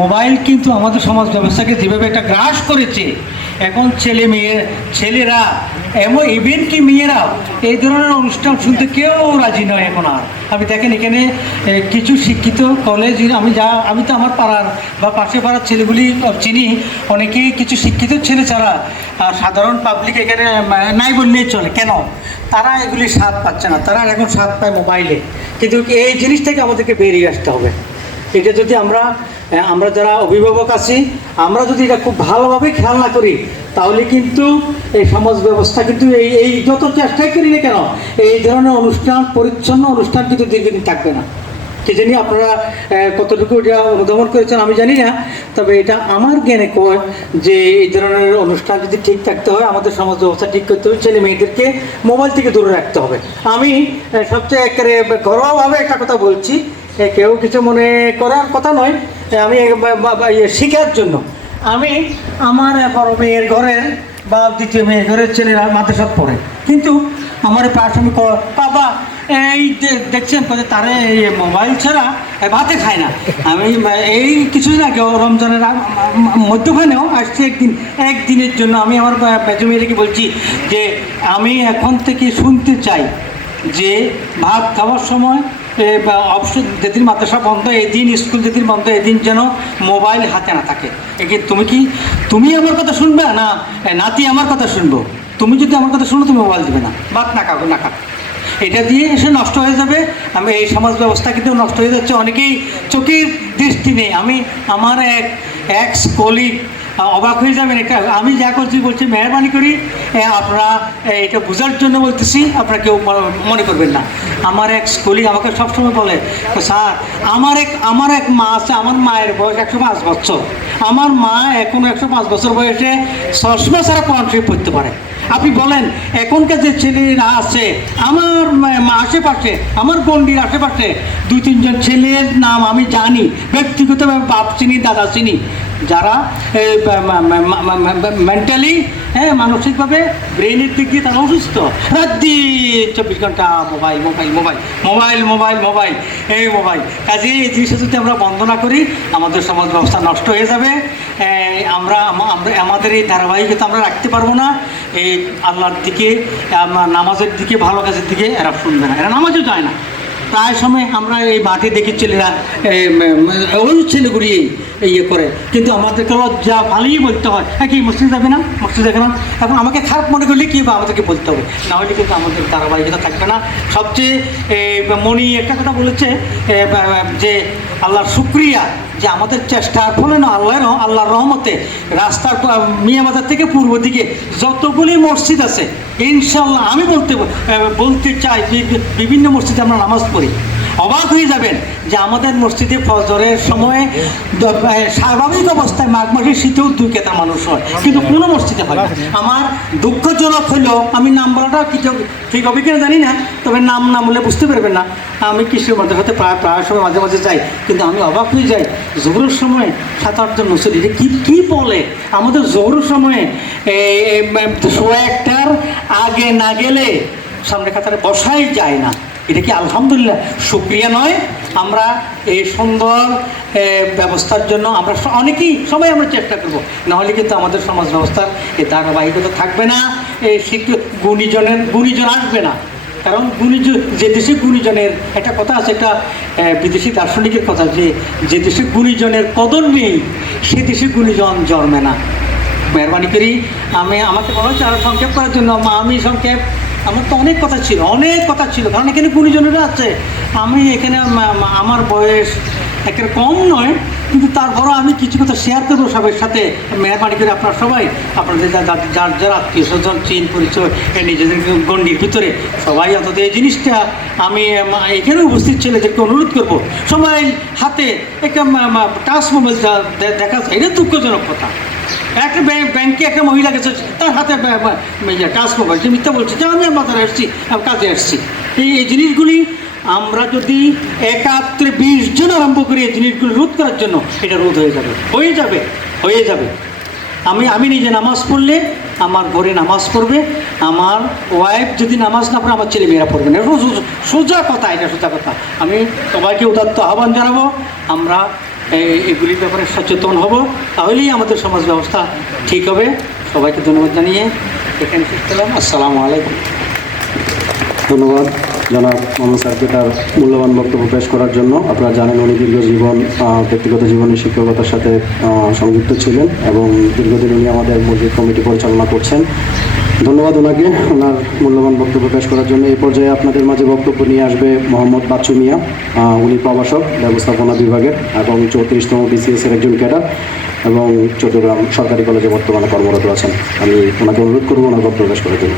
Mobile কিন্তু আমাদের সমাজ ব্যবস্থাকে যেভাবে একটা গ্রাস করেছে, এখন ছেলেরা এমন ইভেন কি মেয়েরাও এই ধরনের অনুষ্ঠান শুনতে কেউ রাজি নয় এখন। আর আমি দেখেন এখানে কিছু শিক্ষিত কলেজ, আমি তো আমার পাড়ার বা পাশে পাড়ার ছেলেগুলি চিনি, অনেকেই কিছু শিক্ষিত ছেলে ছাড়া সাধারণ পাবলিক এখানে নাই বললেই চলে। কেন? তারা এগুলি স্বাদ পাচ্ছে না, তারা এখন স্বাদ পায় মোবাইলে। কিন্তু এই জিনিস থেকে আমাদেরকে বেরিয়ে আসতে হবে। এটা যদি আমরা যারা অভিভাবক আছি, আমরা যদি এটা খুব ভালোভাবে খেয়াল না করি, তাহলে কিন্তু এই সমাজ ব্যবস্থা কিন্তু এই যত চেষ্টাই করি না কেন, এই ধরনের পরিচ্ছন্ন অনুষ্ঠান কিন্তু দীর্ঘদিন থাকবে না। কি জানি আপনারা কতটুকু এটা অনুধাবন করেছেন আমি জানি না, তবে এটা আমার জ্ঞানে কয় যে এই ধরনের অনুষ্ঠান যদি ঠিক থাকতে হয়, আমাদের সমাজ ব্যবস্থা ঠিক করতে হবে, ছেলে মেয়েদেরকে মোবাইল থেকে দূরে রাখতে হবে। আমি সবচেয়ে একেবারে ঘরোয়াভাবে একটা কথা বলছি, কেউ কিছু মনে করার কথা নয়, আমি শেখার জন্য আমি আমার বড় মেয়ের ঘরের বা দ্বিতীয় মেয়ের ঘরের ছেলেরা মাদ্রাসাত পড়ে, কিন্তু আমার প্রাথমিক বাবা এই দেখছেন তারা এই মোবাইল ছাড়া ভাতে খায় না। আমি এই কিছুদিন আগে রমজানের মধ্যখানেও আসছি একদিনের জন্য আমি আমার মেজো মেয়েকে বলছি যে আমি এখন থেকে শুনতে চাই যে ভাত খাওয়ার সময় অবশ্যই যেদিন মাদ্রাসা বন্ধ এদিন, স্কুল যেদিন বন্ধ এদিন যেন মোবাইল হাতে না থাকে। তুমি আমার কথা শুনবে না, নাতি আমার কথা শুনবো। তুমি যদি আমার কথা শুনো তুমি মোবাইল দেবে না, ভাত না খাবো না খাবো, এটা দিয়ে এসে নষ্ট হয়ে যাবে। আমি এই সমাজ ব্যবস্থা কিন্তু নষ্ট হয়ে যাচ্ছে, অনেকেই চোখের দৃষ্টি নেই। আমার এক কলিগ অবাক হয়ে যাবেন, এটা আমি যা করছি বলছি মেহরবানি করি আপনারা এটা বোঝার জন্য বলতেছি, আপনারা কেউ মনে করবেন না। আমার এক কলিগ আমাকে সবসময় বলে, স্যার আমার এক মা আছে, আমার মায়ের বয়স 105 বছর, আমার মা এখন 105 বছর বয়সে চশমা ছাড়া কোরআন শরীফ পড়তে পারে। আপনি বলেন এখনকার যে ছেলেরা আছে আমার আশেপাশে, আমার গণ্ডির আশেপাশে 2-3 জন ছেলের নাম আমি জানি, ব্যক্তিগতভাবে বাপ চিনি, দাদা চিনি, যারা মেন্টালি মানসিকভাবে ব্রেনের দিক দিয়ে তারা অসুস্থ, রাত দিন 24 ঘন্টা mobile mobile mobile mobile mobile mobile এই মোবাইল। কাজে এই জিনিসটা যদি আমরা বন্ধ না করি, আমাদের সমাজ ব্যবস্থা নষ্ট হয়ে যাবে। আমাদের এই ধারাবাহিকতা আমরা রাখতে পারবো না। এই আল্লাহর দিকে, নামাজের দিকে, ভালো কাজের দিকে এরা শুনবে না, এরা নামাজও যায় না। প্রায় সময় আমরা এই মাঠে দেখি ছেলেরা ওই ছেলেগুলি ইয়ে করে, কিন্তু আমাদেরকে লজ্জা ভালোই বলতে হয়, হ্যাঁ কি মসজিদ যাবে না, মসজিদ যাবে না। এখন আমাকে খারাপ মনে করলে কি বা আমাদেরকে বলতে হবে, না হলে কিন্তু আমাদের ধারাবাহিকতা থাকবে না। সবচেয়ে মনি একটা কথা বলেছে যে আল্লাহর শুকরিয়া যে আমাদের চেষ্টার ফলে না আল্লাহর রহমতে রাস্তার মিয়া বাজার থেকে পূর্ব দিকে যতগুলি মসজিদ আছে ইনশাল্লাহ আমি বলতে চাই যে বিভিন্ন মসজিদে আমরা নামাজ পড়ি। অবাক হয়ে যাবেন যে আমাদের মসজিদে ফজরের সময়ে স্বাভাবিক অবস্থায় মাঘ মাসের শীতেও 2 কেতা মানুষ হয়, কিন্তু কোনো মসজিদে হয় না। আমার দুঃখজনক হলো, আমি নাম বলাটা ঠিক হবে কিনা জানি না, তবে নাম না বলে বুঝতে পারবেন না, আমি কৃষির মধ্যে সাথে প্রায় সময় মাঝে মাঝে যাই, কিন্তু আমি অবাক হয়ে যাই জোহরের সময় 7-8 জন মুসল্লি কি বলে। আমাদের জোহরের সময়ে 1:15 আগে না গেলে সামনে কাতারে বসাই যায় না। এটা কি আলহামদুলিল্লাহ শুকরিয়া নয়? আমরা এই সুন্দর ব্যবস্থার জন্য আমরা অনেকেই সবাই আমরা চেষ্টা করবো, নাহলে কিন্তু আমাদের সমাজ ব্যবস্থার এই ধারাবাহিকতা থাকবে না। এই গুণীজন আসবে না, কারণ যে দেশে গুণীজনের একটা কথা আছে, একটা বিদেশি দার্শনিকের কথা, যে দেশে গুণীজনের কদর নেই সে দেশে গুণীজন জন্মে না। মেহরবানি করি আমাকে বলা হচ্ছে আরও সংক্ষেপ করার জন্য, আমি সংক্ষেপ, আমার তো অনেক কথা ছিল, কারণ এখানে গুণীজনেরা আছে। আমি এখানে আমার বয়স একেবারে কম নয়, কিন্তু তারপরও আমি কিছু কথা শেয়ার করবো সবার সাথে। মেহরবানি করে আপনারা সবাই আপনাদের যারা আত্মীয় স্বজন চিন পরিচয় নিজেদের গণ্ডির ভিতরে সবাই অন্তত এই জিনিসটা আমি এখানে উপস্থিত ছেলেদেরকে অনুরোধ করবো, সবাই হাতে একটা টাচ মোবাইল দেখা যায়, এটা দুঃখজনক কথা। একটা ব্যাংকে একটা মহিলা গেছে, তার হাতে টাচ মোবাইল, যে মিথ্যা বলছে যে আমি বাজারে আসছি, আমি কাজে আসছি। এই জিনিসগুলি আমরা যদি একাত্রে 20 জন আরম্ভ করি এই জিনিসগুলো রোধ করার জন্য, এটা রোধ হয়ে যাবে। আমি নিজে নামাজ পড়লে আমার ঘরে নামাজ পড়বে, আমার ওয়াইফ যদি নামাজ না পড়ে আমার ছেলেমেয়েরা পড়বে না। সোজা কথা, এটা সোজা কথা। আমি সবাইকে উদাত্ত আহ্বান জানাবো, আমরা এগুলির ব্যাপারে সচেতন হব, তাহলেই আমাদের সমাজ ব্যবস্থা ঠিক হবে। সবাইকে ধন্যবাদ জানিয়ে এখানে শেষ করলাম। আসসালামু আলাইকুম। ধন্যবাদ জনাব মোহাম্মদ স্যারকে তার মূল্যবান বক্তব্য পেশ করার জন্য। আপনারা জানেন উনি দীর্ঘ জীবন ব্যক্তিগত জীবনে শিক্ষকতার সাথে সংযুক্ত ছিলেন এবং দীর্ঘদিন উনি আমাদের মসজিদ কমিটি পরিচালনা করছেন। ধন্যবাদ ওনাকে ওনার মূল্যবান বক্তব্য পেশ করার জন্য। এই পর্যায়ে আপনাদের মাঝে বক্তব্য নিয়ে আসবে মোহাম্মদ বাচ্চু মিয়া। উনি প্রভাষক ব্যবস্থাপনা বিভাগের এবং 34তম BCS-এর একজন ক্যাডার এবং চট্টগ্রাম সরকারি কলেজে বর্তমানে কর্মরত আছেন। আমি ওনাকে অনুরোধ করব ওনার বক্তব্য পেশ করার জন্য।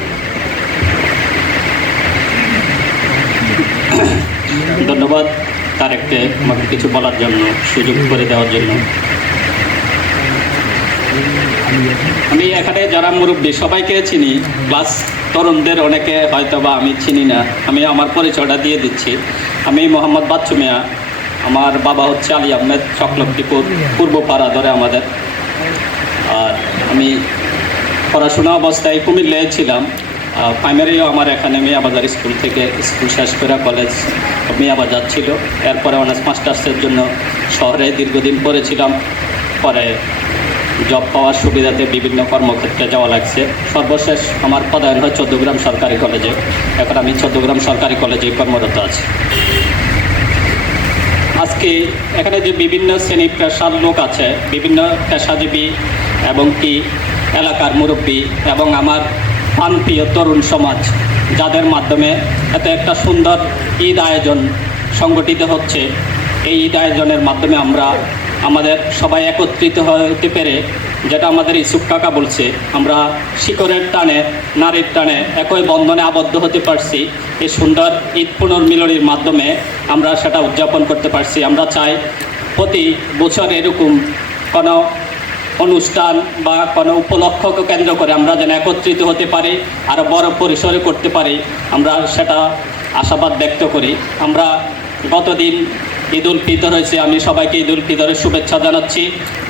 ধন্যবাদ তারেককে আমাকে কিছু বলার জন্য, সুযোগ করে দেওয়ার জন্য। আমি এখানে যারা মুরব্বী সবাইকে চিনি, প্লাস তরুণদের অনেকে হয়তো বা আমি চিনি না। আমি আমার পরিচয়টা দিয়ে দিচ্ছি। আমি মোহাম্মদ বাচ্চু মিয়া। আমার বাবা হচ্ছে আলী আহমেদ, চকলক্টিপুর পূর্বপাড়া ধরে আমাদের। আর আমি পড়াশোনা অবস্থায় কুমিল্লায় ছিলাম। প্রাইমারিও আমার এখানে মিয়াবাজার স্কুল থেকে স্কুল শেষ করে কলেজ মিয়াবাজার ছিল। এরপরে অনার্স মাস্টার্সের জন্য শহরে দীর্ঘদিন পড়েছিলাম। পরে জব পাওয়ার সুবিধাতে বিভিন্ন কর্মক্ষেত্রে যাওয়া লাগছে। সর্বশেষ আমার পদায়ন হয় চট্টগ্রাম সরকারি কলেজে। এখন আমি চট্টগ্রাম সরকারি কলেজে কর্মরত আছি। আজকে এখানে যে বিভিন্ন শ্রেণী পেশার লোক আছে, বিভিন্ন পেশাজীবী এবং কি এলাকার মুরব্বী এবং আমার প্রান্তীয় তরুণ সমাজ, যাদের মাধ্যমে এত একটা সুন্দর ঈদ আয়োজন সংগঠিত হচ্ছে, এই ঈদ আয়োজনের মাধ্যমে আমরা আমাদের সবাই একত্রিত হতে পেরে, যেটা আমাদের ইসুফ কাকা বলছে, আমরা শিকড়ের টানে নারীর টানে একই বন্ধনে আবদ্ধ হতে পারছি। এই সুন্দর ঈদ পুনর্মিলনীর মাধ্যমে আমরা সেটা উদযাপন করতে পারছি। আমরা চাই প্রতি বছর এরকম কোনো অনুষ্ঠান বা কোনো উপলক্ষকে কেন্দ্র করে আমরা যেন একত্রিত হতে পারি, আরও বড় পরিসরে করতে পারি, আমরা সেটা আশাবাদ ব্যক্ত করি। আমরা গতদিন ঈদ উল ফিতর হয়েছে, আমি সবাইকে ঈদ উল ফিতরের শুভেচ্ছা জানাচ্ছি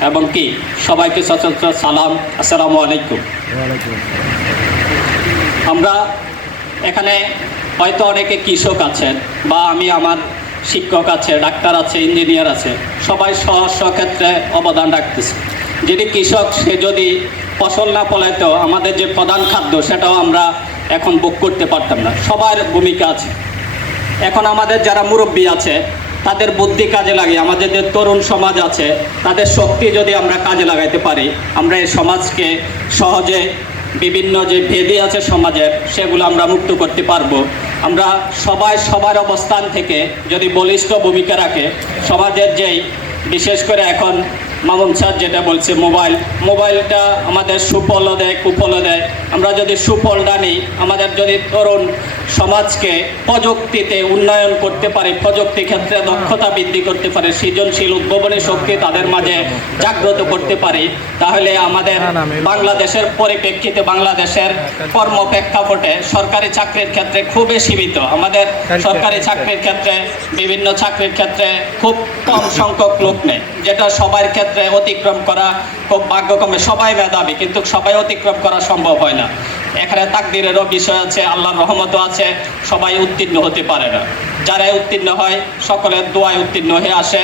এবং কি সবাইকে সশস্ত্র সালাম, আসসালামু আলাইকুম। আমরা এখানে হয়তো অনেকে কৃষক আছেন বা আমি আমার শিক্ষক আছে, ডাক্তার আছে, ইঞ্জিনিয়ার আছে, সবাই স্ব ক্ষেত্রে অবদান রাখতেছে। যিনি কৃষক সে যদি ফসল না ফলাইতো আমাদের যে প্রধান খাদ্য সেটাও আমরা এখন ভোগ করতে পারতাম না। সবার ভূমিকা আছে। এখন আমাদের যারা মুরব্বী আছে তাদের বুদ্ধি কাজে লাগিয়ে আমাদের যে তরুণ সমাজ আছে তাদের শক্তি যদি আমরা কাজে লাগাইতে পারি, আমরা এই সমাজকে সহজে বিভিন্ন যে ভেদি আছে সমাজের সেগুলো আমরা মুক্ত করতে পারবো। আমরা সবাই সবার অবস্থান থেকে যদি বলিষ্ঠ ভূমিকা রাখে, সমাজের যেই বিশেষ করে এখন মামুন স্যার যেটা বলছে মোবাইলটা আমাদের সুফলও দেয় কুফলও দেয়। আমরা যদি সুফলটা নিই, আমাদের যদি তরুণ সমাজকে প্রযুক্তিতে উন্নয়ন করতে পারি, প্রযুক্তি ক্ষেত্রে দক্ষতা বৃদ্ধি করতে পারে, সৃজনশীল উদ্ভাবনী শক্তি তাদের মাঝে জাগ্রত করতে পারি, তাহলে আমাদের বাংলাদেশের পরিপ্রেক্ষিতে বাংলাদেশের কর্মপ্রেক্ষাপটে সরকারি চাকরির ক্ষেত্রে খুবই সীমিত। আমাদের সরকারি চাকরির ক্ষেত্রে বিভিন্ন চাকরির ক্ষেত্রে খুব কম সংখ্যক লোক নেই, যেটা সবার ক্ষেত্রে অতিক্রম করা খুব ভাগ্যক্রমে। সবাই মেধাবী কিন্তু সবাই অতিক্রম করা সম্ভব হয় না। এখানে তাকদীরেরও বিষয় আছে, আল্লাহর রহমতও আছে, সবাই উত্তীর্ণ হতে পারে না। যারাই উত্তীর্ণ হয় সকলের দোয়ায় উত্তীর্ণ হয়ে আসে,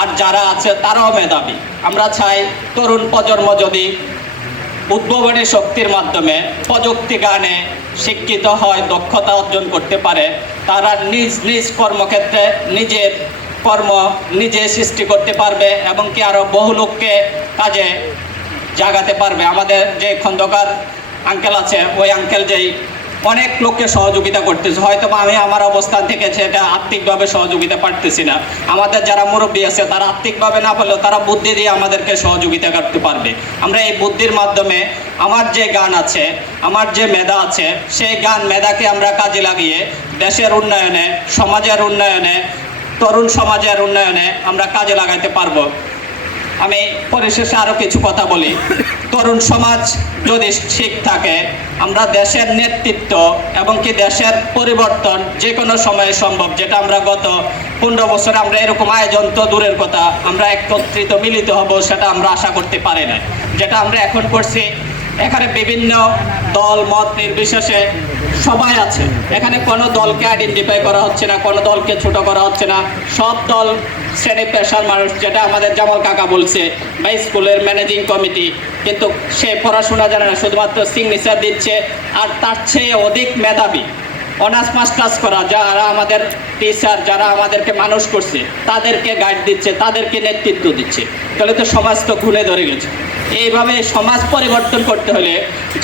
আর যারা আছে তারাও মেধাবী। আমরা চাই তরুণ প্রজন্ম যদি উদ্ভাবনী শক্তির মাধ্যমে প্রযুক্তি জ্ঞানে শিক্ষিত হয়, দক্ষতা অর্জন করতে পারে, তারা নিজ নিজ কর্মক্ষেত্রে নিজের কর্ম নিজে সৃষ্টি করতে পারবে এবং কি আরও বহু লোককে কাজে জাগাতে পারবে। আমাদের যে খন্দকার আঙ্কেল আছে, ওই আঙ্কেল যেই অনেক লোককে সহযোগিতা করতেছে, হয়তো আমি আমার অবস্থান থেকে সেটা আর্থিকভাবে সহযোগিতা পারতেছি না। আমাদের যারা মুরব্বী আছে তারা আর্থিকভাবে না পারলেও তারা বুদ্ধি দিয়ে আমাদেরকে সহযোগিতা করতে পারবে। আমরা এই বুদ্ধির মাধ্যমে আমার যে জ্ঞান আছে, আমার যে মেধা আছে, সেই জ্ঞান মেধাকে আমরা কাজে লাগিয়ে দেশের উন্নয়নে, সমাজের উন্নয়নে, তরুণ সমাজের উন্নয়নে আমরা কাজে লাগাইতে পারবো। আমি পরিশেষে আরও কিছু কথা বলি। তরুণ সমাজ যদি ঠিক থাকে, আমরা দেশের নেতৃত্ব এবং কি দেশের পরিবর্তন যে কোনো সময়ে সম্ভব। যেটা আমরা গত 15 বছরে আমরা এরকম আয়োজন তো দূরের কথা, আমরা একত্রিত মিলিত হব সেটা আমরা আশা করতে পারি না। যেটা আমরা এখন করছি, এখানে বিভিন্ন দল মত নির্বিশেষে সবাই আছে। এখানে কোনো দলকে আইডেন্টিফাই করা হচ্ছে না, কোনো দলকে ছোট করা হচ্ছে না। সব দল শ্রেণী পেশার মানুষ, যেটা আমাদের জামাল কাকা বলছে, বা স্কুলের ম্যানেজিং কমিটি, কিন্তু সে পড়াশোনা জানে না, শুধুমাত্র সিগনেচার দিচ্ছে। আর তার চেয়ে অধিক মেধাবী অনার্স মাস্টার্স করা যারা আমাদের টিচার, যারা আমাদেরকে মানুষ করছে, তাদেরকে গাইড দিচ্ছে, তাদেরকে নেতৃত্ব দিচ্ছে। তাহলে তো সমাজ তো ঘুরে ধরে গেছে। এইভাবে সমাজ পরিবর্তন করতে হলে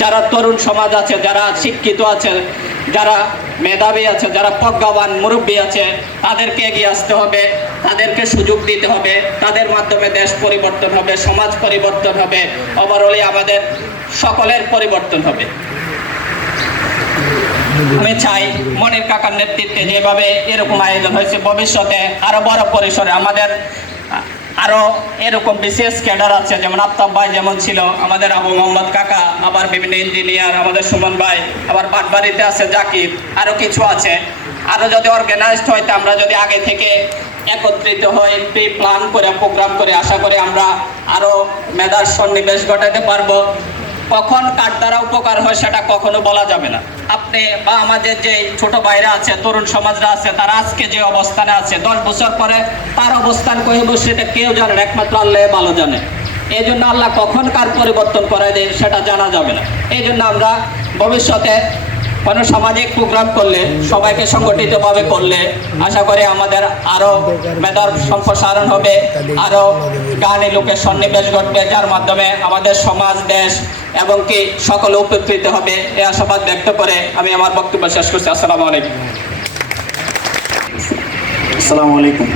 যারা তরুণ সমাজ আছে, যারা শিক্ষিত আছে, যারা মেধাবী আছে, যারা প্রজ্ঞাবান মুরব্বী আছে, তাদেরকে এগিয়ে আসতে হবে, তাদেরকে সুযোগ দিতে হবে। তাদের মাধ্যমে দেশ পরিবর্তন হবে, সমাজ পরিবর্তন হবে, ওভারঅলে আমাদের সকলের পরিবর্তন হবে। আমি চাই মনির কাকার নেতৃত্বে যেভাবে এরকম আয়োজন হয়েছে, ভবিষ্যতে আরো বড় পরিসরে আমাদের আরো এরকম বিশেষ ক্যাডার আছে, যেমন আফতাব ভাই যেমন ছিল, আমাদের আবু মোহাম্মদ কাকা, আবার বিভিন্ন ইঞ্জিনিয়ার, আমাদের সুমন ভাই, আবার পাটবাড়িতে আছে জাকির, আরো কিছু আছে। আরো যদি অর্গানাইজড হয়, আমরা যদি আগে থেকে একত্রিত হই, প্রি প্ল্যান করে প্রোগ্রাম করে, আশা করি আমরা আরো মেধার সন্নিবেশ ঘটাতে পারবো। কখন কার দ্বারা উপকার হয় সেটা কখনো বলা যাবে না। আপনি বা আমাদের যে ছোট ভাইরা আছে, তরুণ সমাজরা আছে, তারা আজকে যে অবস্থানে আছে, 10 বছর পরে তার অবস্থান কই হবে সেটা কেউ জানে না, একমাত্র আল্লাহ ভালো জানে। এই জন্য আল্লাহ কখন কার পরিবর্তন করায় দেয় সেটা জানা যাবে না। এই জন্য আমরা ভবিষ্যতে কোনো সামাজিক প্রোগ্রাম করলে, সবাইকে সংগঠিতভাবে করলে, আশা করি আমাদের আরো মেধার সম্প্রসারণ হবে, আরো জ্ঞানী লোকের সন্নিবেশ ঘটবে, যার মাধ্যমে আমাদের সমাজ, দেশ এবং কি সকলে উপকৃত হবে। এই আশাবাদ ব্যক্ত করে আমি আমার বক্তব্য শেষ করছি। আসসালামু আলাইকুম। আসসালামু আলাইকুম।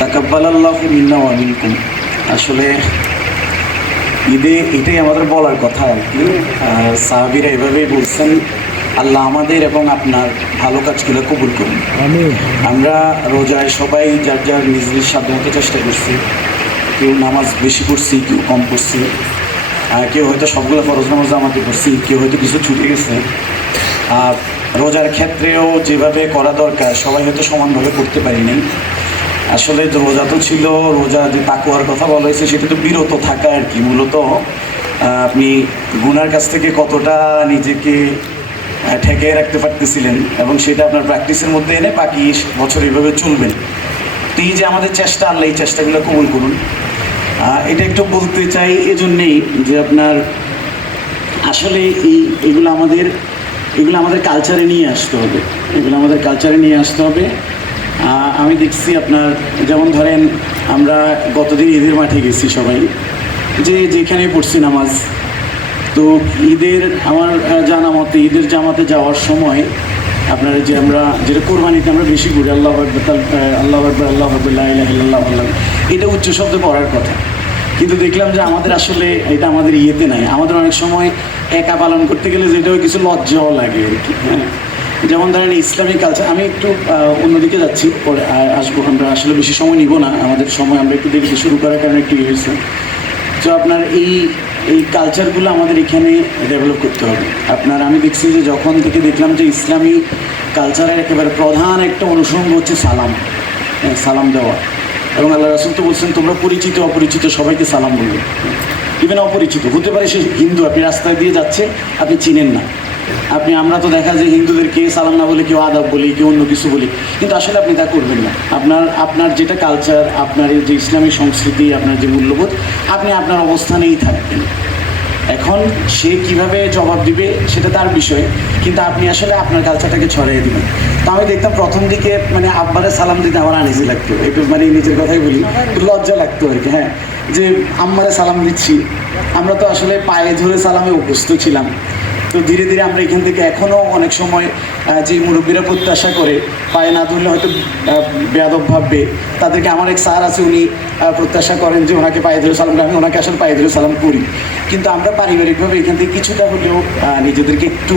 তাকাব্বালাল্লাহু মিন্না ওয়া মিনকুম। আসলে ঈদে এটাই আমাদের বলার কথা আর কি। সাহাবীরা এভাবেই বলছেন, আল্লাহ আমাদের এবং আপনার ভালো কাজগুলো কবুল করুন। আমরা রোজায় সবাই যার যার নিজ নিজ সাধ্যমতো চেষ্টা করছি। কেউ নামাজ বেশি পড়ছি, কেউ কম পড়ছি, কেউ হয়তো সবগুলো ফরজ নামাজ জামাতে পড়ছি, কেউ হয়তো কিছু ছুটে গেছে। আর রোজার ক্ষেত্রেও যেভাবে করা দরকার সবাই হয়তো সমানভাবে করতে পারিনি। আসলে রোজা তো ছিল, রোজা যে তাকওয়ার কথা বলা হয়েছে সেটা তো বিরত থাকা আর কি। মূলত আপনি গুনার কাছ থেকে কতটা নিজেকে ঠেকিয়ে রাখতে পারতেছিলেন এবং সেটা আপনার প্র্যাকটিসের মধ্যে এনে বাকি বছর এইভাবে চলবেন। তো এই যে আমাদের চেষ্টা, আল্লাহ এই চেষ্টাগুলো কবুল করুন। এটা একটু বলতে চাই এজন্যেই যে আপনার আসলে এগুলো আমাদের কালচারে নিয়ে আসতে হবে, এগুলো আমাদের কালচারে নিয়ে আসতে হবে। আমি দেখছি আপনার, যেমন ধরেন আমরা গতদিন ঈদের মাঠে গেছি সবাই, যে যেখানে পড়ছি নামাজ। তো ঈদের আমার জানা মতে ঈদের জামাতে যাওয়ার সময় আপনার যে আমরা যেটা কোরবানিতে আমরা বেশি করি, আল্লাহু আকবার, আল্লাহু আকবার, আল্লাহু আকবার, লা ইলাহা ইল্লাল্লাহ, এটা উচ্চ শব্দে পড়ার কথা। কিন্তু দেখলাম যে আমাদের আসলে এটা আমাদের ইয়েতে নাই। আমাদের অনেক সময় একা পালন করতে গেলে যেটাও কিছু লজ্জাও লাগে আর কি। হ্যাঁ, যেমন ধরেন ইসলামিক কালচার, আমি একটু অন্যদিকে যাচ্ছি, পরে আসবো। আমরা আসলে বেশি সময় নিব না, আমাদের সময় আমরা একটু দেরিতে শুরু করার কারণে একটু ইয়ে হয়েছে। তো আপনার এই কালচারগুলো আমাদের এখানে ডেভেলপ করতে হবে। আমি দেখছি যে যখন থেকে দেখলাম যে ইসলামী কালচারের একেবারে প্রধান একটা অনুষঙ্গ হচ্ছে সালাম দেওয়া। এবং আল্লাহ রাসূল তো বলছেন, তোমরা পরিচিত অপরিচিত সবাইকে সালাম বলবে। ইভেন অপরিচিত হতে পারে সে হিন্দু, আপনি রাস্তায় দিয়ে যাচ্ছে, আপনি চিনেন না, আমরা তো দেখা যায় হিন্দুদেরকে সালাম না বলে কেউ আদাব বলি, কেউ অন্য কিছু বলি, কিন্তু আসলে আপনি তা করবেন না। আপনার যেটা কালচার, আপনার যে ইসলামী সংস্কৃতি, আপনার যে মূল্যবোধ, আপনি আপনার অবস্থানেই থাকবেন। এখন সে কিভাবে জবাব দিবে সেটা তার বিষয়, কিন্তু আপনি আসলে আপনার কালচারটাকে ছড়িয়ে দিবেন। তো আমি দেখতাম প্রথম দিকে মানে আব্বারে সালাম দিতে আমার আনইজি লাগতো, একটু মানে নিজের কথাই বলি, লজ্জা লাগতো আর কি। হ্যাঁ, যে আম্মারে সালাম দিচ্ছি, আমরা তো আসলে পায়ে ধরে সালামে অভ্যস্ত ছিলাম। তো ধীরে ধীরে আমরা এখান থেকে এখনও অনেক সময় যে মুরব্বীরা প্রত্যাশা করে পায়ে না ধরলে হয়তো বেয়াদব ভাববে, তাদেরকে আমার এক স্যার আছে, উনি প্রত্যাশা করেন যে ওনাকে পায়ে ধরে সালাম, আমি ওনাকে আসলে পায়ে ধরে সালাম করি। কিন্তু আমরা পারিবারিকভাবে এখান থেকে কিছুটা হলেও নিজেদেরকে একটু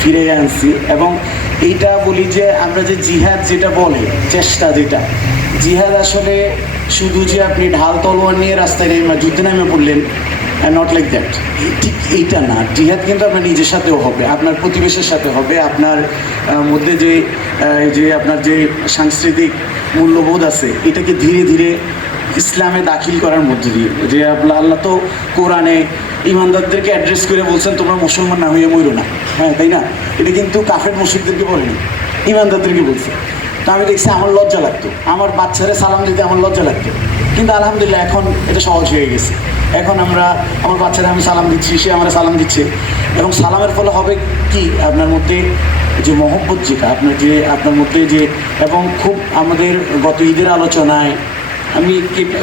ফিরে আনছি। এবং এইটা বলি যে আমরা যে জিহাদ যেটা বলে, চেষ্টা যেটা, জিহাদ আসলে শুধু যে আপনি ঢাল তলোয়ার নিয়ে রাস্তায় নেমে যুদ্ধে নেমে পড়লেন, নট লাইক দ্যাট। ঠিক এইটা না, জিহাদ কিন্তু আপনার নিজের সাথেও হবে, আপনার প্রতিবেশের সাথে হবে, আপনার মধ্যে যে আপনার যে সাংস্কৃতিক মূল্যবোধ আছে এটাকে ধীরে ধীরে ইসলামে দাখিল করার মধ্যে দিয়ে। যে আল্লাহ তো কোরআনে ইমানদারদেরকে অ্যাড্রেস করে বলছেন, তোমরা মুসলমান না হয়ে মরো না। হ্যাঁ, তাই না? এটা কিন্তু কাফের মুশরিকদেরকে বলেনি, ইমানদারদেরকে বলছে। তো তো আমি দেখছি আমার লজ্জা লাগতো, আমার বাচ্চারা সালাম দিতে আমার লজ্জা লাগতো। কিন্তু আলহামদুলিল্লাহ এখন এটা সহজ হয়ে গেছে। এখন আমার বাচ্চারা আমি সালাম দিচ্ছি, সে আমার সালাম দিচ্ছে। এবং সালামের ফলে হবে কি, আপনার মধ্যে যে মহব্বত, যেটা আপনার মধ্যে যে, এবং খুব আমাদের গত ঈদের আলোচনায় আমি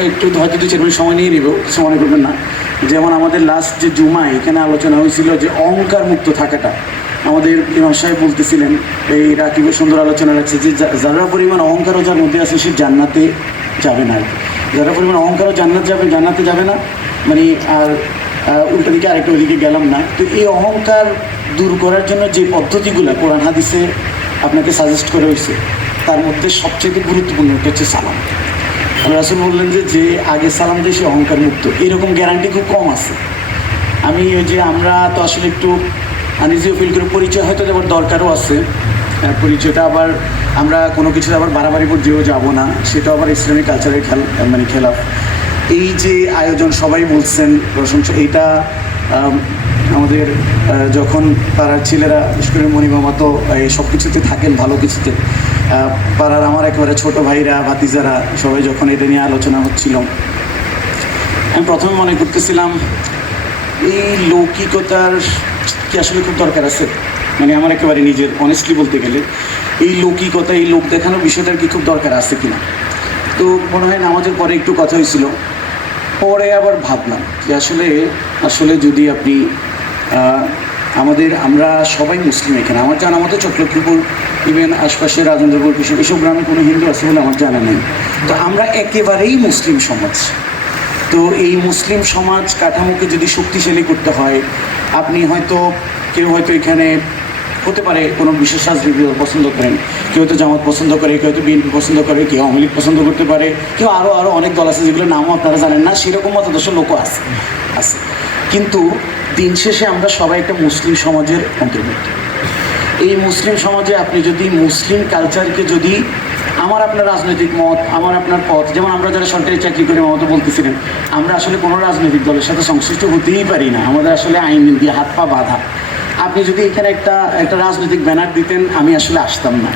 একটু হয়তো 2-4 মিনিট সময় নিয়ে নিব, কিছু মনে করবেন না। যেমন আমাদের লাস্ট যে জুমায় এখানে আলোচনা হয়েছিল যে অহংকার মুক্ত থাকাটা, আমাদের ইমাম সাহেব বলতেছিলেন, এই রাকিবের সুন্দর আলোচনা রাখছে যে যারা পরিমাণ অহংকারও যার মধ্যে আছে সে জান্নাতে যাবে না। যারা পরিমাণ অহংকারও জান্নাতে যাবে না, মানে আর উল্টো দিকে আরেকটা ওইদিকে গেলাম না। তো এই অহংকার দূর করার জন্য যে পদ্ধতিগুলো কোরআন হাদিসে আপনাকে সাজেস্ট করে হয়েছে, তার মধ্যে সবচেয়ে গুরুত্বপূর্ণ হচ্ছে সালাম। রাসূল বললেন যে আগে সালাম দিয়ে সে অহংকার মুক্ত। এরকম গ্যারান্টি খুব কম আছে। আমি ওই যে আমরা তো আসলে একটু আনইজিও ফিল করে, পরিচয় হয়তো দেওয়ার দরকারও আছে। পরিচয়টা আবার আমরা কোনো কিছু আবার বাড়াবাড়ি পর্যায়েও যাবো না, সেটা আবার ইসলামিক কালচারের খেলাফ। এই যে আয়োজন সবাই বলছেন প্রশংসা, এইটা আমাদের যখন পাড়ার ছেলেরা, বিশেষ করে মণিমামা তো এই সব কিছুতে থাকেন, ভালো কিছুতে, পাড়ার আমার একেবারে ছোটো ভাইরা ভাতিজারা সবাই যখন এটা নিয়ে আলোচনা হচ্ছিল, আমি প্রথমে মনে করতেছিলাম এই লৌকিকতার কি আসলে খুব দরকার আছে। মানে আমার একেবারে নিজের অনেস্টলি বলতে গেলে এই লৌকিকতা, এই লোক দেখানোর বিষয়টার কি খুব দরকার আছে কিনা। তো মনে হয় নামাজের পরে একটু কথা হয়েছিল, পরে আবার ভাবলাম যে আসলে যদি আপনি আমরা সবাই মুসলিম এখানে, আমার জানা মতো চট্টগ্রাম, ইভেন আশপাশে রাজেন্দ্রপুর, এসব গ্রামে কোনো হিন্দু আছে বলে আমার জানা নেই। তো আমরা একেবারেই মুসলিম সমাজ। তো এই মুসলিম সমাজ কাঠামোকে যদি শক্তিশালী করতে হয়, আপনি কেউ হয়তো এখানে হতে পারে কোনো বিশেষ রাজনীতি পছন্দ করেন, কেউ হয়তো জামাত পছন্দ করে, কেউ হয়তো বিএনপি পছন্দ করে, কেউ আওয়ামী লীগ পছন্দ করতে পারে, কেউ আরও অনেক দল আছে যেগুলো নামও আপনারা জানেন না, সেরকম মতাদর্শ লোকও আছে। কিন্তু দিন শেষে আমরা সবাই একটা মুসলিম সমাজের অন্তর্ভুক্ত। এই মুসলিম সমাজে আপনি যদি মুসলিম কালচারকে, যদি আমার আপনার রাজনৈতিক মত, আমার আপনার পথ, যেমন আমরা যারা সরকারি চাকরি করি, মতো বলতেছিলেন, আমরা আসলে কোনো রাজনৈতিক দলের সাথে সংশ্লিষ্ট হতেই পারি না, আমাদের আসলে আইন দিয়ে হাত পা বাঁধা। আপনি যদি এখানে একটা রাজনৈতিক ব্যানার দিতেন, আমি আসলে আসতাম না।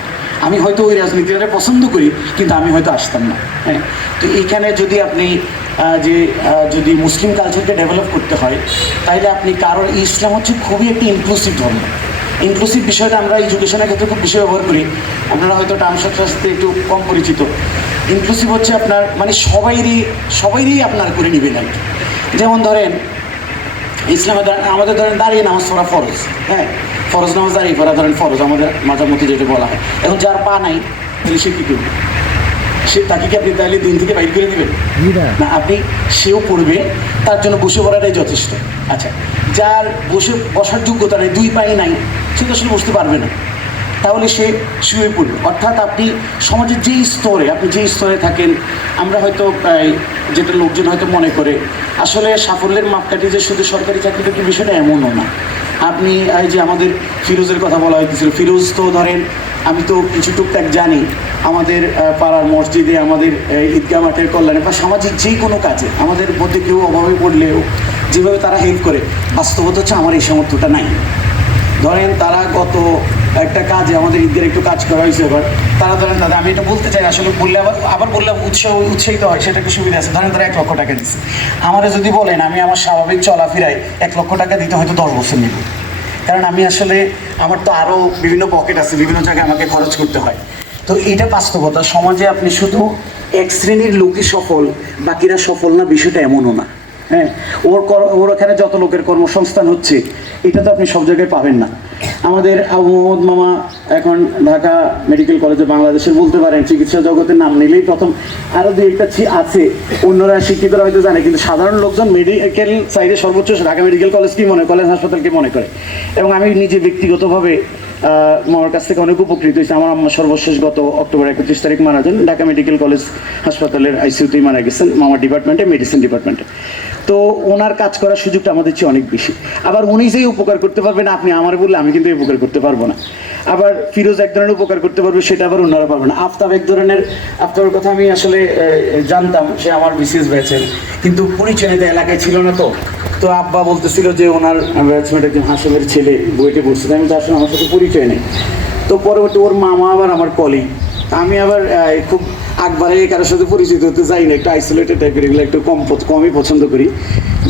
আমি হয়তো ওই রাজনীতিটা পছন্দ করি, কিন্তু আমি হয়তো আসতাম না। হ্যাঁ, তো এইখানে যদি আপনি যদি মুসলিম কালচারকে ডেভেলপ করতে হয়, তাইলে আপনি ইসলাম হচ্ছে খুবই একটি ইনক্লুসিভ ধর্ম। ইনক্লুসিভ বিষয়টা আমরা এডুকেশনের ক্ষেত্রে খুব বেশি ব্যবহার করি, আপনারা হয়তো টার্মস অফ সাথে একটু কম পরিচিত। ইনক্লুসিভ হচ্ছে আপনার মানে সবাইরই আপনার করে নেবেন আর কি। যেমন ধরেন ইসলামে আমাদের ধরেন দাঁড়িয়ে নামাজ পড়া ফরজ, হ্যাঁ, ফরজ নামাজ দাঁড়িয়ে পড়া ধরেন ফরজ, আমাদের মাঝার মধ্যে যেটা বলা হয়। এখন যার পা নাই তাহলে সে কী করবে? তাকে কি আপনি তাহলে দিন থেকে বাইর করে দেবেন না? সেও পড়বে, তার জন্য বসে পড়াটাই যথেষ্ট। আচ্ছা, যার বসার যোগ্যতা নেই, 2 পাই নাই, সে তো আসলে বসতে পারবে না, তাহলে সে শুয়ে পড়বে। অর্থাৎ আপনি সমাজের যে স্তরে থাকেন, আমরা হয়তো যেটা লোকজন হয়তো মনে করে আসলে সাফল্যের মাপকাঠি যে শুধু সরকারি চাকরিটা, কি বিষয়টা এমনও না। আপনি এই যে আমাদের ফিরোজের কথা বলা হয়েছিল, ফিরোজ তো ধরেন, আমি তো কিছু টুকটাক জানি, আমাদের পাড়ার মসজিদে, আমাদের ঈদগাহ মাঠের কল্যাণে বা সামাজিক যে কোনো কাজে আমাদের মধ্যে কেউ অভাবে পড়লেও যেভাবে তারা হেল্প করে, বাস্তবতা হচ্ছে আমার এই সামর্থ্যটা নাই। ধরেন তারা গত একটা কাজে, আমাদের ঈদের একটু কাজ করা হয়েছে, এবার তারা ধরেন আমি এটা বলতে চাই, আসলে বললে আবার বললে উৎসাহিত হয়, সেটা একটু সুবিধা আছে। ধরেন তারা 1 লক্ষ টাকা দিচ্ছে, আমারা যদি বলেন আমি আমার স্বাভাবিক চলাফেরায় 1 লক্ষ টাকা দিতে হয়তো 10 বছর নেব, কারণ আমি আসলে আমার তো আরও বিভিন্ন পকেট আছে, বিভিন্ন জায়গায় আমাকে খরচ করতে হয়। তো এইটা বাস্তবতা। সমাজে আপনি শুধু এক শ্রেণীর লোকই সফল, বাকিরা সফল না, বিষয়টা এমনও না। হ্যাঁ, ওর এখানে যত লোকের কর্মসংস্থান হচ্ছে, এটা তো আপনি সব জায়গায় পাবেন না। আমাদের আবু মোহাম্মদ মামা এখন ঢাকা মেডিকেল কলেজে বাংলাদেশের বলতে পারেন চিকিৎসা জগতের নাম নিলেই প্রথম। আরও 2-1টা আছে, অন্যরা শিক্ষিতরা হয়তো জানে, কিন্তু সাধারণ লোকজন মেডিকেল সাইডে সর্বোচ্চ ঢাকা মেডিকেল কলেজকেই মনে করে, কলেজ হাসপাতালকে মনে করে। এবং আমি নিজে ব্যক্তিগতভাবে মামার কাছ থেকে অনেক উপকৃত হয়েছি। আমার আম্মা সর্বশেষ গত অক্টোবর 31 তারিখ মারা যান, ঢাকা মেডিকেল কলেজ হাসপাতালের আইসিইউতেই মারা গেছেন, মামার ডিপার্টমেন্টে, মেডিসিন ডিপার্টমেন্টে। তো ওনার কাজ করার সুযোগটা আমাদের চেয়ে অনেক বেশি। আবার উনি যেই উপকার করতে পারবেন, আপনি আমার বললে আমি কিন্তু উপকার করতে পারবো না। আবার ফিরোজ এক ধরনের উপকার করতে পারবে, সেটা আবার ওনারা পারবে না। আফতাব এক ধরনের, আফতাবের কথা আমি আসলে জানতাম, সে আমার বিসিএস ব্যাচের, কিন্তু পরিচয় এলাকায় ছিল না। তো আব্বা বলতেছিল যে ওনার ব্যাচমেট একজন হাসেমের ছেলে বুয়েটে পড়ছে, আমি তো আসলে আমার সাথে পরিচয় নেই। তো পরবর্তী ওর মামা আবার আমার কলিগ, আমি আবার খুব আকবারে কারোর সাথে পরিচিত হতে চাই না, একটু আইসোলেটেড টাইপের, এগুলো একটু কমই পছন্দ করি।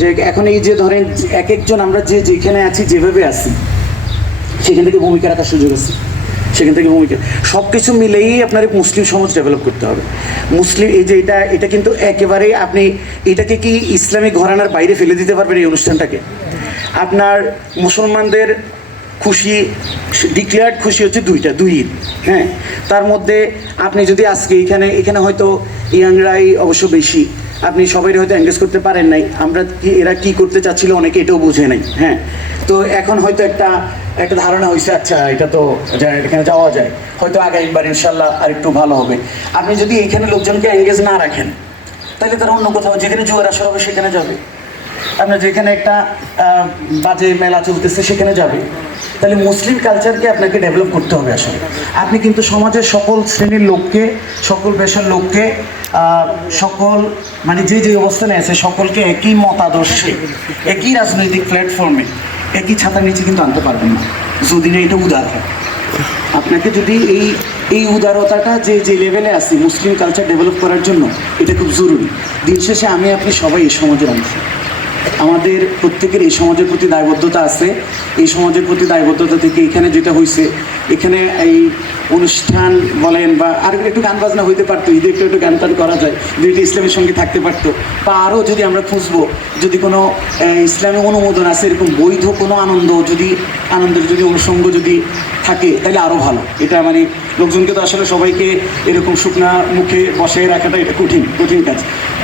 যে এখন এই যে ধরেন এক একজন আমরা যেখানে আছি, যেভাবে আছি, সেখান থেকে ভূমিকা রাখার সুযোগ আছে, সেখান থেকে ভূমিকা সব কিছু মিলেই আপনার মুসলিম সমাজ ডেভেলপ করতে হবে। মুসলিম এই যে এটা কিন্তু একেবারেই আপনি এটাকে কি ইসলামিক ঘরানার বাইরে ফেলে দিতে পারবেন এই অনুষ্ঠানটাকে? আপনার মুসলমানদের খুশি, ডিক্লেয়ার্ড খুশি হচ্ছে দুই ঈদ, হ্যাঁ। তার মধ্যে আপনি যদি আজকে এখানে হয়তো ইয়াংরাই অবশ্য বেশি, আপনি সবাই হয়তো এনগেজ করতে পারেন নাই, এরা কি করতে চাচ্ছিল অনেকে এটাও বুঝে নাই, হ্যাঁ। তো এখন হয়তো একটা ধারণা হয়েছে, আচ্ছা এটা তো এখানে যাওয়া যায়, হয়তো আগামীবার ইনশাল্লাহ আর একটু ভালো হবে। আপনি যদি এখানে লোকজনকে এনগেজ না রাখেন, তাহলে তারা অন্য কোথাও যেখানে জোয়ার আসর হবে সেখানে যাবে, আপনার যেখানে একটা বাজে মেলা চলতেছে সেখানে যাবে। তাহলে মুসলিম কালচারকে আপনাকে ডেভেলপ করতে হবে। আসলে আপনি কিন্তু সমাজের সকল শ্রেণীর লোককে, সকল পেশার লোককে, সকল মানে যে অবস্থানে আছে সকলকে একই মতাদর্শে, একই রাজনৈতিক প্ল্যাটফর্মে, একই ছাতার নিচে কিন্তু আনতে পারবেন না যদি না এটা উদার হয়। আপনাকে যদি এই উদারতাটা যে লেভেলে আছি মুসলিম কালচার ডেভেলপ করার জন্য, এটা খুব জরুরি। দিন শেষে আপনি সবাই এই সমাজের অংশ। আমাদের প্রত্যেকের এই সমাজের প্রতি দায়বদ্ধতা আছে। এই সমাজের প্রতি দায়বদ্ধতা থেকে এখানে যেটা হয়েছে, এখানে এই অনুষ্ঠান বলেন বা আর একটু গান বাজনা হইতে পারতো, ঈদে একটু গান টান করা যায়, যেটা ইসলামের সঙ্গে থাকতে পারতো, বা আরও যদি আমরা খুঁজবো যদি কোনো ইসলামী অনুমোদন আছে এরকম বৈধ কোনো আনন্দের যদি অনুষঙ্গ যদি থাকে, তাহলে আরও ভালো। এটা মানে লোকজনকে তো আসলে সবাইকে এরকম শুকনা মুখে বসে রাখাটা এটা কঠিন কাজ।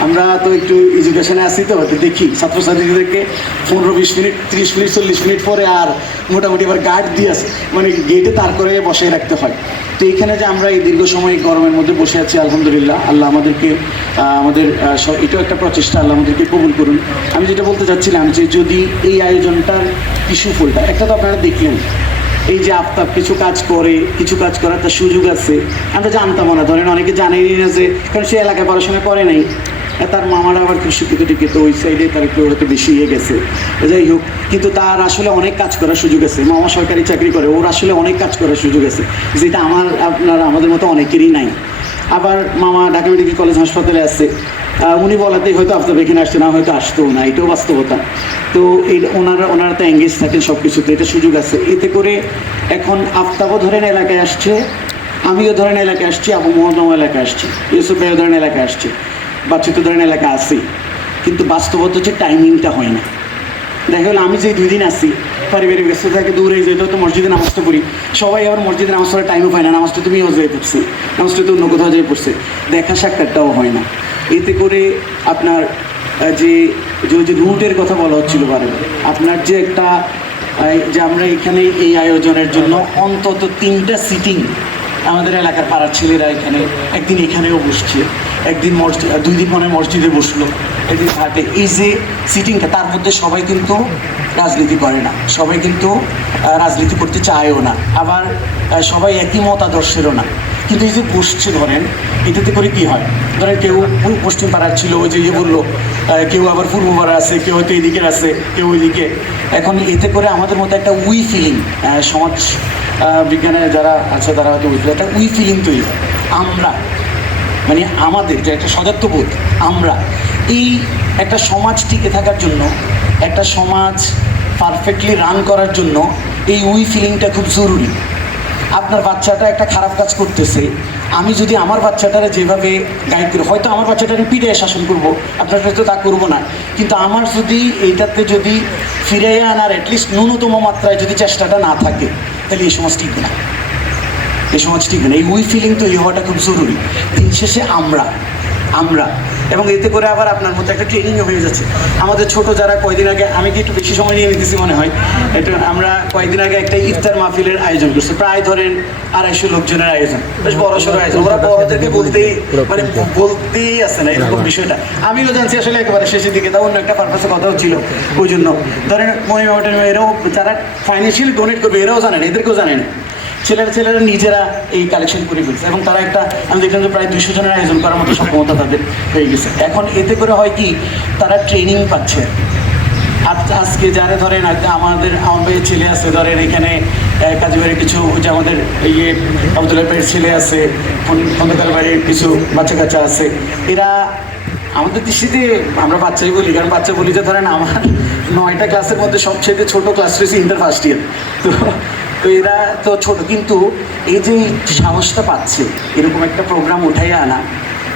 আমরা তো একটু এডুকেশনে আসি, তো দেখি ছাত্রছাত্রীদেরকে 15-20 মিনিট, 30 মিনিট, 40 মিনিট পরে আর মোটামুটি আবার গার্ড দিয়ে আসে, মানে গেটে তার করে বসে রাখতে হয়। তো এইখানে যে আমরা এই দীর্ঘ সময় গরমের মধ্যে বসে আছি, আলহামদুলিল্লাহ, আল্লাহ আমাদেরকে এটাও একটা প্রচেষ্টা, আল্লাহ আমাদেরকে কবুল করুন। আমি যেটা বলতে চাচ্ছিলাম যে যদি এই আয়োজনটার কিছু ফুলটা একটা তো আপনারা দেখলেন, এই যে আফতাব কিছু কাজ করার তার সুযোগ আছে, আমরা জানতাম না, ধরেন অনেকে জানেনই না, যে কারণ সে এলাকায় পড়াশোনা করে নাই, তার মামারা আবার খুব শিক্ষিত টিকে, তো ওই সাইডে তার একটু হয়তো বেশি গেছে, যাই হোক, কিন্তু তার আসলে অনেক কাজ করার সুযোগ আছে। মামা সরকারি চাকরি করে, ওর আসলে অনেক কাজ করার সুযোগ আছে, যেটা আমাদের মতো অনেকেরই নাই। আবার মামা ঢাকা মেডিকেল কলেজ হাসপাতালে আছে, উনি বলাতেই হয়তো আফতাব এখানে আসছে না, হয়তো আসতেও না, এটাও বাস্তবতা। তো এই ওনারা তো এঙ্গেজ থাকেন সব কিছুতে, এটা সুযোগ আছে। এতে করে এখন আফতাবও ধরেন এলাকায় আসছে, আমিও ধরেন এলাকায় আসছি, আবু মোহাম্মদ এলাকায় আসছি, ইউসুফ ভাইও ধরেন এলাকায় আসছে, বাচ্চা তো ধরেন এলাকায় আসি, কিন্তু বাস্তবতা হচ্ছে টাইমিংটা হয় না। দেখা গেলো আমি যে 2 দিন আসি, পারিবারিক ব্যস্ত থাকে, দূরে যেতে হতো, মসজিদে নামাজটা পড়ি, সবাই আবার মসজিদে নামাজ পড়ার টাইমও পায় না, নামাজটা তুমি যেয়ে পড়ছে, নামাজটা তো অন্য কোথাও যেয়ে পড়ছে, দেখা সাক্ষাৎটাও হয় না। এতে করে আপনার যে রুটের কথা বলা হচ্ছিল বারবার, আপনার যে একটা যে আমরা এখানে এই আয়োজনের জন্য অন্তত 3টা সিটিং আমাদের এলাকার পাড়ার ছেলেরা একদিন এখানেও বসছে, একদিন 2 দিন মনে মসজিদে বসলো, একদিন ঘাটে। এই যে সিটিংটা, তার মধ্যে সবাই কিন্তু রাজনীতি করে না, সবাই কিন্তু রাজনীতি করতে চায়ও না, আবার সবাই একই মতাদর্শেরও না, কিন্তু এই যে বসছে ধরেন, এটাতে করে কি হয়, ধরেন কেউ পশ্চিম পাড়ার ছিল, ওই যে বললো, কেউ আবার পূর্ব পাড়া আছে, কেউ হয়তো এদিকের আছে, কেউ ওইদিকে। এখন এতে করে আমাদের মধ্যে একটা ফিলিং, সমাজ বিজ্ঞানে যারা আছে তারা হয়তো বুঝলো, একটা ফিলিং তৈরি হয়। আমরা মানে আমাদের যে একটা সদাত্মবোধ, আমরা এই একটা সমাজ টিকে থাকার জন্য, একটা সমাজ পারফেক্টলি রান করার জন্য এই ফিলিংটা খুব জরুরি। আপনার বাচ্চাটা একটা খারাপ কাজ করতেছে, আমি যদি আমার বাচ্চাটারে যেভাবে গাইড করি, হয়তো আমার বাচ্চাটারে পিঠে শাসন করবো, আপনার হয়তো তা করবো না, কিন্তু আমার যদি এইটাতে যদি ফিরে আনার অ্যাটলিস্ট ন্যূনতম মাত্রায় যদি চেষ্টাটা না থাকে, তাহলে এই সমাজ টিকবে না, এই সমাজ টিকবে না। এই ফিলিং তৈরি হওয়াটা খুব জরুরি। দিন শেষে আমরা এবং এতে করে আবার আপনার মধ্যে একটা ট্রেনিংও হয়ে যাচ্ছে। আমাদের ছোট যারা কয়েকদিন আগে, আমি কি একটু বেশি সময় নিয়ে নিতেছি মনে হয়, এটা আমরা কয়েকদিন আগে একটা ইফতার মাহফিলের আয়োজন করছি, প্রায় ধরেন 250 লোকজনের আয়োজন, বেশ বড়সড় আয়োজন। ওরা বড়দেরকে বলতেই আসে না এরকম বিষয়টা, আমিও জানছি আসলে একেবারে শেষের দিকে, তা অন্য একটা পারপাসে কথাও ছিল। ওই জন্য ধরেন মহিমা এরাও যারা ফাইন্যান্সিয়ালি ডোনেট করবে, এরাও জানে না, এদেরকেও জানে না, ছেলেরা নিজেরা এই কালেকশন করে ফেলছে, এবং তারা আমি দেখলাম যে প্রায় 200 জনের আয়োজন করার মতো সক্ষমতা তাদের হয়ে গেছে। এখন এতে করে হয় কি, তারা ট্রেনিং পাচ্ছে। আজকে যারা ধরেন আমার ছেলে আছে, ধরেন এখানে কাজী বাড়ির কিছু ওই যে আমাদের ইয়ে আবদুল্লাহ বাড়ির ছেলে আছে, খন্দকার বাড়ির কিছু বাচ্চা কাচ্চা আছে, এরা আমাদের দৃষ্টিতে আমরা বাচ্চাই বলি, কারণ বাচ্চা বলি যে ধরেন আমার 9টা ক্লাসের মধ্যে সবচেয়ে ছোট ক্লাস রয়েছে ইন্টার ফার্স্ট ইয়ার। তো তো এরা তো ছোট, কিন্তু এই যে সাহসটা পাচ্ছে এরকম একটা প্রোগ্রাম উঠাই আনা,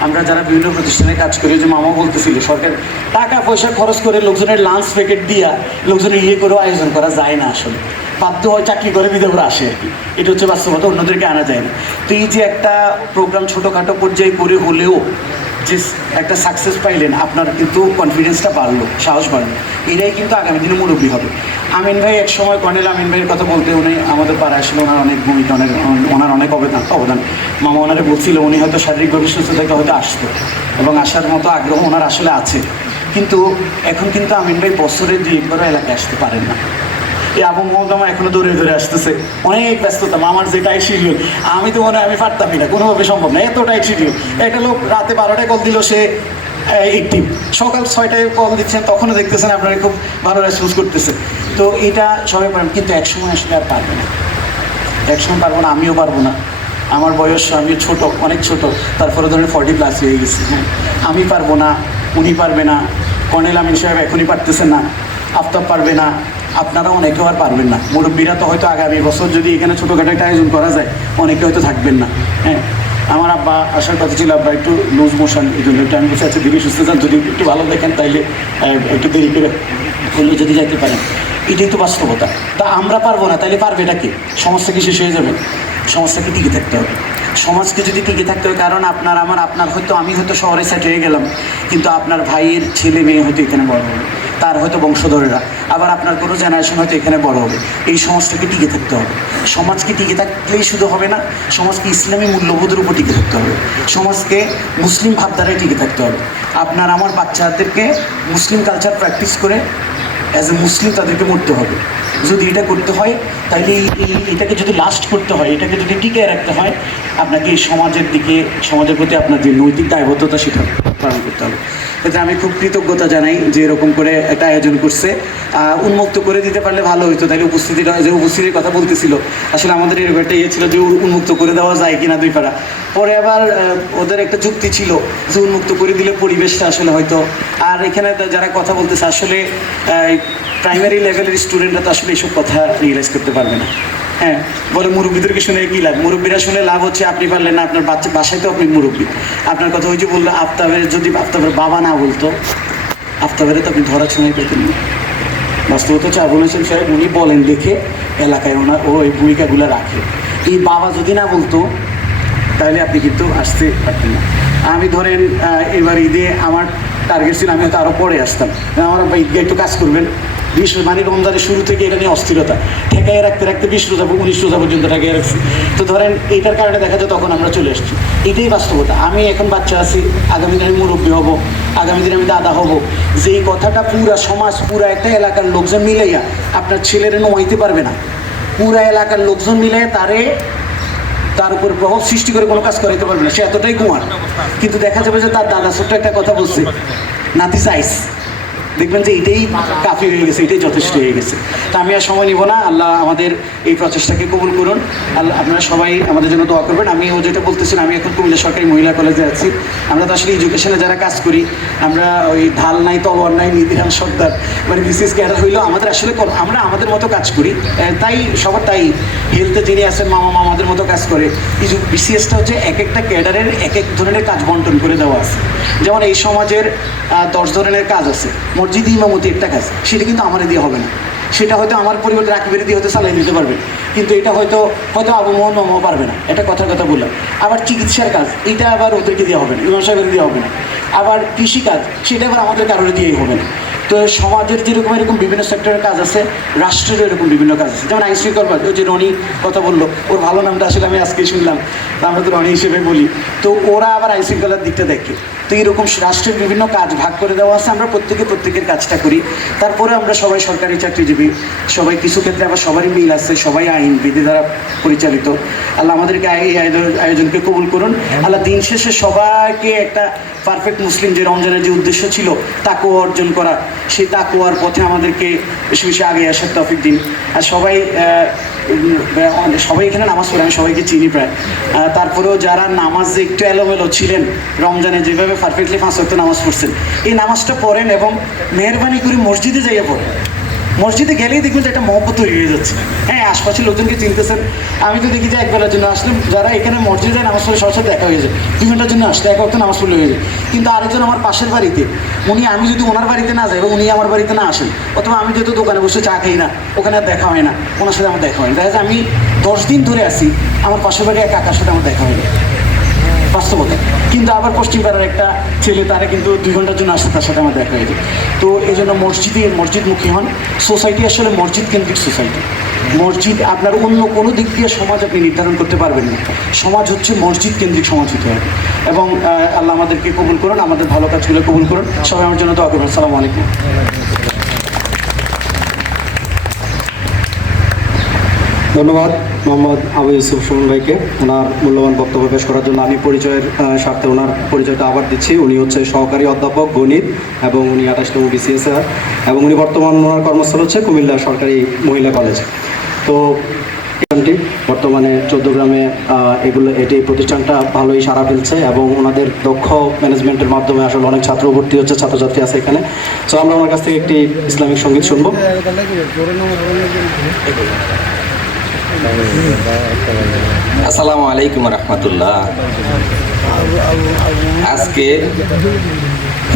আমরা যারা বিভিন্ন প্রতিষ্ঠানে কাজ করি, যে মামা বলতেছিল সরকার টাকা পয়সা খরচ করে লোকজনের লাঞ্চ প্যাকেট দিয়া লোকজনের ইয়ে করেও আয়োজন করা যায় না, আসলে বাধ্য হয় চাকরি করে বিধবরা আসে আর কি, এটা হচ্ছে বাস্তবতা, অন্যদেরকে আনা যায় না। তো এই যে একটা প্রোগ্রাম ছোটোখাটো পর্যায়ে করে হলেও যে একটা সাকসেস পাইলেন, আপনার কিন্তু কনফিডেন্সটা বাড়লো, সাহস বাড়লো, এরাই কিন্তু আগামী দিনে মুরব্বী হবে। আমিন ভাই এক সময়, কর্নেল আমিন ভাইয়ের কথা বলতে, উনি আমাদের পাড়ায় আসলে ওনার অনেক ভূমিকা, ওনার অনেক অবদান মামা ওনারে বলছিল, উনি হয়তো শারীরিকভাবে সুস্থ থেকে হয়তো আসতো এবং আসার মতো আগ্রহ ওনার আসলে আছে, কিন্তু এখন কিন্তু আমিন ভাই বছরে 2-1 এলাকায় আসতে পারেন না। এই আবু মোহাম্মদ এখনো দৌড়ে দৌড়ে আসতেছে, অনেক ব্যস্ততা, মামার যেটাই শিডিউল, আমি তো মনে হয় আমি পারতামই না, কোনোভাবে সম্ভব না, এতটাই শিডিউল। একটা লোক রাতে 12টায় কল দিল, সে একটিভ, সকাল 6টায় কল দিচ্ছেন, তখনও দেখতেছেন আপনারা খুব ভালো রেসপন্স করতেছে। তো এটা সবাই পারেন, কিন্তু একসময় আসলে আর পারবে না, একসময় পারবো না, আমিও পারবো না, আমার বয়স, আমি ছোট, অনেক ছোট, তারপরে ধরেন 40+ হয়ে গেছি। হ্যাঁ, আমি পারবো না, উনি পারবে না, কর্নেল আমিন সাহেব এখনই পারতেছেন না, আফতাব পারবে না, আপনারা অনেকেও আর পারবেন না। মুরব্বীরা তো হয়তো আগামী বছর যদি এখানে ছোটোখাটো একটা আয়োজন করা যায়, অনেকে হয়তো থাকবেন না। হ্যাঁ, আমার আব্বা আসার কথা ছিল, আব্বা একটু লুজ মোশন, এই জন্য একটু আমি বসে আছি, দিকে সুস্থ যান, যদি একটু ভালো দেখেন তাইলে একটু দেরি করে বললে যদি যাইতে পারেন, এটাই তো বাস্তবতা। তা আমরা পারবো না, তাইলে পারবে এটা কি? সমাজটা কি শেষ হয়ে যাবে? সমাজটাকে টিকে থাকতে হবে, সমাজকে যদি টিকে থাকতে হবে, কারণ আপনার হয়তো, আমি হয়তো শহরে সেট হয়ে গেলাম, কিন্তু আপনার ভাইয়ের ছেলে মেয়ে হয়তো এখানে বড় হবে, তার হয়তো বংশধরেরা, আবার আপনার কোনো জেনারেশন হয়তো এখানে বড় হবে। এই সমাজটাকে টিকে থাকতে হবে, সমাজকে টিকে থাকলেই শুধু হবে না, সমাজকে ইসলামী মূল্যবোধের উপর টিকে থাকতে হবে, সমাজকে মুসলিম ভাবধারায় টিকে থাকতে হবে। আপনার আমার বাচ্চাদেরকে মুসলিম কালচার প্র্যাকটিস করে অ্যাজ এ মুসলিম তাদেরকে মরতে হবে। যদি এটা করতে হয়, তাহলে এটাকে যদি লাস্ট করতে হয়, এটাকে যদি টিকিয়ে রাখতে হয়, আপনাকে এই সমাজের দিকে, সমাজের প্রতি আপনার যে নৈতিক দায়বদ্ধতা সেটা পালন করতে হবে। এতে আমি খুব কৃতজ্ঞতা জানাই যে এরকম করে একটা আয়োজন করছে, উন্মুক্ত করে দিতে পারলে ভালো হতো। তাহলে উপস্থিতির কথা বলতেছিল, আসলে আমাদের এরকম একটা ইয়ে ছিল যে উন্মুক্ত করে দেওয়া যায় কিনা 2 পাড়া, পরে আবার ওদের একটা যুক্তি ছিল যে উন্মুক্ত করে দিলে পরিবেশটা আসলে হয়তো, আর এখানে যারা কথা বলতেছে আসলে প্রাইমারি লেভেলের স্টুডেন্টরা তো আসলে এইসব কথা রিয়েলাইজ করতে পারবে না। হ্যাঁ, বলে মুরব্বীদেরকে শুনে কী লাভ? মুরব্বীরা শুনে লাভ হচ্ছে আপনি পারলেন না, আপনার বাসায় তো আপনি মুরব্বী, আপনার কথা ওই যে বললো আফতাবের, যদি আফতাবের বাবা না বলতো, আফতাবের তো আপনি ধরা ছোঁয়াই পেতেন না। বাস্তবতা হচ্ছে আবুল হোসেন সাহেব উনি বলেন দেখে এলাকায় ও এই ভূমিকাগুলো রাখে। এই বাবা যদি না বলতো তাহলে আপনি কিন্তু আসতে পারতেন না। আমি ধরেন এবার ঈদে আমার টার্গেট ছিল আমি হয়তো আরও পরে আসতাম, আমার ঈদে একটু কাজ করবেন, 20 মানে রমজানের শুরু থেকে এটা নিয়ে অস্থিরতা, ঠেকাইয়ে রাখতে 20 রোজা 19 রোজা পর্যন্ত ঠেকাইয়ে রাখছি। তো ধরেন এইটার কারণে দেখা যায় তখন আমরা চলে আসছি, এটাই বাস্তবতা। আমি এখন বাচ্চা আছি, আগামী দিনে আমি মুরব্বী হব, আগামী দিনে আমি দাদা হব, যেই কথাটা পুরা সমাজ, পুরা একটা এলাকার লোকজন মিলাইয়া আপনার ছেলেরে নোয়াইতে পারবে না, পুরা এলাকার লোকজন মিলাইয়া তার উপর প্রভাব সৃষ্টি করে কোনো কাজ করাইতে পারবে না, সে এতটাই কুমার। কিন্তু দেখা যাবে যে তার দাদা ছোট্ট একটা কথা বলছে, নাতি সাইজ, দেখবেন যে এটাই কাফি হয়ে গেছে, এটাই যথেষ্ট হয়ে গেছে। তা আমি আর সময় নিব না, আল্লাহ আমাদের এই প্রচেষ্টাকে কবুল করুন। আল্লাহ আপনারা সবাই আমাদের জন্য দোয়া করবেন। আমি যেটা বলতেছিলাম, আমি এখন কুমিল্লা সরকারি মহিলা কলেজে আছি। আমরা তো আসলে এডুকেশনে যারা কাজ করি, আমরা ওই ঢাল নাই, তলোয়ার নাই, নিধিরাম সর্দার, মানে বিসিএস ক্যাডার হইলেও আমাদের আসলে আমরা আমাদের মতো কাজ করি, তাই সবার তাই হেলথে যিনি আছেন মামা আমাদের মতো কাজ করে। বিসিএসটা হচ্ছে এক একটা ক্যাডারের এক এক ধরনের কাজ বন্টন করে দেওয়া আছে। যেমন এই সমাজের 10 ধরনের কাজ আছে, মসজিদে ইমামতি একটা কাজ, সেটা কিন্তু আমার দিয়ে হবে না, সেটা হয়তো আমার পরিবর্তে রাকিবের দিয়ে হয়তো চালিয়ে দিতে পারবে, কিন্তু এটা হয়তো আবু মোহাম্মদ মামাও পারবে না, এটা কথা বললাম। আবার চিকিৎসার কাজ, এটা আবার ওদেরকে দেওয়া হবে না, ইমাম সাহেবের দেওয়া হবে না। আবার কৃষিকাজ, সেটা আবার আমাদের কারোর দিয়েই হবে না। তো সমাজের যেরকম এরকম বিভিন্ন সেক্টরের কাজ আছে, রাষ্ট্রেরও এরকম বিভিন্ন কাজ আছে। যেমন আইন শৃঙ্খলা, ওই যে রনি কথা বললো, ওর ভালো নামটা আসলে আমি আজকে শুনলাম, আমরা তো রনি হিসেবে বলি। তো ওরা আবার আইন শৃঙ্খলার দিকটা দেখে, তো এরকম রাষ্ট্রের বিভিন্ন কাজ ভাগ করে দেওয়া আছে, আমরা প্রত্যেকের কাজটা করি। তারপরে আমরা সবাই সরকারি চাকরিজীবী, সবাই কিছু ক্ষেত্রে আবার সবারই মিল আছে, সবাই আইনবিধি দ্বারা পরিচালিত। আল্লাহ আমাদেরকে এই আয়োজনকে কবুল করুন। আল্লাহ দিন শেষে সবাইকে একটা পারফেক্ট মুসলিম, যে রমজানের যে উদ্দেশ্য ছিল তাকওয়া অর্জন করা, সেই তাকওয়ার পথে আমাদেরকে বেশি বেশি আগে আসার তৌফিক দিন। আর সবাই এখানে নামাজ পড়ে, আমি সবাইকে চিনি প্রায়। তারপরেও যারা নামাজে একটু এলোমেলো ছিলেন, রমজানে যেভাবে পারফেক্টলি 5 ওয়াক্ত নামাজ পড়ছেন, এই নামাজটা পড়েন এবং মেহরবানি করে মসজিদে যাইয়া পড়েন। মসজিদে গেলেই দেখবেন যে একটা মহব্বত তৈরি হয়ে যাচ্ছে। হ্যাঁ, আশপাশের লোকজনকে চিনতেছেন। আমি তো দেখি যে একবেলার জন্য আসলে যারা এখানে মসজিদে নামাজ পড়ে সরাসরি দেখা হয়ে যায়, 2 ঘন্টার জন্য আসলে এক ওয়াক্ত নামাজ পড়লে হয়ে যায়। কিন্তু আরেকজন আমার পাশের বাড়িতে, আমি যদি ওনার বাড়িতে না যাই এবং উনি আমার বাড়িতে না আসেন, অথবা আমি যেহেতু দোকানে বসে চা খাই না, ওখানে আর দেখা হয় না, ওনার সাথে আমার দেখা হয় না। দেখা যায় আমি 10 দিন ধরে আসি, আমার পাশের বাড়ি এক কাকার সাথে আমার দেখা হয় না, বাস্তবতা। কিন্তু আবার পশ্চিম পাড়ার একটা ছেলে, তারা কিন্তু 2 ঘন্টার জন্য আসে, তার সাথে আমার দেখা হয়ে যায়। তো এই জন্য মসজিদমুখী হন। সোসাইটি আসলে মসজিদ কেন্দ্রিক সোসাইটি। মসজিদ আপনার অন্য কোনো দিক দিয়ে সমাজ আপনি নির্ধারণ করতে পারবেন না। সমাজ হচ্ছে মসজিদ কেন্দ্রিক সমাজ হতে হবে। এবং আল্লাহ আমাদেরকে কবুল করুন, আমাদের ভালো কাজগুলো কবুল করুন। সবাই আমার জন্য দোয়া করবেন। আসসালামু আলাইকুম। ধন্যবাদ মোহাম্মদ আবু ইউসুফ সুমন ভাইকে ওনার মূল্যবান বক্তব্য পেশ করার জন্য। আমি পরিচয়ের স্বার্থে ওনার পরিচয়টা আবার দিচ্ছি। উনি হচ্ছে সহকারী অধ্যাপক গণিত এবং উনি 28তম BCS এবং উনি বর্তমান ওনার কর্মস্থল হচ্ছে কুমিল্লা সরকারি মহিলা কলেজ। তো বর্তমানে 14 গ্রামে এটি প্রতিষ্ঠানটা ভালোই সাড়া ফেলছে এবং ওনাদের দক্ষ ম্যানেজমেন্টের মাধ্যমে আসলে অনেক ছাত্র ভর্তি হচ্ছে, ছাত্রছাত্রী আছে এখানে। তো আমরা ওনার কাছ থেকে একটি ইসলামিক সঙ্গীত শুনবো। আসসালামু আলাইকুম রহমতুল্লাহ। আজকে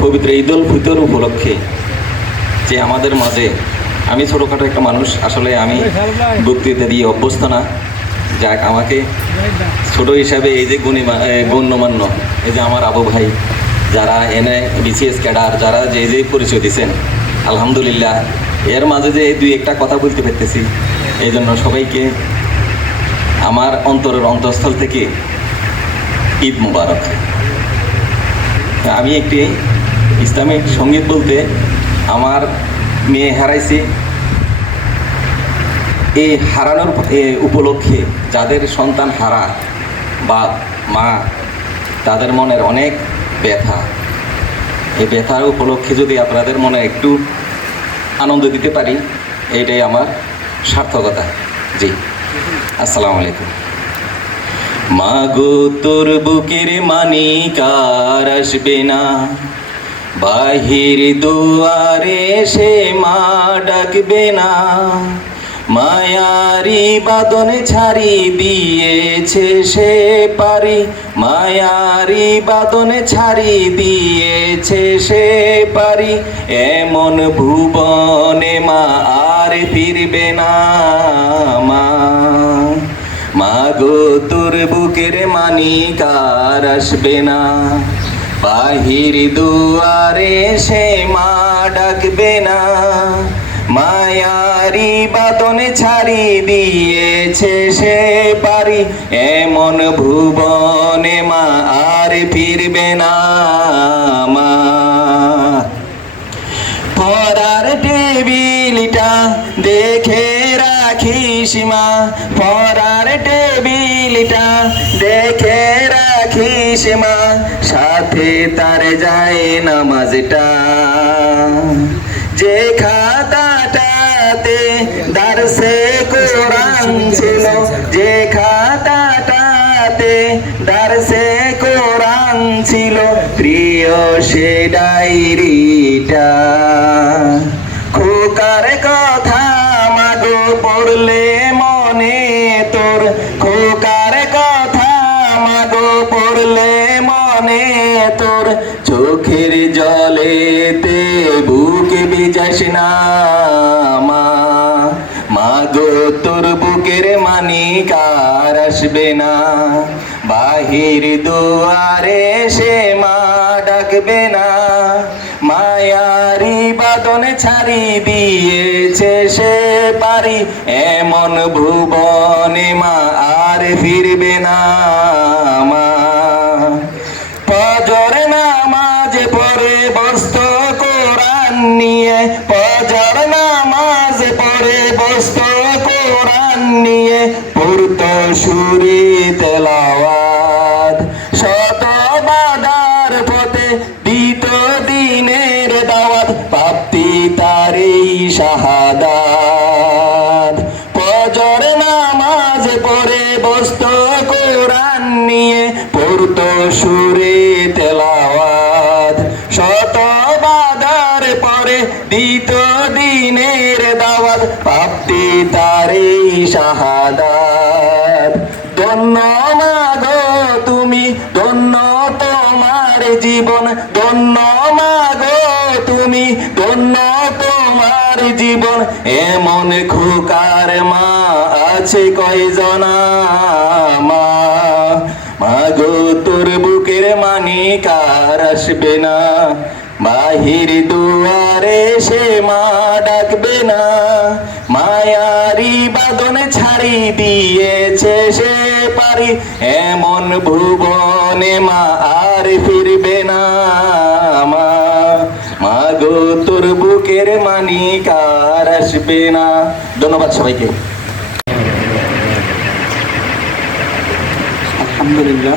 পবিত্র ঈদ উল ফিতর উপলক্ষে যে আমাদের মাঝে, আমি ছোটোখাটো একটা মানুষ, আসলে আমি বক্তৃতা দিয়ে অভ্যস্ত না। যাক, আমাকে ছোট হিসাবে এই যে গণ্যমান্য এই যে আমার আবু ভাই, যারা এনে BCS ক্যাডার, যারা যে পরিচয় দিয়েছেন, আলহামদুলিল্লাহ এর মাঝে যে 2-1টা কথা বলতে পারতেছি, এই জন্য সবাইকে আমার অন্তরের অন্তঃস্থল থেকে ঈদ মুবারক। আমি একটি ইসলামিক সঙ্গীত বলতে, আমার মেয়ে হারাইছি, এই হারানোর উপলক্ষে যাদের সন্তান হারা বাপ মা, তাদের মনের অনেক ব্যথা, এই ব্যথার উপলক্ষে যদি আপনাদের মনে একটু আনন্দ দিতে পারি, এইটাই আমার সার্থকতা। জি, আসসালামু আলাইকুম। মাগো তোর বুকের মানিক আর আসবে না, বাহির দুয়ারে সে মা ডাকবে না, মায়ারি বাদন ছাড়ি দিয়েছে সে পারি, মায়ারি বাদন ছাড়ি দিয়েছে সে পারি, এমন ভুবনে মা আর ফিরবে না মা। মাগো তোর বুকের মানিক আর আসবে না, বাহির দুয়ারে সে মা ডাকবে না, মায়ারি বাদন ছাড়ি দিয়েছে সে পারি, এমন ভুবনে মা আর ফিরবে না মা। পড়ার টেবিলটা দেখে রাখিস মা, পড়ার টেবিলটা দেখে রাখিস মা, সাথে তার যায় নামাজটা, যে খাতাটাতে দারসে কোরআন ছিল, যে খাতাটাতে দারসে কোরআন ছিল, প্রিয় সে ডায়েরিটা, খোকার কথা মাগো পড়লে মনে তোর, খোকার কথা মাগো পড়লে মনে তোর, চোখের জলেতে বুক ভিজাস না মা। মাগো তোর বুকের মানিক আর আসবে না, বাহির দুয়ারে সে মা ডাকবে না, মায়ারি বাদন ছাড়ি দিয়েছে সে পারি, এমন ভুবনে মা আর ফিরবে না মা। ফজর নামাজ পড়ে বসত কোরআন নিয়ে, ফজর নামাজ পড়ে বসত কোরআন নিয়ে, পড়তো সুরে তেলাওয়াত। শত বাধার পথে দিত দিনের দাওয়াত, প্রাপ্তি তারই শাহাদাত। ফজর নামাজ পড়ে বসত কোরআন নিয়ে, পড়তো সুরে তেলাওয়াত। শত বাধার পরে দিত দিনের দাওয়াত, প্রাপ্তি তারই শাহাদাত। ধন্য মাগো তুমি, ধন্য তোমার জীবন, ধন্য মাগো তুমি, ধন্য তোমার জীবন। এমন খোকার মা আছে কয়জনা মা, মাগো তোর বুকের মানি কার আসবে না, বাহির দুয়ারে সে মা ডাকবে না। মায়ারি বাঁধন ছাড়ি দিয়েছে সে পারি, এমন ভুবনে মা আর ফিরবে না মা, মাগো তোর বুকের মানি কার আসবে না। ধন্যবাদ সবাইকে। আলহামদুলিল্লাহ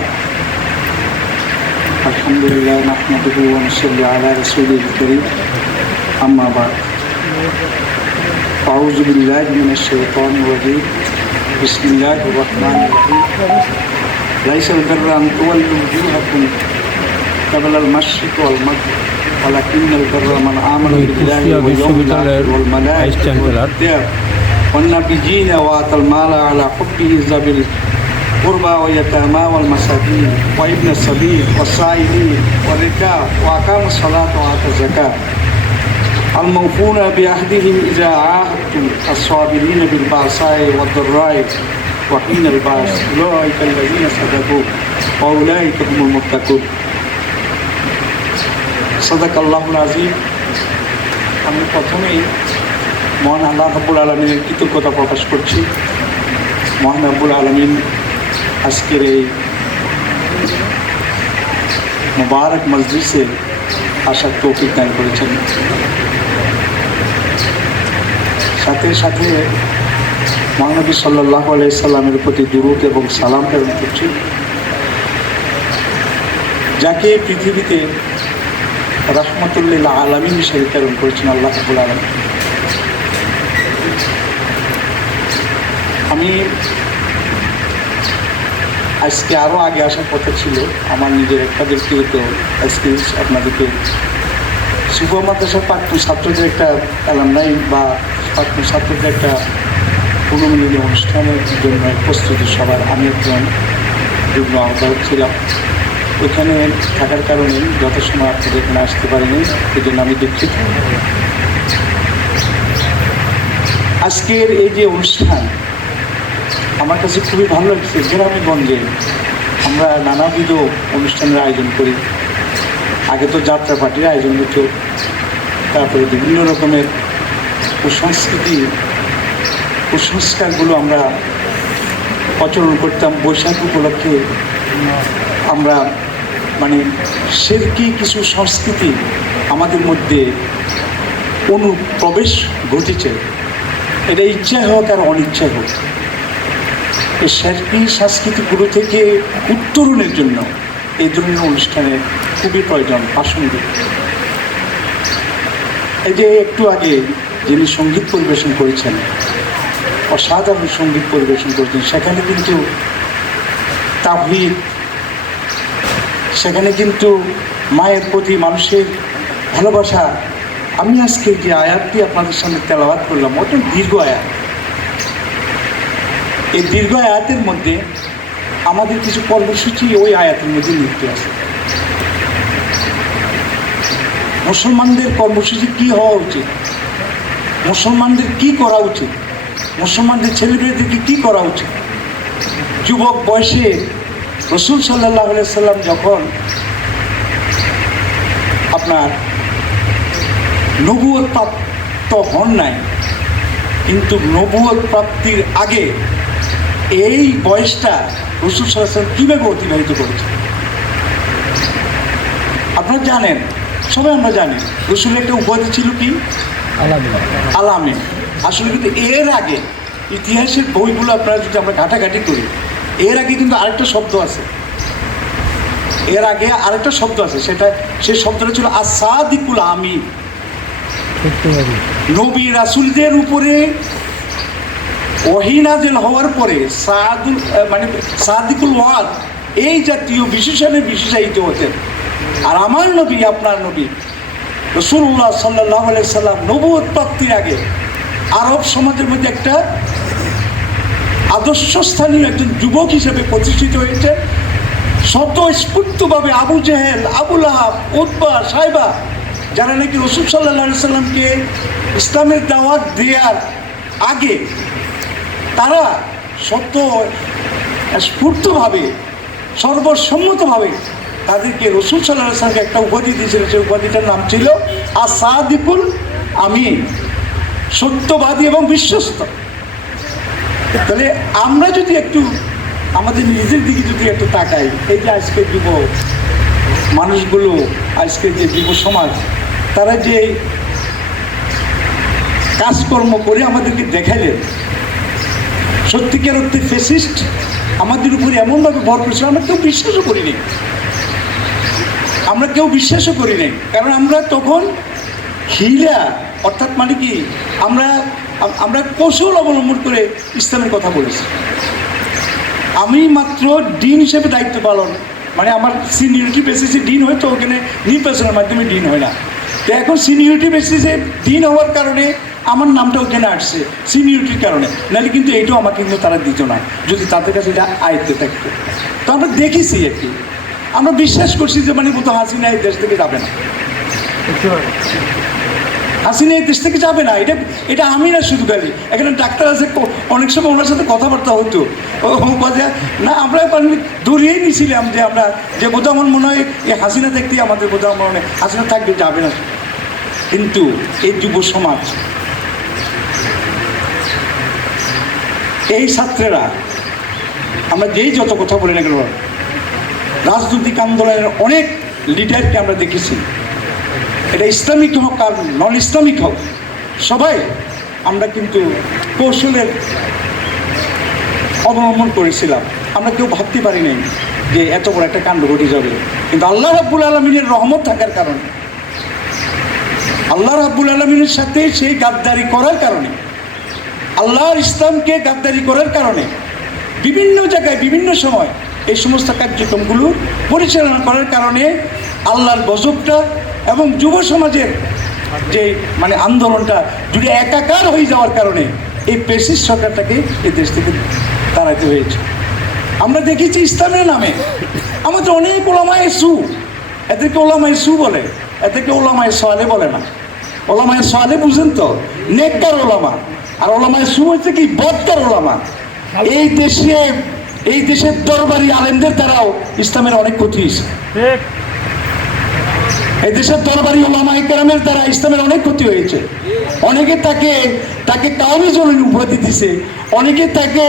আলহামদুলিল্লাহ নাহমাদুহু ওয়া নুসাল্লি আলা রাসূলিল কারীম, আম্মা বা'দ। আউযু বিল্লাহি মিনাশ শাইতানির রাজীম, বিসমিল্লাহির রাহমানির রাহিম। লাইসাল বিররা আন তুওয়াল্লু ওজুহাকুম কিবালাল মাশরিকি ওয়াল মাগরিব, ওয়ালাকিন্নাল বিররা মান আমানা বিল্লাহি ওয়াল ইয়াউমিল আখির ওয়াল মালাইকাতি ওয়াল কিতাব ওয়ান নাবিয়্যিনা ওয়া আতাল মালা আলা হুব্বিহি যাবিল قربى واليتامى والمساكين وابن السبيل والسائلين والركاب وأقاموا الصلاة وآتوا الزكاة الموفون بعهدهم إذا عاهدتم الصابرين بالبأساء والضراء وحين البأس أولئك الذين صدقوا وأولئك هم المتقون صدق الله العظيم। আমি প্রথমেই মহান আল্লাহ রাব্বুল আলামিনের কৃতজ্ঞতা প্রকাশ করছি। মহান রাব্বুল আলামিন আজকের এই মুবারক মজলিসে আসার তৌফিক দান করেছেন। সাথে সাথে মহানবী সাল্লাল্লাহু আলাইহি সাল্লামের প্রতি দুরূদ এবং সালাম প্রেরণ করছি, যাকে পৃথিবীতে রাহমাতুল আলামিন হিসেবে প্রেরণ করেছেন আল্লাহ রাব্বুল আলামিন। আমি আজকে আরও আগে আসার কথা ছিল। আমার নিজের একটা ব্যক্তিগত এক্সপিরিয়েন্স আপনাদেরকে শুভ মাদ্রাসার প্রাক্তন ছাত্রদের একটা অ্যালামনাই বা প্রাক্তন ছাত্রদের একটা পুনর্মিলনী অনুষ্ঠানের জন্য প্রস্তুতি সভার আমি একজন যুগ্ম আহ্বায়ক ছিলাম। ওইখানে থাকার কারণে যথাসময় আপনাদের এখানে আসতে পারিনি, এই জন্য আমি দুঃখিত। আজকের এই যে অনুষ্ঠান আমার কাছে খুবই ভালো লাগছে। গ্রামে গঞ্জে আমরা নানাবিধ অনুষ্ঠানের আয়োজন করি। আগে তো যাত্রা পার্টির আয়োজন হতো, তারপরে বিভিন্ন রকমের কুসংস্কারগুলো আমরা প্রচলন করতাম। বৈশাখ উপলক্ষে আমরা মানে শিরকি কিছু সংস্কৃতি আমাদের মধ্যে অনুপ্রবেশ ঘটেছে, এটা ইচ্ছায় হোক আর অনিচ্ছায় হোক। এই শিরকি সংস্কৃতিগুলো থেকে উত্তরণের জন্য এই ধরনের অনুষ্ঠানের খুবই প্রয়োজন, প্রাসঙ্গিক। এই যে একটু আগে যিনি সঙ্গীত পরিবেশন করেছেন, অসাধারণ সঙ্গীত পরিবেশন করেছেন, সেখানে কিন্তু তাওহীদ, সেখানে কিন্তু মায়ের প্রতি মানুষের ভালোবাসা। আমি আজকে যে আয়াতটি আপনাদের সামনে তেলাওয়াত করলাম, ওটা দীর্ঘ আয়াত। এই দীর্ঘ আয়াতের মধ্যে আমাদের কিছু কর্মসূচি ওই আয়াতের মধ্যে লিখতে আছে। মুসলমানদের কর্মসূচি কী হওয়া উচিত, মুসলমানদের কি করা উচিত, মুসলমানদের ছেলেমেয়েদেরকে কী করা উচিত। যুবক বয়সে রাসূল সাল্লাল্লাহু আলাইহি সাল্লাম যখন আপনার নবুয়ত প্রাপ্ত হন নাই, কিন্তু নবুয়ত প্রাপ্তির আগে এই বয়সটা রাসূল সাল্লাল্লাহু আলাইহি সাল্লাম কীভাবে অতিবাহিত করেছে। আপনারা জানেন সবাই আমরা জানি রসুলের একটা উপাধি ছিল কি আলামিন। আসলে কিন্তু এর আগে ইতিহাসের বইগুলো আপনারা যদি আমরা ঘাটাঘাটি করি, এর আগে কিন্তু আরেকটা শব্দ আছে, এর আগে আরেকটা শব্দ আছে, সেই শব্দটা ছিল আসাদিকুল আমিন। নবী রাসূলদের উপরে ওহী নাযিল হওয়ার পরে সাদিকুল ওয়াদ এই জাতীয় বিশেষণে বিশেষায়িত হতেন। আর আমার নবী, আপনার নবী রাসূলুল্লাহ সাল্লাল্লাহু আলাইহি সাল্লাম নবুয়ত প্রাপ্তির আগে আরব সমাজের মধ্যে একটা আদর্শস্থানীয় একজন যুবক হিসেবে প্রতিষ্ঠিত হয়েছে। স্বতঃস্ফূর্তভাবে আবু জেহেল, আবু লাহাব, উতবা, সাইবা যারা নাকি রাসূল সাল্লাল্লাহু আলাইহি সাল্লামকে ইসলামের দাওয়াত দেওয়ার আগে তারা স্বতঃস্ফূর্তভাবে সর্বসম্মতভাবে তাদেরকে রাসূল সাল্লাল্লাহু আলাইহি সাল্লামকে একটা উপাধি দিয়েছিল। সেই উপাধিটার নাম ছিল আসাদিকুল আমিন, সত্যবাদী এবং বিশ্বস্ত। তাহলে আমরা যদি একটু আমাদের নিজের দিকে যদি একটু তাকাই, এই যে আজকের যুব মানুষগুলো, আজকের যে যুব সমাজ, তারা যে কাজকর্ম করে আমাদেরকে দেখাইলেন, সত্যিকার অর্থে ফ্যাসিস্ট আমাদের উপরে এমনভাবে ভর করেছিল আমরা কেউ বিশ্বাসও করি নাই, আমরা কেউ বিশ্বাসও করি নাই। কারণ আমরা তখন হিলা, অর্থাৎ মানে কি, আমরা কৌশল অবলম্বন করে ইসলামের কথা বলেছি। আমি মাত্র ডিন হিসেবে দায়িত্ব পালন, মানে আমার সিনিয়রিটি বেসিসে ডিন হয়তো ওখানে নির্বাচনের মাধ্যমে ডিন হয় না, তো এখন সিনিয়রিটি বেসিসে ডিন হওয়ার কারণে আমার নামটা ওখানে আসছে সিনিয়রিটির কারণে, নাহলে কিন্তু এইটাও আমাকে কিন্তু তারা দিত না যদি তাদের কাছে এটা আয়ত্তে থাকতো। তো আমরা দেখেছি আর কি, আমরা বিশ্বাস করছি যে মানে বোধ হাসিনা এই দেশ থেকে যাবে না, হাসিনা এই দেশ থেকে যাবে না। এটা আমি না শুধু খালি, এখানে ডাক্তার আছে, অনেক সময় ওনার সাথে কথাবার্তা হতো, না আমরা ধরিয়েই নিয়েছিলাম যে আমরা যে বোধ আমার মনে হয় এই হাসিনা দেখতেই আমাদের বোধ আমার মনে হয় হাসিনা থাকবে, যাবে না। কিন্তু এই যুব সমাজ, এই ছাত্রেরা, আমরা যেই যত কথা বলি না কেন, রাজনৈতিক আন্দোলনের অনেক লিডারকে আমরা দেখেছি, এটা ইসলামিক হোক আর নন ইসলামিক হোক, সবাই আমরা কিন্তু কৌশলের অবলম্বন করেছিলাম। আমরা কেউ ভাবতে পারি নাই যে এত বড় একটা কাণ্ড ঘটে যাবে, কিন্তু আল্লাহ রাব্বুল আলামিনের রহমত থাকার কারণে, আল্লাহ রাব্বুল আলামিনের সাথে সেই গাদ্দারি করার কারণে, আল্লাহর ইসলামকে গাদ্দারি করার কারণে বিভিন্ন জায়গায় বিভিন্ন সময় এই সমস্ত কার্যক্রমগুলো পরিচালনা করার কারণে আল্লাহর গজবটা এবং যুব সমাজের যে মানে আন্দোলনটা জুড়ে একাকার হয়ে যাওয়ার কারণে এই ফ্যাসিস্ট সরকারটাকে এই দেশ থেকে তাড়াতে হয়েছে। আমরা দেখেছি ইসলামের নামে আমাদের অনেক ওলামায়ে সু, এদেরকে ওলামায়ে সু বলে, এদেরকে ওলামায়ে সালে বলে না। ওলামায়ে সালে বুঝেন তো, নেককার ওলামা, আর ওলামায়ে সু হচ্ছে কি বদকার ওলামা। এই দেশের দরবারি আলেমদের দ্বারাও ইসলামের অনেক ক্ষতি হয়েছে, এই দেশের দরবারি ওলামায়ে কেরামের দ্বারা ইসলামের অনেক ক্ষতি হয়েছে। অনেকে তাকে কাউমি জরুরি উপাধি দিছে, অনেকে তাকে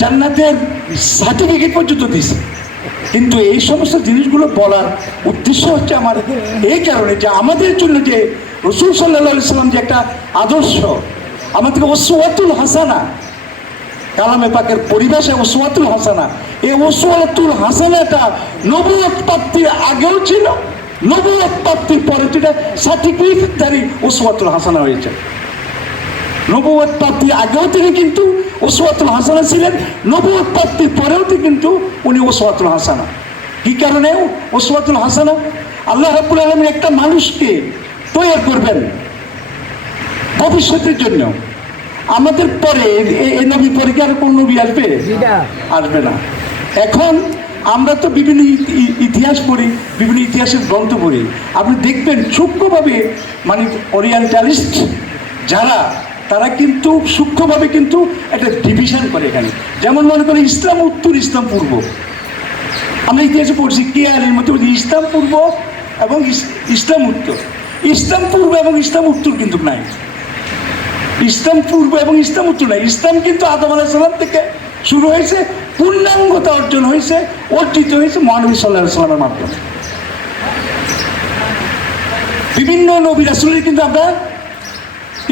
জান্নাতের সার্টিফিকেট পর্যন্ত দিছে। কিন্তু এই সমস্ত জিনিসগুলো বলার উদ্দেশ্য হচ্ছে আমার এই কারণে যে আমাদের জন্য যে রাসূল সাল্লাল্লাহু আলাইহি সাল্লাম যে একটা আদর্শ, আমাদেরকে উসওয়াতুল হাসানা, কালামে পাকের পরিবেশে উসওয়াতুল হাসানা, এই উসওয়াতুল হাসানাটা নবুয়ত প্রাপ্তির আগেও ছিল, নবুয়ত প্রাপ্তির পরে যেটা সার্টিফিকেটধারী উসওয়াতুল হাসানা হয়েছে। নবুয়ত প্রাপ্তির আগেও তিনি কিন্তু উসওয়াতুল হাসানা ছিলেন, নবুয়ত প্রাপ্তির পরেও কিন্তু উনি উসওয়াতুল হাসানা। কি কারণে উসওয়াতুল হাসানা? আল্লাহ রাব্বুল আলামিন একটা মানুষকে তৈরি করবেন ভবিষ্যতের জন্য। আমাদের পরে এই নবী পরে কি আর কোন নবী আসবে? আসবে না। এখন আমরা তো বিভিন্ন ইতিহাস পড়ি, বিভিন্ন ইতিহাসের গ্রন্থ পড়ি, আপনি দেখবেন সূক্ষ্মভাবে মানে ওরিয়েন্টালিস্ট যারা, তারা কিন্তু সূক্ষ্মভাবে কিন্তু একটা ডিভিশন করে এখানে। যেমন মনে করেন ইসলাম উত্তর, ইসলাম পূর্ব। আমরা ইতিহাসে পড়ছি কেয়ারের মধ্যে বলছি ইসলাম পূর্ব এবং ইসলাম উত্তর। ইসলাম পূর্ব এবং ইসলাম উত্তর কিন্তু নাই, ইসলাম পূর্ব এবং ইসলাম উত্তর নাই। ইসলাম কিন্তু আদম আলাইহিস সালাম থেকে শুরু হয়েছে, পূর্ণাঙ্গতা অর্জিত হয়েছে মহানবী সাল্লাল্লাহু আলাইহি ওয়াসাল্লামের মাধ্যমে। বিভিন্ন নবী রাসূলের কিন্তু আমরা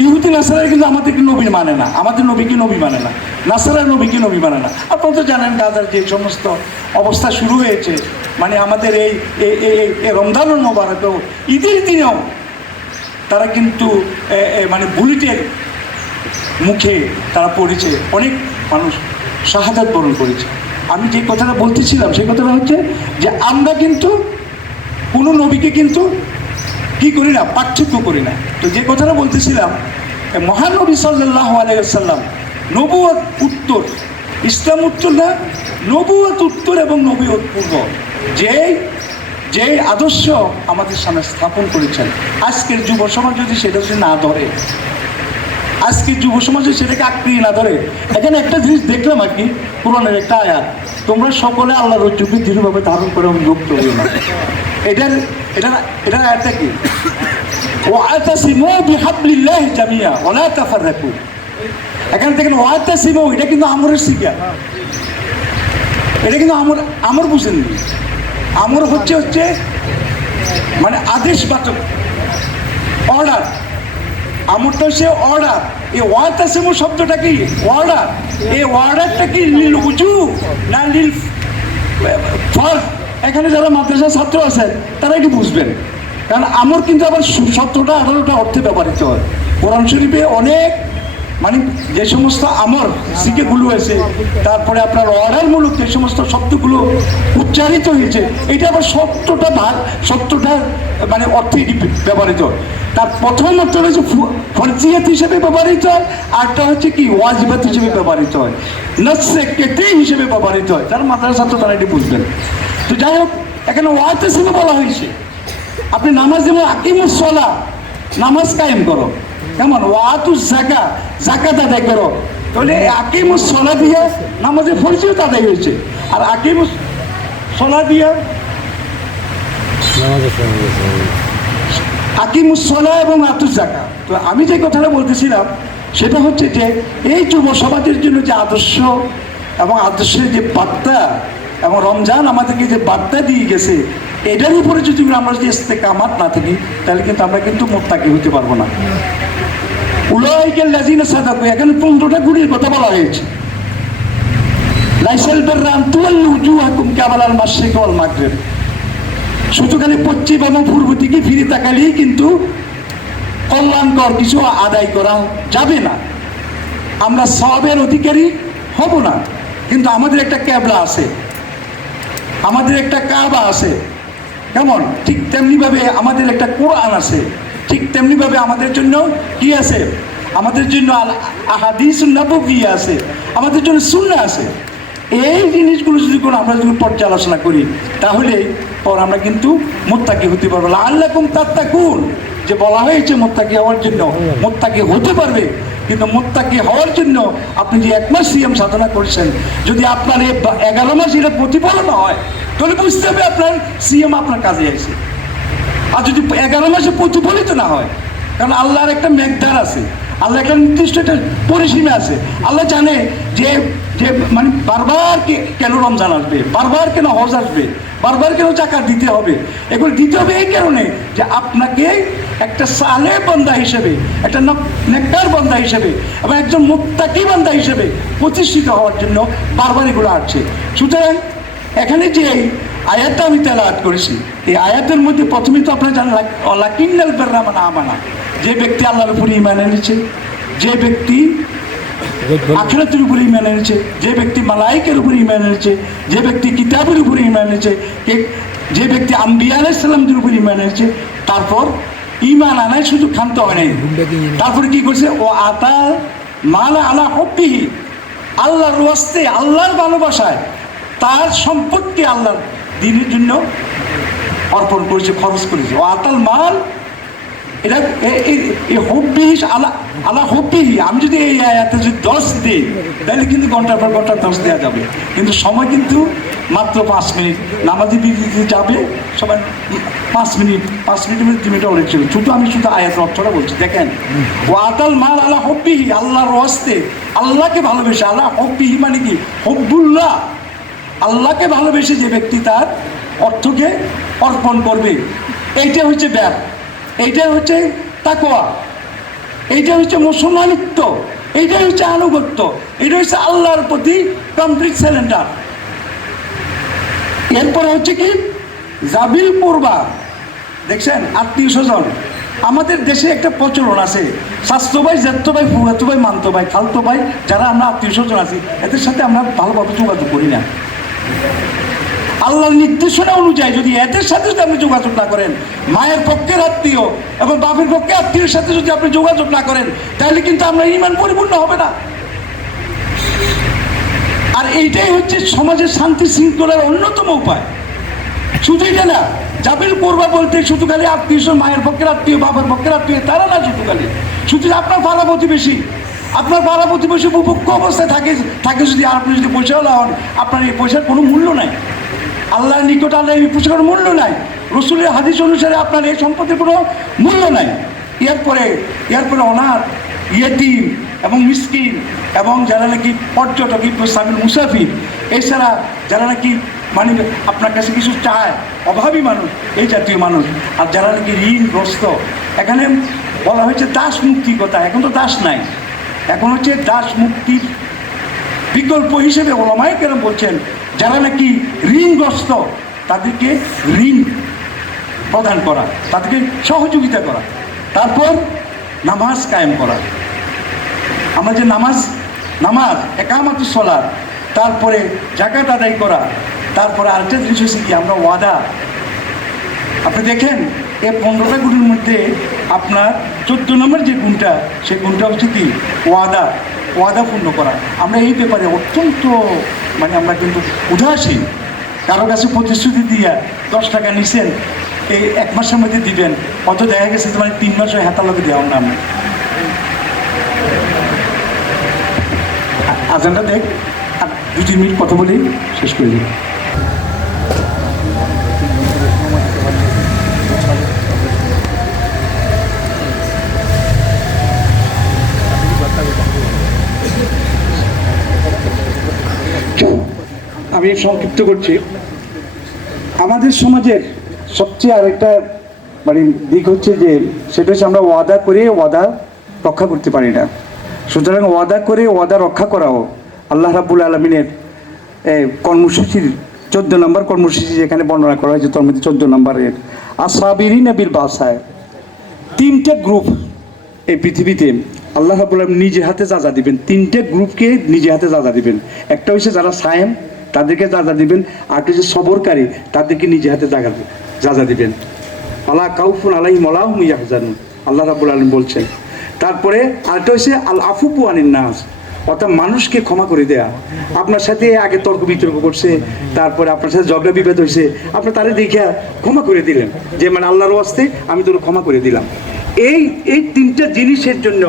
ইহুদি নাসারা কিন্তু আমাদেরকে নবী মানে না, আমাদের নবীকে নবী মানে না, নাসারা নবীকে নবী মানে না। আপনারা তো জানেন গাজার যে সমস্ত অবস্থা শুরু হয়েছে, মানে আমাদের এই রমজানুল মোবারকেও ঈদের দিনেও তারা কিন্তু মানে বুলেটের মুখে তারা পড়েছে, অনেক মানুষ শাহাদাত বরণ করেছে। আমি যে কথাটা বলতেছিলাম সেই কথাটা হচ্ছে যে আমরা কিন্তু কোনো নবীকে কিন্তু কি করি না, পার্থক্য করি না। তো যে কথাটা বলতেছিলাম, মহানবী সাল্লাল্লাহু আলাইহি ওয়াসাল্লাম নবুয়ত উত্তর, ইসলাম উত্তর না, নবুয়ত উত্তর এবং নবুয়ত পূর্ব যে আদর্শ আমাদের সামনে স্থাপন করেছেন, আজকের যুব সমাজ যদি সেটা যদি না ধরে, আজকের যুব সমাজ সেটাকে আঁকড়িয়ে না ধরে, এখানে একটা জিনিস দেখলাম আর কি, কোরআনের একটা আয়াত, তোমরা সকলে আল্লাহর রজ্জুকে দৃঢ়ভাবে ধারণ করে মুক্ত হইও না। এটার আয়াতটা কি? ওয়াতাসিমু বিহাবলিল্লাহি জামিয়া ওয়ালা তাফাররাকু। এখান থেকে ওয়াতাসিমু, এটা কিন্তু আমরের শিক্ষা, এটা কিন্তু আমর বুঝেননি। আমর হচ্ছে মানে আদেশ বাচক, অর্ডার। আমরটা হচ্ছে অর্ডার। এই ওয়াতাসিমু শব্দটা কি? অর্ডার। এই অর্ডারটা কি লিল উজুব না লিল ফরজ? এখানে যারা মাদ্রাসার ছাত্র আছেন তারা এটি বুঝবেন, কারণ আমর কিন্তু আবার 17টা 18টা অর্থে ব্যবহৃত হয়। কোরআন শরীফে অনেক মানে যে সমস্ত আমর সিকেগুলো আছে, তারপরে আপনার অর্ডারমূলক যে সমস্ত শব্দগুলো উচ্চারিত হয়েছে, এটা আবার 17টা মানে অর্থে এটি ব্যবহৃত হয়। তার প্রথম অর্থ হচ্ছে ফরজিয়াত হিসেবে ব্যবহৃত হয়, আরটা হচ্ছে কি ওয়াজিবাত হিসেবে ব্যবহৃত হয়, নসে কেটে হিসেবে ব্যবহৃত হয়। যারা মাদ্রাসা ছাত্র তারা এটি বুঝবেন। তো যাই হোক, এখানে ওয়াতাসিমু বলা হয়েছে, আপনি নামাজ যেমন আকিমুস সালাহ, নামাজ কায়েম করো, কেমন ওয়াতুজ যাকাত, যাকাত আদায় করো, তাহলে আকিমুস সালাহ দিয়ে নামাজের ফরজিয়ত আদায় হয়েছে। আর আকিমুস সালাহ দিয়ে আকিমুস সালাহ এবং আতুজ যাকাত। তো আমি যে কথাটা বলতেছিলাম সেটা হচ্ছে যে এই যুব সমাজের জন্য যে আদর্শ এবং আদর্শের যে বার্তা এবং রমজান আমাদেরকে যে বার্তা দিয়ে গেছে, এটার উপরে যদি আমরা যদি ইস্তেকামাত না থাকি, তাহলে কিন্তু আমরা কিন্তু মুত্তাকি হতে পারবো না। উলাইকাল লাযিনা সাদাকু, এখানে 15টা গুণের কথা বলা হয়েছে। লাইসাল বিররা আন তুওয়াল্লু উজুহাকুম কিবালাল মাশরিক ওয়াল মাগরিব, শুধু খালি পশ্চিম এবং পূর্ব দিকে ফিরে তাকালেই কিন্তু কল্যাণকর কিছু আদায় করা যাবে না, আমরা সওয়াবের অধিকারী হব না। কিন্তু আমাদের একটা ক্যাবলা আছে, আমাদের একটা কাবা আছে, কেমন ঠিক তেমনিভাবে আমাদের একটা কোরআন আছে, ঠিক তেমনিভাবে আমাদের জন্য কি আছে? আমাদের জন্য আহাদিসুন নববী আছে, আমাদের জন্য সুন্নাহ আছে। এই জিনিসগুলো যদি কোনো আমরা যদি পর্যালোচনা করি, তাহলে পর আমরা কিন্তু মুত্তাকি হতে পারবো। লাআল্লাকুম তাত্তাকুন, যে বলা হয়েছে মুত্তাকি হওয়ার জন্য, মুত্তাকি হতে পারবে। কিন্তু মুত্তাকি হওয়ার জন্য আপনি যে 1 মাস সিয়াম সাধনা করেছেন, যদি আপনার 11 মাস এটা প্রতিফলন হয়, তাহলে বুঝতে হবে আপনার সিয়াম আপনার কাজে আসে। আর যদি 11 মাসে প্রতিফলিত না হয়, কারণ আল্লাহর একটা মেঘদার আছে, আল্লাহ একটা নির্দিষ্ট একটা পরিসীমা আছে। আল্লাহ জানে যে যে মানে বারবার কেন রমজান আসবে, বারবার কেন হজ আসবে, বারবার কেন জাকাত দিতে হবে। এগুলো দিতে হবে এই কারণে যে আপনাকে একটা সালেহ বান্দা হিসেবে, একটা নেককার বান্দা হিসেবে এবং একজন মুত্তাকি বান্দা হিসেবে প্রতিষ্ঠিত হওয়ার জন্য বারবার এগুলো আসছে। সুতরাং এখানে যে আয়াতটা আমি তেলাওয়াত করেছি, এই আয়াতের মধ্যে প্রথমে তো আপনারা জানেন লাকিন্নাল বিররা মান আমানা, যে ব্যক্তি আল্লাহর উপরে ঈমান এনেছে, যে ব্যক্তি আখিরাতের উপরে ঈমান এনেছে, যে ব্যক্তি মালায়েকের উপরে ঈমান এনেছে, যে ব্যক্তি কিতাবের উপরে ঈমান এনেছে, যে ব্যক্তি আম্বিয়া আলাইহিস সালামদের উপরে ঈমান এনেছে। তারপর ঈমান আনায় শুধু ক্ষান্ত হয় নাই, তারপরে কি করছে? ও আতাল মাল আলা হুব্বিহি, আল্লাহর ওয়াস্তে, আল্লাহর ভালোবাসায় তার সম্পত্তি আল্লাহর দ্বীনের জন্য অর্পণ করেছে, খরচ করেছে। ও আতাল মাল, এটা হব্বিহি আলা হব্বিহি। আমি যদি এই আয়াতে যদি 10 দিই, তাহলে কিন্তু ঘন্টার পর ঘন্টা 10 দেওয়া যাবে, কিন্তু সময় কিন্তু মাত্র 5 মিনিট। নামাজি বিরতি যাবে সবাই 5 মিনিট, 5 মিনিটের মধ্যে 2 মিনিট অনেক ছিল। আমি শুধু আয়াতের অর্থটা বলছি। দেখেন, ও আতাল মাল আলা হব্বিহি, আল্লাহর ওয়াস্তে, আল্লাহকে ভালোবেসে। আলা হব্বিহি মানে কি? হব্বুল্লাহ, আল্লাহকে ভালোবেসে যে ব্যক্তি তার অর্থকে অর্পণ করবে, এইটা হচ্ছে ব্যাপ। এইটা হচ্ছে তাকওয়া, এইটা হচ্ছে মুসলমানিত্ব, এইটা হচ্ছে আনুগত্য, এটা হচ্ছে আল্লাহর প্রতি কমপ্লিট সারেন্ডার। এরপরে হচ্ছে কি জাবিল কুরবা, দেখছেন আত্মীয় স্বজন। আমাদের দেশে একটা প্রচলন আছে, স্বাস্থ্য ভাই, জ্যেষ্ঠ ভাই, ফুফাতো ভাই, মামতো ভাই, খালতো ভাই, যারা আমরা আত্মীয় স্বজন আছি এদের সাথে আমরা ভালোভাবে যোগাযোগ করি না। আল্লাহর নির্দেশনা অনুযায়ী যদি এদের সাথে যদি আপনি যোগাযোগ না করেন, মায়ের পক্ষের আত্মীয় এবং বাপের পক্ষে আত্মীয়ের সাথে যদি আপনি যোগাযোগ না করেন, তাহলে কিন্তু আমরা ঈমান পরিপূর্ণ হবে না। আর এইটাই হচ্ছে সমাজের শান্তি শৃঙ্খলার অন্যতম উপায়। শুধু এটা না, জাবিল কুরবা বলতে শুধু খালি আত্মীয়, মায়ের পক্ষের আত্মীয়, বাবার পক্ষের আত্মীয় তারা না, শুধু আপনার পাড়া প্রতিবেশী, আপনার পাড়া প্রতিবেশী উপভোগ্য অবস্থায় থাকে যদি, আর আপনি যদি পয়সাওয়ালা হন, আপনার এই পয়সার কোনো মূল্য নাই। আল্লাহর নিকট আল্লাহ এই পয়সার মূল্য নাই, রসুলের হাদিস অনুসারে আপনার এই সম্পদের কোনো মূল্য নাই। এরপরে অনাথ, ইয়েতিম এবং মিসকিন এবং যারা নাকি পর্যটক, সাবিল মুসাফির, এছাড়া যারা নাকি মানে আপনার কাছে কিছু চায়, অভাবী মানুষ, এই জাতীয় মানুষ, আর যারা নাকি ঋণগ্রস্ত। এখানে বলা হয়েছে দাস মুক্তির কথা, এখন তো দাস নাই, এখন হচ্ছে দাস মুক্তির বিকল্প হিসেবে ওলামায়ে কেরাম বলছেন যারা নাকি ঋণগ্রস্ত তাদেরকে ঋণ প্রদান করা, তাদেরকে সহযোগিতা করা। তারপর নামাজ কায়েম করা, আমরা যে নামাজ একামাতুস সালাত, তারপরে যাকাত আদায় করা, তারপরে আরেকটা জিনিস হচ্ছে কি আমরা ওয়াদা। আপনি দেখেন এই 15টা গুণের মধ্যে আপনার 14 নম্বর যে গুণটা, সেই গুণটা হচ্ছে কি ওয়াদা পূর্ণ করা। আমরা এই ব্যাপারে অত্যন্ত মানে আমরা কিন্তু উদাসীন। কারো কাছে প্রতিশ্রুতি দিয়া 10 টাকা নিছেন, এই 1 মাসের মধ্যে দিবেন, অত দেখা গেছে তোমার 3 মাস হয়ে হাতার লোকে দেওয়ার নাম। আজানটা দেখ, আর 2-3 মিনিট কথা বলি শেষ করে দিই। আমি সংক্ষিপ্ত করছি। আমাদের সমাজের সবচেয়ে আরেকটা মানে দিক হচ্ছে যে সেটা হচ্ছে আমরা ওয়াদা করে ওয়াদা রক্ষা করতে পারি না। সুতরাং ওয়াদা করে ওয়াদা রক্ষা করাও আল্লাহ রাব্বুল আলামিনের কর্মসূচির 14 নম্বর কর্মসূচি যেখানে বর্ণনা করা হয়েছে, তার মধ্যে 14 নম্বরের আসাবিরিনা বিল বাসায়। 3টে গ্রুপ এই পৃথিবীতে আল্লাহ রাব্বুল আলামিন নিজে হাতে যাজা দিবেন, 3টে গ্রুপকে নিজে হাতে যাজা দিবেন। একটা হচ্ছে যারা সায়েম, তাদেরকে যাজা দিবেন, আর কিছু সবরকারী তাদেরকে নিজে হাতে যাজা দিবেন। আলা কাউফুন আলাইহিম ওয়া লা হুম ইয়াহজানুন, আল্লাহ রাব্বুল আলামিন বলছেন। তারপরে আরেকটা হচ্ছে আল আফু আনিন নাস, অর্থাৎ মানুষকে ক্ষমা করে দেয়া। আপনার সাথে আগে তর্ক বিতর্ক করছে, তারপরে আপনার সাথে ঝগড়া বিভেদ হয়েছে, আপনি তারে দেখে ক্ষমা করে দিলেন, যে মানে আল্লাহর ওয়াস্তে আমি তোর ক্ষমা করে দিলাম। এই 3টা জিনিসের জন্য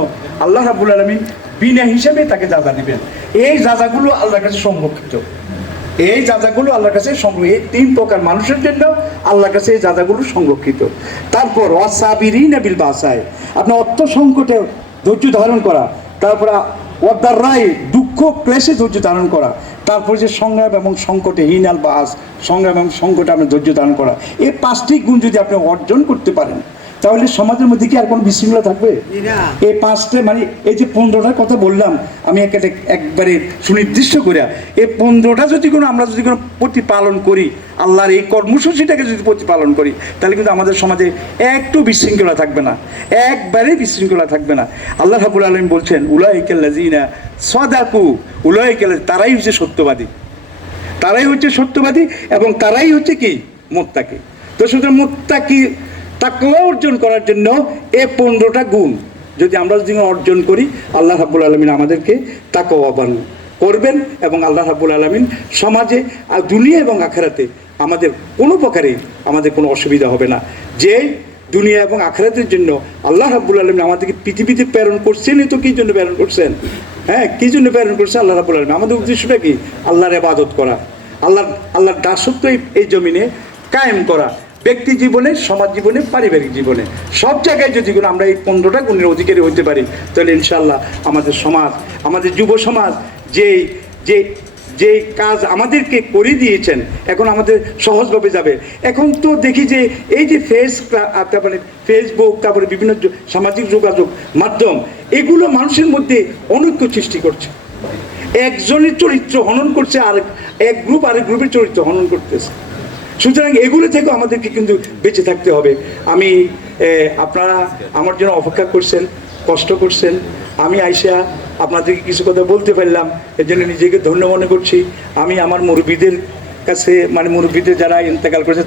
আল্লাহ রাব্বুল আলামিন বিনা হিসাবে তাকে যাজা দিবেন। এই যাজাগুলো আল্লাহর কাছে সংরক্ষিত, এই যাজাগুলো আল্লাহর কাছে এই 3 প্রকার মানুষের জন্য আল্লাহর কাছে এই যাজাগুলো সংরক্ষিত। তারপর ওয়াসাবিরিনা বিল বাসায়, আপনার অর্থ সংকটে ধৈর্য ধারণ করা, তারপর ওয়াদাররাই দুঃখ ক্লেশে ধৈর্য ধারণ করা, তারপর যে সংগ্রাম এবং সংকটে হিনাল বাস, সংগ্রাম এবং সংকটে আপনি ধৈর্য ধারণ করা। এই 5টি গুণ যদি আপনি অর্জন করতে পারেন, তাহলে সমাজের মধ্যে কি আর কোনো বিশৃঙ্খলা থাকবে? এই 5টে মানে এই যে 15টার কথা বললাম আমি একবারে সুনির্দিষ্ট করে, এই 15টা যদি আমরা যদি কোনো প্রতিপালন করি, আল্লাহর এই কর্মসূচিটাকে যদি প্রতিপালন করি, তাহলে কিন্তু আমাদের সমাজে একটু বিশৃঙ্খলা থাকবে না, একবারেই বিশৃঙ্খলা থাকবে না। আল্লাহ রাব্বুল আলামিন বলছেন উলাইকাল্লাযিনা সাদাকু, তারাই হচ্ছে সত্যবাদী, তারাই হচ্ছে সত্যবাদী এবং তারাই হচ্ছে কি মুত্তাকি। তো সুতরাং মুত্তাকি তাকওয়া অর্জন করার জন্য এই 15টা গুণ যদি আমরা অর্জন করি, আল্লাহ রাব্বুল আলামিন আমাদেরকে তাকওয়াবান করবেন এবং আল্লাহ রাব্বুল আলামিন সমাজে দুনিয়া এবং আখিরাতে আমাদের কোনো প্রকারে আমাদের কোনো অসুবিধা হবে না। যে দুনিয়া এবং আখিরাতের জন্য আল্লাহ রাব্বুল আলামিন আমাদেরকে পৃথিবীতে প্রেরণ করছেন, তো কী জন্য প্রেরণ করছেন? কী জন্য প্রেরণ করছে আল্লাহ রাব্বুল আলামিন? আমাদের উদ্দেশ্যটা কি? আল্লাহর ইবাদত করা, আল্লাহর দাসত্ব এই জমিনে কায়েম করা, ব্যক্তি জীবনে, সমাজ জীবনে, পারিবারিক জীবনে, সব জায়গায় যদি আমরা এই 15টা গুণের অধিকারী হতে পারি, তাহলে ইনশাআল্লাহ আমাদের সমাজ, আমাদের যুব সমাজ যে যে কাজ আমাদেরকে করে দিয়েছেন এখন আমাদের সহজভাবে যাবে। এখন তো দেখি যে এই যে তারপরে ফেসবুক, তারপরে বিভিন্ন সামাজিক যোগাযোগ মাধ্যম, এগুলো মানুষের মধ্যে অনৈক্য সৃষ্টি করছে। একজনের চরিত্র হনন করছে, আর এক গ্রুপ আরেক গ্রুপের চরিত্র হনন করতেছে। সুতরাং এগুলো থেকে আমাদেরকে কিন্তু বেঁচে থাকতে হবে। আমি আপনারা আমার জন্য অপেক্ষা করছেন, কষ্ট করছেন, আমি আইসা আপনাদেরকে কিছু কথা বলতে পারলাম, এর জন্য নিজেকে ধন্য মনে করছি। আমি আমার মুরব্বীদের কাছে, মানে মুরব্বীদের যারা ইন্তেকাল করেছে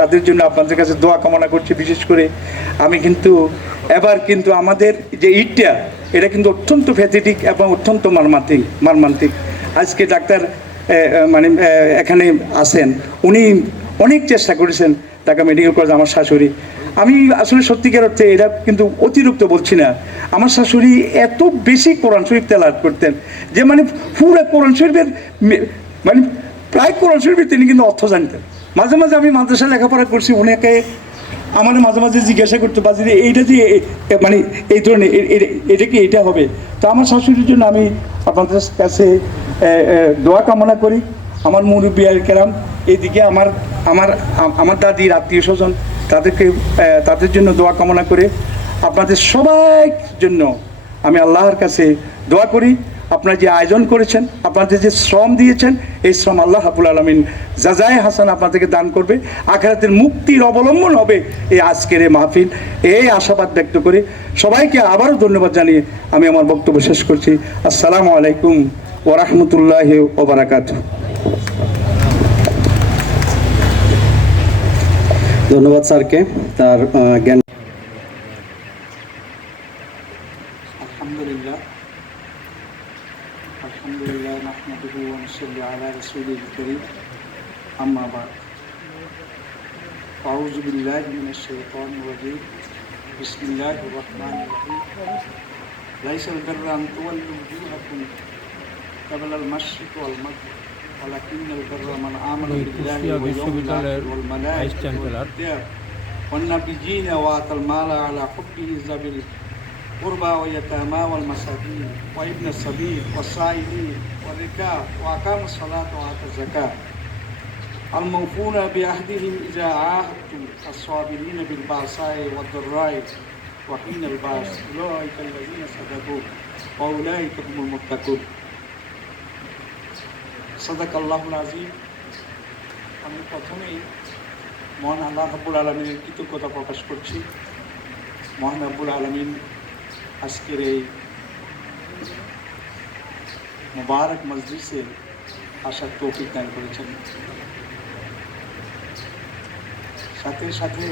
তাদের জন্য আপনাদের কাছে দোয়া কামনা করছি। বিশেষ করে আমি কিন্তু এবার কিন্তু আমাদের যে ঈদটা, এটা কিন্তু অত্যন্ত প্যাথেটিক এবং অত্যন্ত মর্মান্তিক। আজকে ডাক্তার এখানে আছেন, উনি অনেক চেষ্টা করেছেন ঢাকা মেডিকেল কলেজ। আমার শাশুড়ি, আমি আসলে সত্যিকার অর্থে এটা কিন্তু অতিরিক্ত বলছি না, আমার শাশুড়ি এত বেশি কোরআন শরীফ তেলাওয়াত করতেন যে পুরো কোরআন শরীফের প্রায় কোরআন শরীফের তিনি কিন্তু অর্থ জানতেন। মাঝে মাঝে আমি মাদ্রাসায় লেখাপড়া করছি, উনাকে আমার মাঝে মাঝে জিজ্ঞাসা করতে পারছি যে এইটা যে এই ধরনের এটা কি এইটা হবে। তো আমার শাশুড়ির জন্য আমি আপনাদের কাছে দোয়া কামনা করি। আমার মুরব্বী কেরাম, এইদিকে আমার দাদির আত্মীয় স্বজন, তাদের জন্য দোয়া কামনা করে আপনাদের সবাই জন্য আমি আল্লাহর কাছে দোয়া করি। আপনারা যে আয়োজন করেছেন, আপনাদের যে শ্রম দিয়েছেন, এই শ্রম আল্লাহ রাব্বুল আলামিন জাযায়ে হাসান আপনাদেরকে দান করবে, আখিরাতের মুক্তির অবলম্বন হবে এই আজকের এই মাহফিল। এই আশাবাদ ব্যক্ত করে সবাইকে আবারও ধন্যবাদ জানিয়ে আমি আমার বক্তব্য শেষ করছি। আসসালামু আলাইকুম ওয়া রাহমাতুল্লাহি ওয়া বারাকাতুহু। ধন্যবাদ স্যারকে তার জ্ঞান। আলহামদুলিল্লাহ নাহমাদুহু ওয়া নুসাল্লি আলা রাসূলিল কারীম, আম্মা বা'দ। আউযু বিল্লাহি মিনাশ শাইতানির রাজীম। বিসমিল্লাহির রাহমানির রাহিম। লাইসাল বিররা আন তুওয়াল্লু ওয়ুজুহাকুম কিবালাল মাশরিকি ওয়াল মাগরিব ওয়ালাকিন্নাল বিররা মান আমানা বিল্লাহি ওয়াল ইয়াউমিল আখির ওয়াল মালায়েকাতি ওয়াল কিতাব ওয়ান নাবিয়্যিনা ওয়া আতাল মালা আলা হুব্বিহি যাবিল قربى واليتامى والمساكين وابن السبيل والسائلين والركاب وأقام الصلاة وآتى الزكاة الموفون بعهدهم إذا عاهدتم الصابرين بالبأساء والضراء وحين البأس أولئك الذين صدقوا وأولئك هم المتقون صدق الله العظيم। আমি প্রথমেই মহান আল্লাহ রাব্বুল আলামিনের কৃতজ্ঞতা প্রকাশ করছি। মহান রাব্বুল আলামিন আজকের এই মুবারক মজলিসে আসার তৌফিক দান করেছেন। সাথে সাথে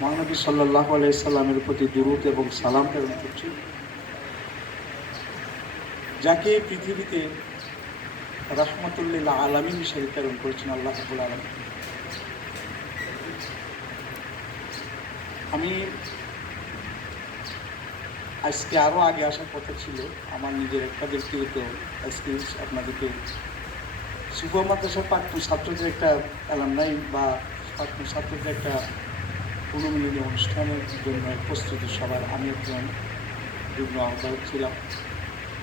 মহানবী সাল্লাল্লাহু আলাইহি সাল্লামের প্রতি দুরূদ এবং সালাম প্রেরণ করছি, যাকে পৃথিবীতে রাহমাতুল লিল আলামিন হিসেবে প্রেরণ করেছেন আল্লাহ রাব্বুল আলামিন। আমি আজকে আরও আগে আসার কথা ছিল, আমার নিজের একটা ব্যক্তিগত এক্সপিরিয়েন্স আপনাদেরকে সুগম মাদ্রাসার প্রাক্তন ছাত্রদের একটা অ্যালামনাই বা প্রাক্তন ছাত্রদের একটা পুনর্মিলনী অনুষ্ঠানের জন্য প্রস্তুতি সবার আমি একজন যুগ্ম আহ্বায়ক ছিলাম।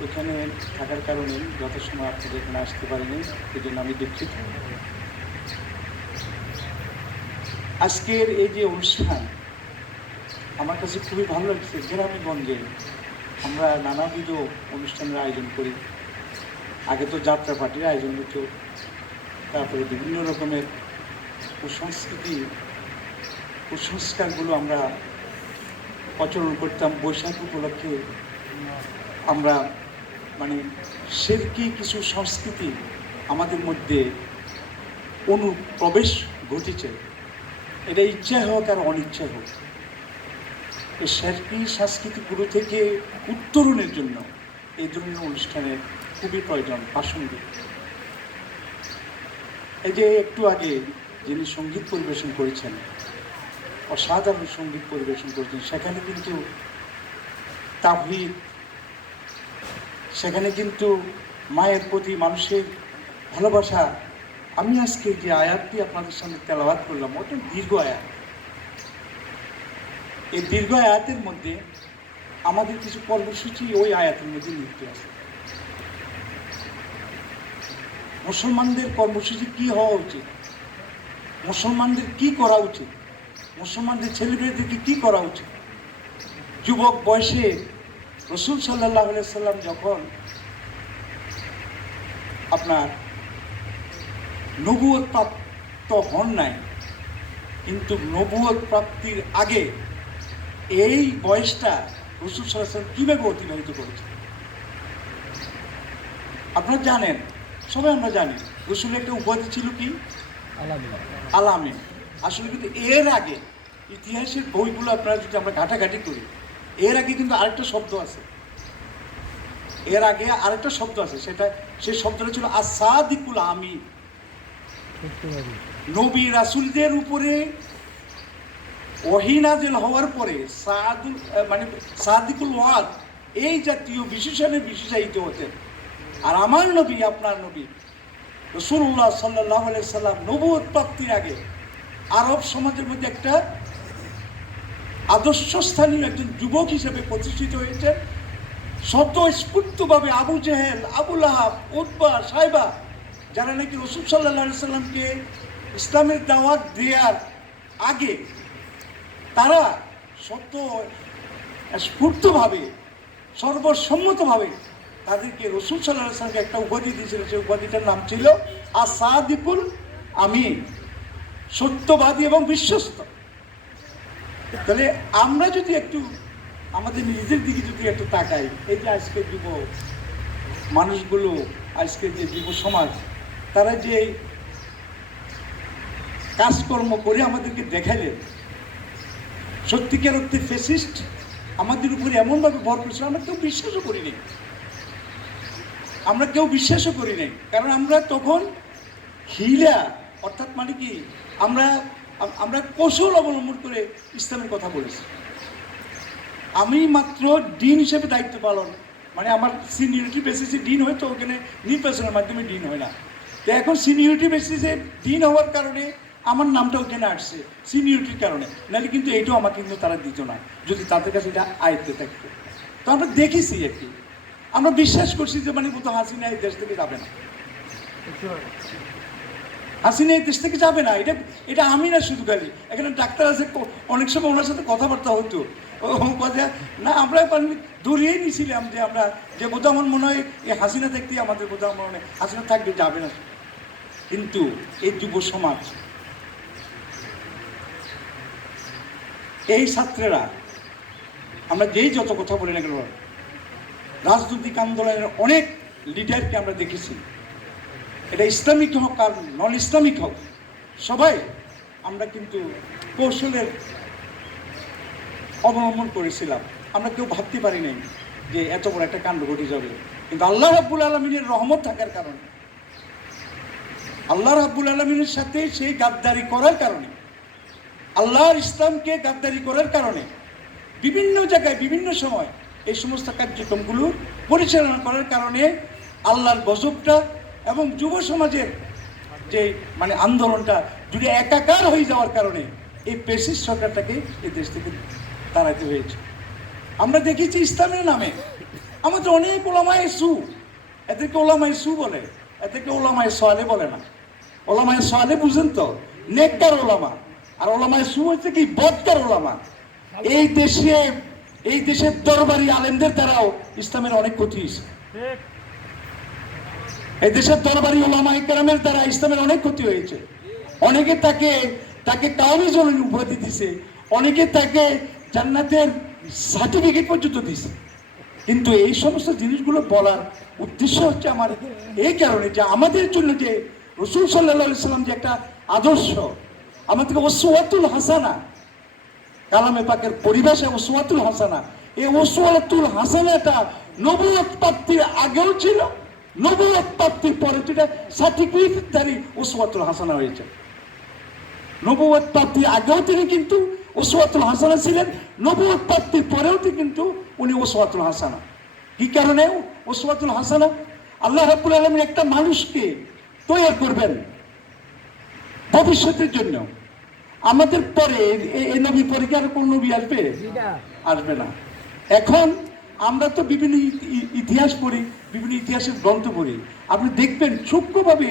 ওইখানে থাকার কারণে যথাসময় আপনাদের এখানে আসতে পারিনি, এই জন্য আমি দুঃখিত। আজকের এই যে অনুষ্ঠান আমার কাছে খুবই ভালো লাগছে। গ্রামে গঞ্জে আমরা নানাবিধ অনুষ্ঠানের আয়োজন করি। আগে তো যাত্রা পার্টির আয়োজন হতো, তারপরে বিভিন্ন রকমের কুসংস্কারগুলো আমরা প্রচলন করতাম। বৈশাখ উপলক্ষে আমরা শিরকি কিছু সংস্কৃতি আমাদের মধ্যে অনুপ্রবেশ ঘটেছে, এটা ইচ্ছা হোক আর অনিচ্ছা হোক। এই শিরকি সংস্কৃতিগুলো থেকে উত্তরণের জন্য এই ধরনের অনুষ্ঠানের খুবই প্রয়োজন, প্রাসঙ্গিক। এই যে একটু আগে যিনি সঙ্গীত পরিবেশন করেছেন, অসাধারণ সঙ্গীত পরিবেশন করেছেন, সেখানে কিন্তু তাওহীদ, সেখানে কিন্তু মায়ের প্রতি মানুষের ভালোবাসা। আমি আজকে যে আয়াতটি আপনাদের সামনে তেলাওয়াত করলাম, ওটা দীর্ঘ আয়াত। এই দীর্ঘ আয়াতের মধ্যে আমাদের কিছু কর্মসূচি ওই আয়াতের মধ্যে নিহিত আছে। মুসলমানদের কর্মসূচি কি হওয়া উচিত, মুসলমানদের কি করা উচিত, মুসলমানদের ছেলেমেয়েদেরকে কি করা উচিত। যুবক বয়সে রসুল সাল্লাল্লাহু আলাইহি সাল্লাম যখন আপনার নবুয়ত প্রাপ্ত হন নাই, কিন্তু নবুয়ত প্রাপ্তির আগে এই বয়সটা রসুল সাল্লাল্লাহু আলাইহি সাল্লাম কীভাবে অতিবাহিত করেছে আপনারা জানেন, সবাই আমরা জানি। রসুলের একটা উপাধি ছিল কি? আলামিন। আসলে কিন্তু এর আগে ইতিহাসের বইগুলো আপনারা যদি আমরা ঘাটাঘাটি করি, এর আগে কিন্তু আরেকটা শব্দ আছে, এর আগে আরেকটা শব্দ আছে, সেই শব্দটা ছিল আসাদিকুল আমিন। নবী রাসূলদের উপরে ওহী নাযিল হওয়ার পরে সাদিকুল ওয়াদ এই জাতীয় বিশেষণে বিশেষায়িত হতেন। আর আমার নবী, আপনার নবী রাসূলুল্লাহ সাল্লাল্লাহু আলাইহি সাল্লাম নবুয়ত প্রাপ্তির আগে আরব সমাজের মধ্যে একটা আদর্শস্থানীয় একজন যুবক হিসেবে প্রতিষ্ঠিত হয়েছেন। স্বতঃস্ফূর্তভাবে আবু জেহেল, আবু লাহাব, উতবা, সাইবা যারা নাকি রাসূল সাল্লাল্লাহু আলাইহি সাল্লামকে ইসলামের দাওয়াত দেওয়ার আগে তারা স্বতঃস্ফূর্তভাবে সর্বসম্মতভাবে তাদেরকে রাসূল সাল্লাল্লাহু আলাইহি সাল্লামকে একটা উপাধি দিয়েছিল। সেই উপাধিটার নাম ছিল আসাদিকুল আমিন, সত্যবাদী এবং বিশ্বস্ত। তাহলে আমরা যদি একটু আমাদের নিজেদের দিকে যদি একটু তাকাই, এই যে আজকের যুব মানুষগুলো, আজকের যে যুব সমাজ, তারা যে কাজকর্ম করে আমাদেরকে দেখালেন, সত্যিকার অর্থে ফ্যাসিস্ট আমাদের উপরে এমনভাবে ভর করেছিল আমরা কেউ বিশ্বাসও করি নাই, আমরা কেউ বিশ্বাসও করি নাই। কারণ আমরা তখন হিলা, অর্থাৎ মানে কি, আমরা কৌশল অবলম্বন করে ইসলামের কথা বলেছি। আমি মাত্র ডিন হিসেবে দায়িত্ব পালন, মানে আমার সিনিয়রিটি বেসিসে ডিন হয়তো ওখানে নির্বাচনের মাধ্যমে ডিন হয় না, তো এখন সিনিয়রিটি বেসিসে ডিন হওয়ার কারণে আমার নামটা ওখানে আসছে সিনিয়রিটির কারণে, নাহলে কিন্তু এইটাও আমাকে কিন্তু তারা দিত না যদি তাদের কাছে এটা আয়ত্তে থাকতো। তো আমরা দেখেছি আর কি, আমরা বিশ্বাস করছি যে মানে বোধ হাসিনা এই দেশ থেকে যাবে না, হাসিনা এই দেশ থেকে যাবে না। এটা আমি না শুধু খালি, এখানে ডাক্তার আছে, অনেক সময় ওনার সাথে কথাবার্তা হতো, কথা না আমরা দৌড়িয়েই নিয়েছিলাম যে আমরা যে বোধহয় আমার মনে হয় এই হাসিনা দেখতেই আমাদের বোধহয় মনে হয় হাসিনা থাকবে, যাবে না। কিন্তু এই যুব সমাজ, এই ছাত্রেরা, আমরা যেই যত কথা বলি না কেন, রাজনৈতিক আন্দোলনের অনেক লিডারকে আমরা দেখেছি, এটা ইসলামিক হোক আর নন ইসলামিক হোক, সবাই আমরা কিন্তু কৌশলের অবলম্বন করেছিলাম। আমরা কেউ ভাবতে পারি নাই যে এত বড় একটা কাণ্ড ঘটে যাবে, কিন্তু আল্লাহ রাব্বুল আলামিনের রহমত থাকার কারণে, আল্লাহ রাব্বুল আলামিনের সাথে সেই গাদ্দারি করার কারণে, আল্লাহর ইসলামকে গাদ্দারি করার কারণে বিভিন্ন জায়গায় বিভিন্ন সময় এই সমস্ত কার্যক্রমগুলো পরিচালনা করার কারণে আল্লাহর গজবটা এবং যুব সমাজের যে মানে আন্দোলনটা যদি একাকার হয়ে যাওয়ার কারণে এই ফ্যাসিস্ট সরকারটাকে এই দেশ থেকে তাড়াতে হয়েছে। আমরা দেখেছি ইসলামের নামে আমাদের অনেক ওলামায়ে সু, এদেরকে ওলামায়ে সু বলে, এদেরকে ওলামায়ে সালেহ বলে না। ওলামায়ে সালেহ বুঝেন তো, নেককার ওলামা, আর ওলামায়ে সু হচ্ছে কি বদকার ওলামা। এই দেশের দরবারি আলেমদের দ্বারাও ইসলামের অনেক ক্ষতি হয়েছে, এই দেশের দরবারি ওলামায়ে কেরামের দ্বারা ইসলামের অনেক ক্ষতি হয়েছে। অনেকে তাকে কাওমি জননী উপাধি দিছে, অনেকে তাকে জান্নাতের সার্টিফিকেট পর্যন্ত দিছে। কিন্তু এই সমস্ত জিনিসগুলো বলার উদ্দেশ্য হচ্ছে আমার এই কারণে যে আমাদের জন্য যে রাসূল সাল্লাল্লাহু আলাইহি সাল্লাম যে একটা আদর্শ, আমাদেরকে উসওয়াতুল হাসানা, কালামে পাকের পরিভাষা উসওয়াতুল হাসানা, এই উসওয়াতুল হাসানাটা নবুয়ত প্রাপ্তির আগেও ছিল, নবুয়ত প্রাপ্তির পরে যেটা সার্টিফিকেটধারী উসওয়াতুল হাসানা হয়েছে। নবুয়ত প্রাপ্তির আগেও তিনি কিন্তু উসওয়াতুল হাসানা ছিলেন, নবুয়ত প্রাপ্তির পরেও কিন্তু উনি উসওয়াতুল হাসানা। কি কারণে উসওয়াতুল হাসানা? আল্লাহ রাব্বুল আলামিন একটা মানুষকে তৈরি করবেন ভবিষ্যতের জন্য। আমাদের পরে এই নবী পরে কি আর কোন নবী আসবে? আসবে না। এখন আমরা তো বিভিন্ন ইতিহাস পড়ি, বিভিন্ন ইতিহাসের গ্রন্থ পড়ি, আপনি দেখবেন সূক্ষ্মভাবে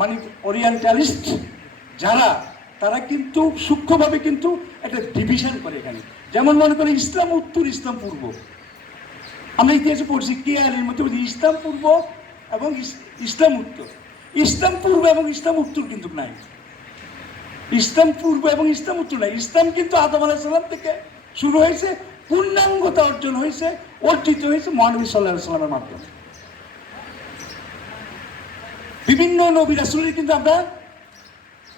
মানে ওরিয়েন্টালিস্ট যারা, তারা কিন্তু সূক্ষ্মভাবে কিন্তু একটা ডিভিশন করে এখানে। যেমন মনে করেন ইসলাম উত্তর, ইসলাম পূর্ব। আমরা ইতিহাসে পড়ছি কেয়ারের মধ্যে বলছি ইসলাম পূর্ব এবং ইসলাম উত্তর। ইসলাম পূর্ব এবং ইসলাম উত্তর কিন্তু নাই। ইসলাম পূর্ব এবং ইসলাম উত্তর নাই। ইসলাম কিন্তু আদম আলাইহিস সালাম থেকে শুরু হয়েছে, পূর্ণাঙ্গতা অর্জিত হয়েছে মহানবী সাল্লাল্লাহু আলাইহি ওয়াসাল্লামের মাধ্যমে। বিভিন্ন নবী রাসূলের কিন্তু আমরা,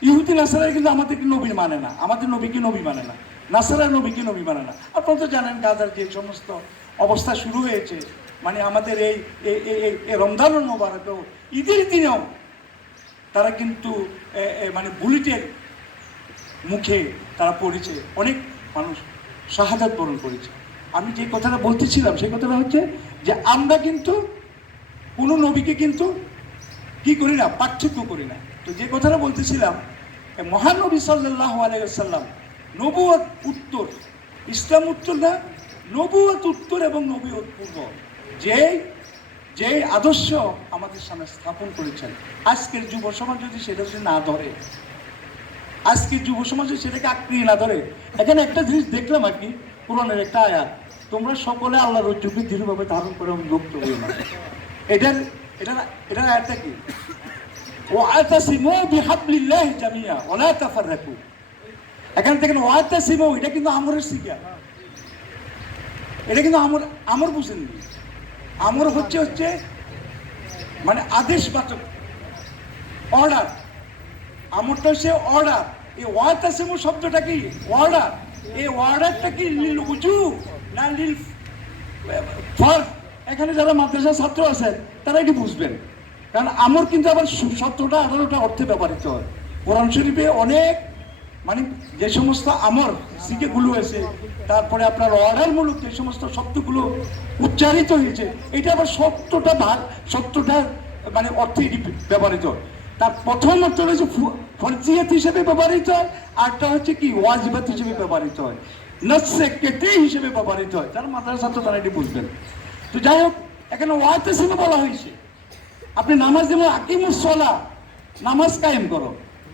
ইহুদি নাসারা কিন্তু আমাদেরকে নবী মানে না, আমাদের নবীকে নবী মানে না, নাসারা নবীকে নবী মানে না। আপনারা তো জানেন গাজার যে সমস্ত অবস্থা শুরু হয়েছে, মানে আমাদের এই রমজানুল মুবারকেও ঈদের দিনেও তারা কিন্তু মানে বুলেটের মুখে তারা পড়েছে, অনেক মানুষ শাহাদাত বরণ করেছে। আমি যে কথাটা বলতেছিলাম সেই কথাটা হচ্ছে যে আমরা কিন্তু কোনো নবীকে কিন্তু কি করি না, পার্থক্য করি না। তো যে কথাটা বলতেছিলাম, মহানবী সাল্লাল্লাহু আলাইহি ওয়াসাল্লাম নবুয়ত উত্তর, ইসলাম উত্তর না, নবুয়ত উত্তর এবং নবুয়ত পূর্ব যে আদর্শ আমাদের সামনে স্থাপন করেছেন, আজকের যুব সমাজ যদি সেটা যদি না ধরে, আজকের যুব সমাজে সেটাকে আঁকড়িয়ে না ধরে, এখানে একটা জিনিস দেখলাম আর কি, কোরআনের একটা আয়াত, তোমরা সকলে আল্লাহর রজ্জুকে দৃঢ়ভাবে ধারণ করে বিভক্ত হইও না। এটার আয়াতটা কি? ওয়াতাসিমু বিহাবলিল্লাহি জামিয়া ওয়ালা তাফাররাকু। এখান থেকে ওয়াতাসিমু, এটা কিন্তু আমরের শিক্ষা, এটা কিন্তু আমর বুঝেননি। আমর হচ্ছে মানে আদেশবাচক, অর্ডার। আমরটা হচ্ছে অর্ডার। এই ওয়াতাসিমু শব্দটা কি? অর্ডার। এই অর্ডারটা কি লিল উজুব না লিল ফরজ? এখানে যারা মাদ্রাসার ছাত্র আছেন তারা এটি বুঝবেন, কারণ আমর কিন্তু আবার 17টা 18টা অর্থে ব্যবহৃত হয়। কোরআন শরীফে অনেক মানে যে সমস্ত আমর সিকেগুলো আছে, তারপরে আপনার অর্ডারমূলক যে সমস্ত শব্দগুলো উচ্চারিত হয়েছে, এটা আবার 17টা মানে অর্থে এটি ব্যবহৃত হয়। তার প্রথম অর্থ হচ্ছে ফরজিয়াত হিসেবে ব্যবহৃত হয়, আরটা হচ্ছে কি ওয়াজিবাত হিসেবে ব্যবহৃত হয়, নসে কেতে হিসেবে ব্যবহৃত হয়। তারা মাদ্রাসা ছাত্র, তারা এটি বুঝবেন। তো যাই হোক, এখানে ওয়াতাসিমু বলা হয়েছে, আপনি নামাজ যেমন আকিমুস সালাহ, নামাজ কায়েম করো,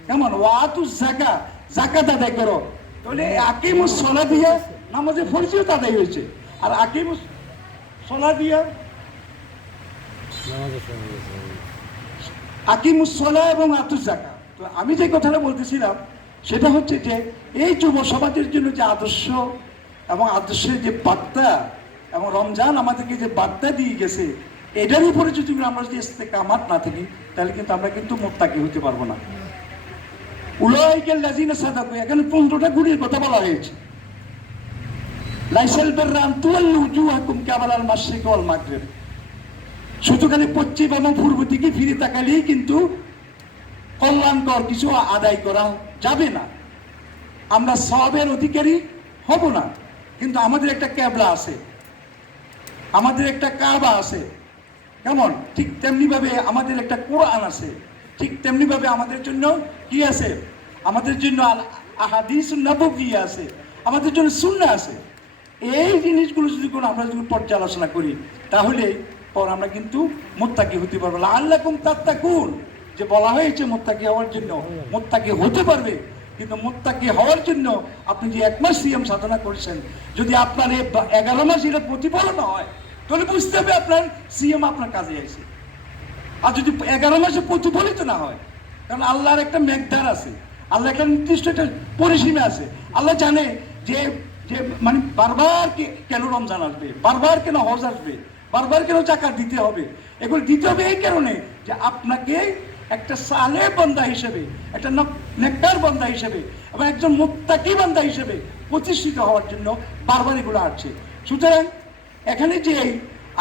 কেমন ওয়াতুজ যাকাত, যাকাত আদায় করো, তাহলে আকিমুস সালাহ দিয়ে নামাজের ফরজিয়ত আদায় হয়েছে। আর আকিমুস সালাহ দিয়ে আকিমুস সালাহ এবং আতুজ যাকাত। তো আমি যে কথাটা বলতেছিলাম সেটা হচ্ছে যে এই যুব সমাজের জন্য যে আদর্শ এবং আদর্শের যে বার্তা এবং রমজান আমাদেরকে যে বার্তা দিয়ে গেছে, এটার উপরে যদি আমরা যদি ইস্তেকামাত না থাকি, তাহলে কিন্তু আমরা কিন্তু মুত্তাকি হতে পারবো না। উলাইকাল লাযিনা সাদাকু, এখানে 15টা গুণের কথা বলা হয়েছে। লাইসাল বিররা আন তুওয়াল্লু উজুহাকুম কিবালাল মাশরিকি ওয়াল মাগরিব, শুধু খালি পশ্চিম এবং পূর্ব দিকে ফিরে তাকালেই কিন্তু কল্যাণকর কিছু আদায় করা যাবে না, আমরা সওয়াবের অধিকারী হব না। কিন্তু আমাদের একটা ক্যাবলা আছে, আমাদের একটা কাবা আছে, কেমন ঠিক তেমনিভাবে আমাদের একটা কোরআন আছে, ঠিক তেমনিভাবে আমাদের জন্য কি আছে? আমাদের জন্য আহাদিস নববী আছে, আমাদের জন্য সুন্নাহ আছে। এই জিনিসগুলো যদি আমরা যদি পর্যালোচনা করি, তাহলে পর আমরা কিন্তু মুত্তাকি হতে পারবো। লাআল্লাকুম তাত্তাকুন, যে বলা হয়েছে মুত্তাকি হওয়ার জন্য, মুত্তাকি হতে পারবে। কিন্তু মুত্তাকি হওয়ার জন্য আপনি যে 1 মাস সিয়াম সাধনা করেছেন, যদি আপনার এই 11 মাস এটা প্রতিফলন হয়, তাহলে বুঝতে হবে আপনার সিয়াম আপনার কাজে আসে। আর যদি 11 মাসে প্রতিফলিত না হয়, কারণ আল্লাহর একটা মেঘদার আছে, আল্লাহ একটা নির্দিষ্ট একটা পরিসীমা আছে। আল্লাহ জানে যে যে মানে বারবার কেন রমজান আসবে, বারবার কেন হজ আসবে, বারবার কেন জাকাত দিতে হবে। এগুলো দিতে হবে এই কারণে যে আপনাকে একটা সালেহ বান্দা হিসেবে, একটা নেককার বান্দা হিসেবে এবং একজন মুত্তাকি বান্দা হিসেবে প্রতিষ্ঠিত হওয়ার জন্য বারবার এগুলো আসছে। সুতরাং এখানে যে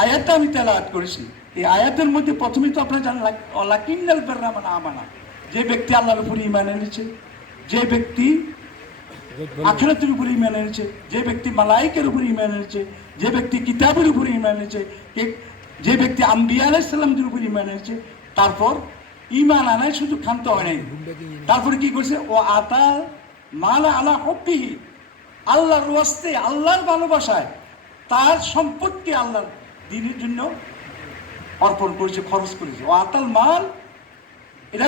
আয়াতটা আমি তেলাওয়াত করেছি, এই আয়াতের মধ্যে প্রথমে তো আপনারা জানেন ওয়ালাকিন্নাল বিররা মান আমানা, যে ব্যক্তি আল্লাহর উপরে ঈমান এনেছে, যে ব্যক্তি আখিরাতের উপরে ঈমান এনেছে, যে ব্যক্তি মালায়েকের উপরে ঈমান এনেছে, যে ব্যক্তি কিতাবের উপরে ঈমান এনেছে, যে ব্যক্তি আম্বিয়া আলাইহিস সালামদের উপরে ঈমান এনেছে। তারপর ঈমান আনায় শুধু ক্ষান্ত হয় নাই, তারপরে কি করছে? ও আতা মালা আলা হুব্বিহি, আল্লাহর ওয়াস্তে, আল্লাহর ভালোবাসায় তার সম্পদকে আল্লাহর দিনের জন্য অর্পণ করেছে, খরচ করেছে। ও আতাল মাল, এটা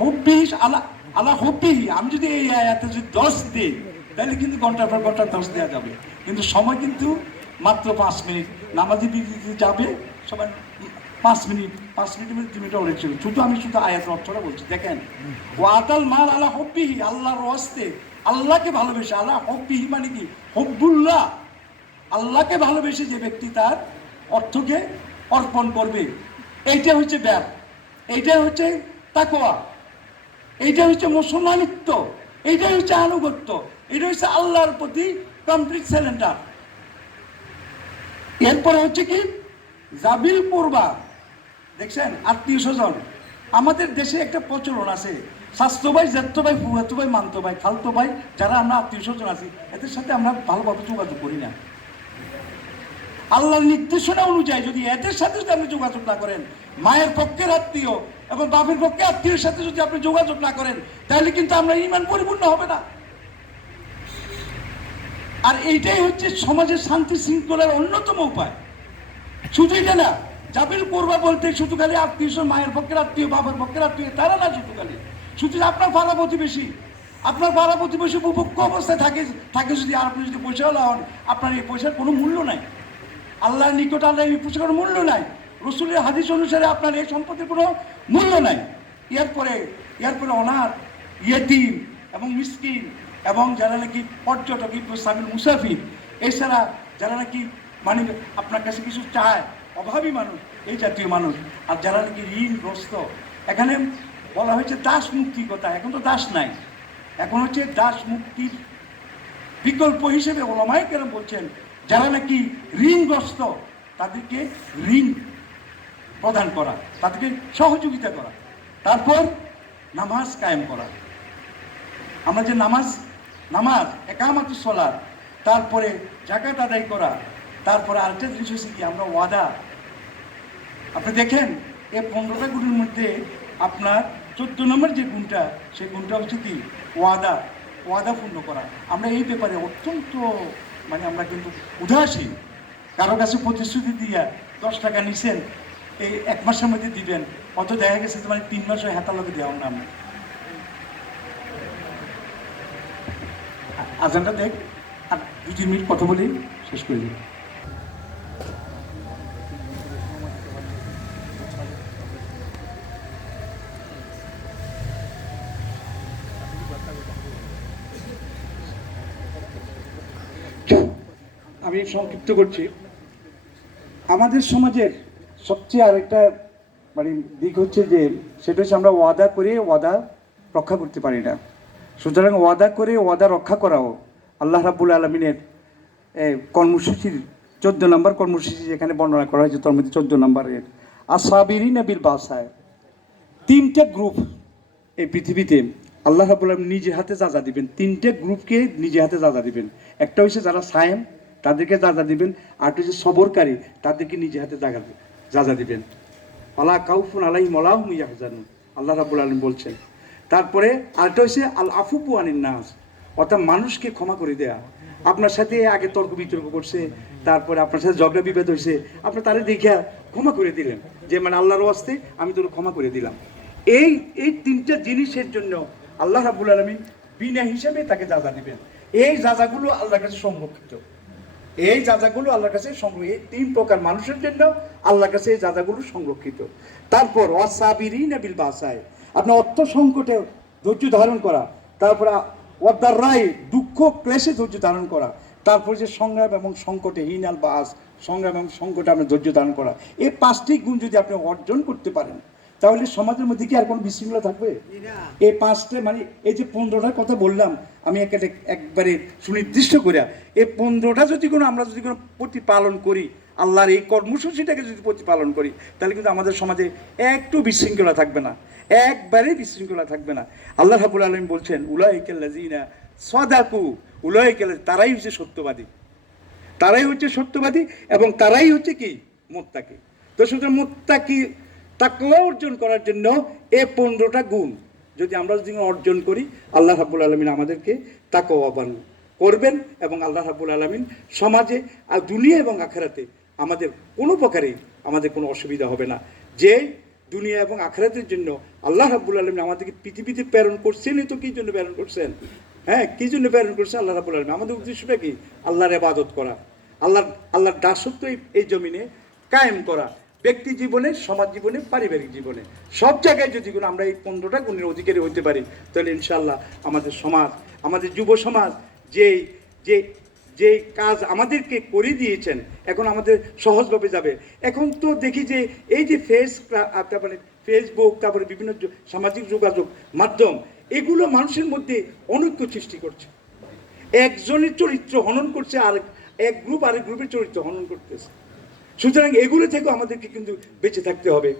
হব্বি আল্লাহ হব্বি। আমি যদি এই আয়াতে যদি 10 দিই তাহলে কিন্তু ঘন্টার পর ঘন্টা 10 দেওয়া যাবে, কিন্তু সময় কিন্তু মাত্র 5 মিনিট। নামাজি বিরতি যাবে সবাই 5 মিনিট, 5 মিনিটের মধ্যে 2 মিনিট অলরেডি ছিল। আমি শুধু আয়াতের অর্থটা বলছি। দেখেন, ও আতাল মাল আল্লাহ হব্বি, আল্লাহর ওয়াস্তে, আল্লাহকে ভালোবেসে। আল্লাহ হব্বি মানে কি? হব্বুল্লাহ, আল্লাহকে ভালোবেসে যে ব্যক্তি তার অর্থকে অর্পণ করবে, এইটা হচ্ছে ব্যাপ, এইটা হচ্ছে তাকওয়া, এইটা হচ্ছে মুসলমানিত্ব, এইটাই হচ্ছে আনুগত্য, এটা হচ্ছে আল্লাহর প্রতি কমপ্লিট সারেন্ডার। এরপরে হচ্ছে কি? জাবিল কুরবা। দেখছেন, আত্মীয় স্বজন। আমাদের দেশে একটা প্রচলন আছে, স্বাস্থ্য ভাই, জ্যাঠতো ভাই, ফুফাতো ভাই, মামতো ভাই, খালতো ভাই, যারা আমরা আত্মীয় স্বজন আছি, এদের সাথে আমরা ভালোভাবে যোগাযোগ করি না। আল্লাহর নির্দেশনা অনুযায়ী যদি এদের সাথে যদি আপনি যোগাযোগ না করেন, মায়ের পক্ষের আত্মীয় এবং বাপের পক্ষে আত্মীয়ের সাথে যদি আপনি যোগাযোগ না করেন, তাহলে কিন্তু আমরা ঈমান পরিপূর্ণ হবে না। আর এইটাই হচ্ছে সমাজের শান্তি শৃঙ্খলার অন্যতম উপায়। শুধু এটা না, জাবিল কুরবা বলতে শুধু খালি আত্মীয়, মায়ের পক্ষের আত্মীয়, বাবার পক্ষের আত্মীয়, তারা না শুধু খালি, শুধু আপনার পাড়া প্রতিবেশী, আপনার পাড়া প্রতিবেশী উপভোগ্য অবস্থায় থাকে যদি, আর আপনি যদি পয়সাওয়ালা হন, আপনার এই পয়সার কোনো মূল্য নাই। আল্লাহর নিকট আল্লাহ এই পয়সার কোনো মূল্য নাই। রসুলের হাদিস অনুসারে আপনার এই সম্পত্তির কোনো মূল্য নাই। এরপরে অনাথ, ইয়েতিম এবং মিসকিন এবং যারা নাকি পর্যটক, সামিল মুসাফির, এছাড়া যারা নাকি মানে আপনার কাছে কিছু চায়, অভাবী মানুষ, এই জাতীয় মানুষ, আর যারা নাকি ঋণগ্রস্ত। এখানে বলা হয়েছে দাস মুক্তির কথা। এখন তো দাস নাই, এখন হচ্ছে দাস মুক্তির বিকল্প হিসেবে ওলামায়ে কেরাম বলছেন, যারা নাকি ঋণগ্রস্ত তাদেরকে ঋণ প্রদান করা, তাদেরকে সহযোগিতা করা। তারপর নামাজ কায়েম করা। আমরা যে নামাজ একামাতুস সালাত, তারপরে যাকাত আদায় করা, তারপরে আরেকটা জিনিস হচ্ছে কি, আমরা ওয়াদা। আপনি দেখেন এই 15টা গুণের মধ্যে আপনার 14 নম্বর যে গুণটা, সেই গুণটা হচ্ছে কি? ওয়াদা পূর্ণ করা। আমরা এই ব্যাপারে অত্যন্ত মানে আমরা কিন্তু উদাসীন। কারো কাছে প্রতিশ্রুতি দিয়া 10 টাকা নিছেন, এই 1 মাসের মধ্যে দিবেন, অত দেখা গেছে মানে 3 মাস হয়ে হাতার লোকে দেওয়া না। আমরা আজানটা দেখ, আর 2-3 মিনিট কথা বলি, শেষ করে দিই। আমি সংক্ষিপ্ত করছি। আমাদের সমাজের সবচেয়ে আরেকটা মানে দিক হচ্ছে যে, সেটা হচ্ছে আমরা ওয়াদা করে ওয়াদা রক্ষা করতে পারি না। সুতরাং ওয়াদা করে ওয়াদা রক্ষা করাও আল্লাহ রাব্বুল আলামিনের কর্মসূচির 14 নম্বর কর্মসূচি যেখানে বর্ণনা করা হয়েছে, তার মধ্যে 14 নম্বরের আসাবিরিনা বিল বাসায়। 3টে গ্রুপ এই পৃথিবীতে আল্লাহ রাব্বুল আলামিন নিজে হাতে যাজা দিবেন। 3টে গ্রুপকে নিজে হাতে যাজা দিবেন। একটা হচ্ছে যারা সায়েম, তাদেরকে যাজা দিবেন। আর হচ্ছে সবরকারী, তাদেরকে নিজে হাতে যাজা দিবেন। ওয়ালা কাউফুন আলাইহিম ওয়া লা হুম ইয়াহজানুন, আল্লাহ রাব্বুল আলামিন বলছেন। তারপরে আরেকটা হচ্ছে আল আফু আনিন নাস, অর্থাৎ মানুষকে ক্ষমা করে দেয়া। আপনার সাথে আগে তর্ক বিতর্ক করছে, তারপরে আপনার সাথে ঝগড়া বিবাদ হয়েছে, আপনি তারে দেখে ক্ষমা করে দিলেন, যে মানে আল্লাহর ওয়াস্তে আমি তোর ক্ষমা করে দিলাম। এই 3টা জিনিসের জন্য আল্লাহ রাব্বুল আলামিন বিনা হিসাবে তাকে যাজা দিবেন। এই যাজাগুলো আল্লাহর কাছে সংরক্ষিত। এই যাজাগুলো আল্লাহর কাছে এই 3 প্রকার মানুষের জন্য আল্লাহর কাছে এই যাজাগুলো সংরক্ষিত। তারপর ওয়াসাবিরিনা বিল বাসায়, আপনার অর্থ সংকটে ধৈর্য ধারণ করা। তারপর ওয়াদার রায়, দুঃখ ক্লেশে ধৈর্য ধারণ করা। তারপর যে সংগ্রাম এবং সংকটে, হিনাল বাস, সংগ্রাম এবং সংকটে আপনার ধৈর্য ধারণ করা। এই 5টি গুণ যদি আপনি অর্জন করতে পারেন, তাহলে সমাজের মধ্যে কি আর কোনো বিশৃঙ্খলা থাকবে? এই 5টে মানে এই যে 15টার কথা বললাম, আমি একবারে সুনির্দিষ্ট করে এই 15টা যদি আমরা যদি কোনো প্রতিপালন করি, আল্লাহর এই কর্মসূচিটাকে যদি প্রতিপালন করি, তাহলে কিন্তু আমাদের সমাজে একটু বিশৃঙ্খলা থাকবে না, একবারেই বিশৃঙ্খলা থাকবে না। আল্লাহ রাব্বুল আলামিন বলছেন, উলাইকাল্লাযিনা সাদাকু, তারাই হচ্ছে সত্যবাদী, তারাই হচ্ছে সত্যবাদী এবং তারাই হচ্ছে কি? মুত্তাকি। তো সুতরাং মুত্তাকি তাকওয়া অর্জন করার জন্য এই 15টা গুণ যদি আমরা অর্জন করি, আল্লাহ রাব্বুল আলামিন আমাদেরকে তাকওয়াবান করবেন এবং আল্লাহ রাব্বুল আলামিন সমাজে আর দুনিয়া এবং আখিরাতে আমাদের কোনো প্রকারেই আমাদের কোনো অসুবিধা হবে না। যে দুনিয়া এবং আখিরাতের জন্য আল্লাহ রাব্বুল আলামিন আমাদেরকে পৃথিবীতে প্রেরণ করছেনই তো কী জন্য প্রেরণ করছেন? হ্যাঁ, কী জন্য প্রেরণ করছেন আল্লাহ রাব্বুল আলামিন? আমাদের উদ্দেশ্যটা কি? আল্লাহর ইবাদত করা, আল্লাহর দাসত্ব এই জমিনে কায়েম করা, ব্যক্তি জীবনে, সমাজ জীবনে, পারিবারিক জীবনে, সব জায়গায় যদি কোনো আমরা এই 15টা গুণের অধিকারী হতে পারি, তাহলে ইনশাআল্লাহ আমাদের সমাজ, আমাদের যুব সমাজ যে কাজ আমাদেরকে করে দিয়েছেন এখন আমাদের সহজভাবে যাবে। এখন তো দেখি যে এই যে তারপরে ফেসবুক, তারপরে বিভিন্ন সামাজিক যোগাযোগ মাধ্যম, এগুলো মানুষের মধ্যে অনৈক্য সৃষ্টি করছে। একজনের চরিত্র হনন করছে, আর এক গ্রুপ আরেক গ্রুপের চরিত্র হনন করতেছে। সুতরাং এগুলো থেকেও আমাদেরকে কিন্তু বেঁচে থাকতে হবে।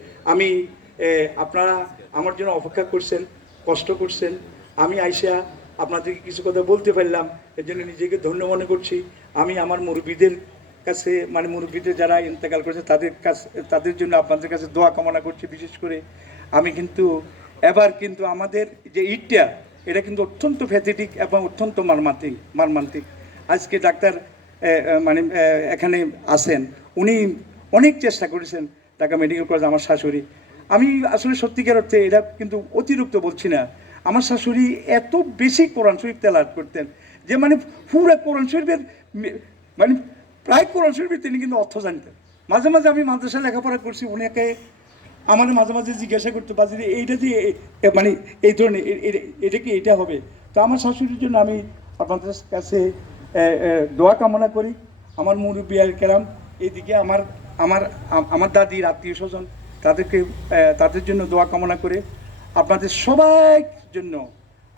আপনারা আমার জন্য অপেক্ষা করছেন, কষ্ট করছেন, আমি আইসা আপনাদেরকে কিছু কথা বলতে পারলাম, এর জন্য নিজেকে ধন্য মনে করছি। আমি আমার মুরব্বীদের কাছে, মানে মুরব্বীদের যারা ইন্তেকাল করেছে তাদের জন্য আপনাদের কাছে দোয়া কামনা করছি। বিশেষ করে আমি কিন্তু এবার কিন্তু আমাদের যে ঈদটা, এটা কিন্তু অত্যন্ত প্যাথেটিক এবং অত্যন্ত মর্মান্তিক। আজকে ডাক্তার এখানে আছেন, উনি অনেক চেষ্টা করেছেন ঢাকা মেডিকেল কলেজ। আমার শাশুড়ি, আমি আসলে সত্যিকার অর্থে এটা কিন্তু অতিরিক্ত বলছি না, আমার শাশুড়ি এত বেশি কোরআন শরীফ তেলাওয়াত করতেন যে পুরো কোরআন শরীফের প্রায় কোরআন শরীফের তিনি কিন্তু অর্থ জানতেন। মাঝে মাঝে আমি মাদ্রাসায় লেখাপড়া করছি, উনাকে আমার মাঝে মাঝে জিজ্ঞাসা করতে পারছি যে এইটা যে এই ধরনের এটা কি এটা হবে। তো আমার শাশুড়ির জন্য আমি আপনাদের কাছে দোয়া কামনা করি। আমার মুরব্বী কেরাম, এইদিকে আমার দাদির আত্মীয় স্বজন, তাদের জন্য দোয়া কামনা করে আপনাদের সবাই জন্য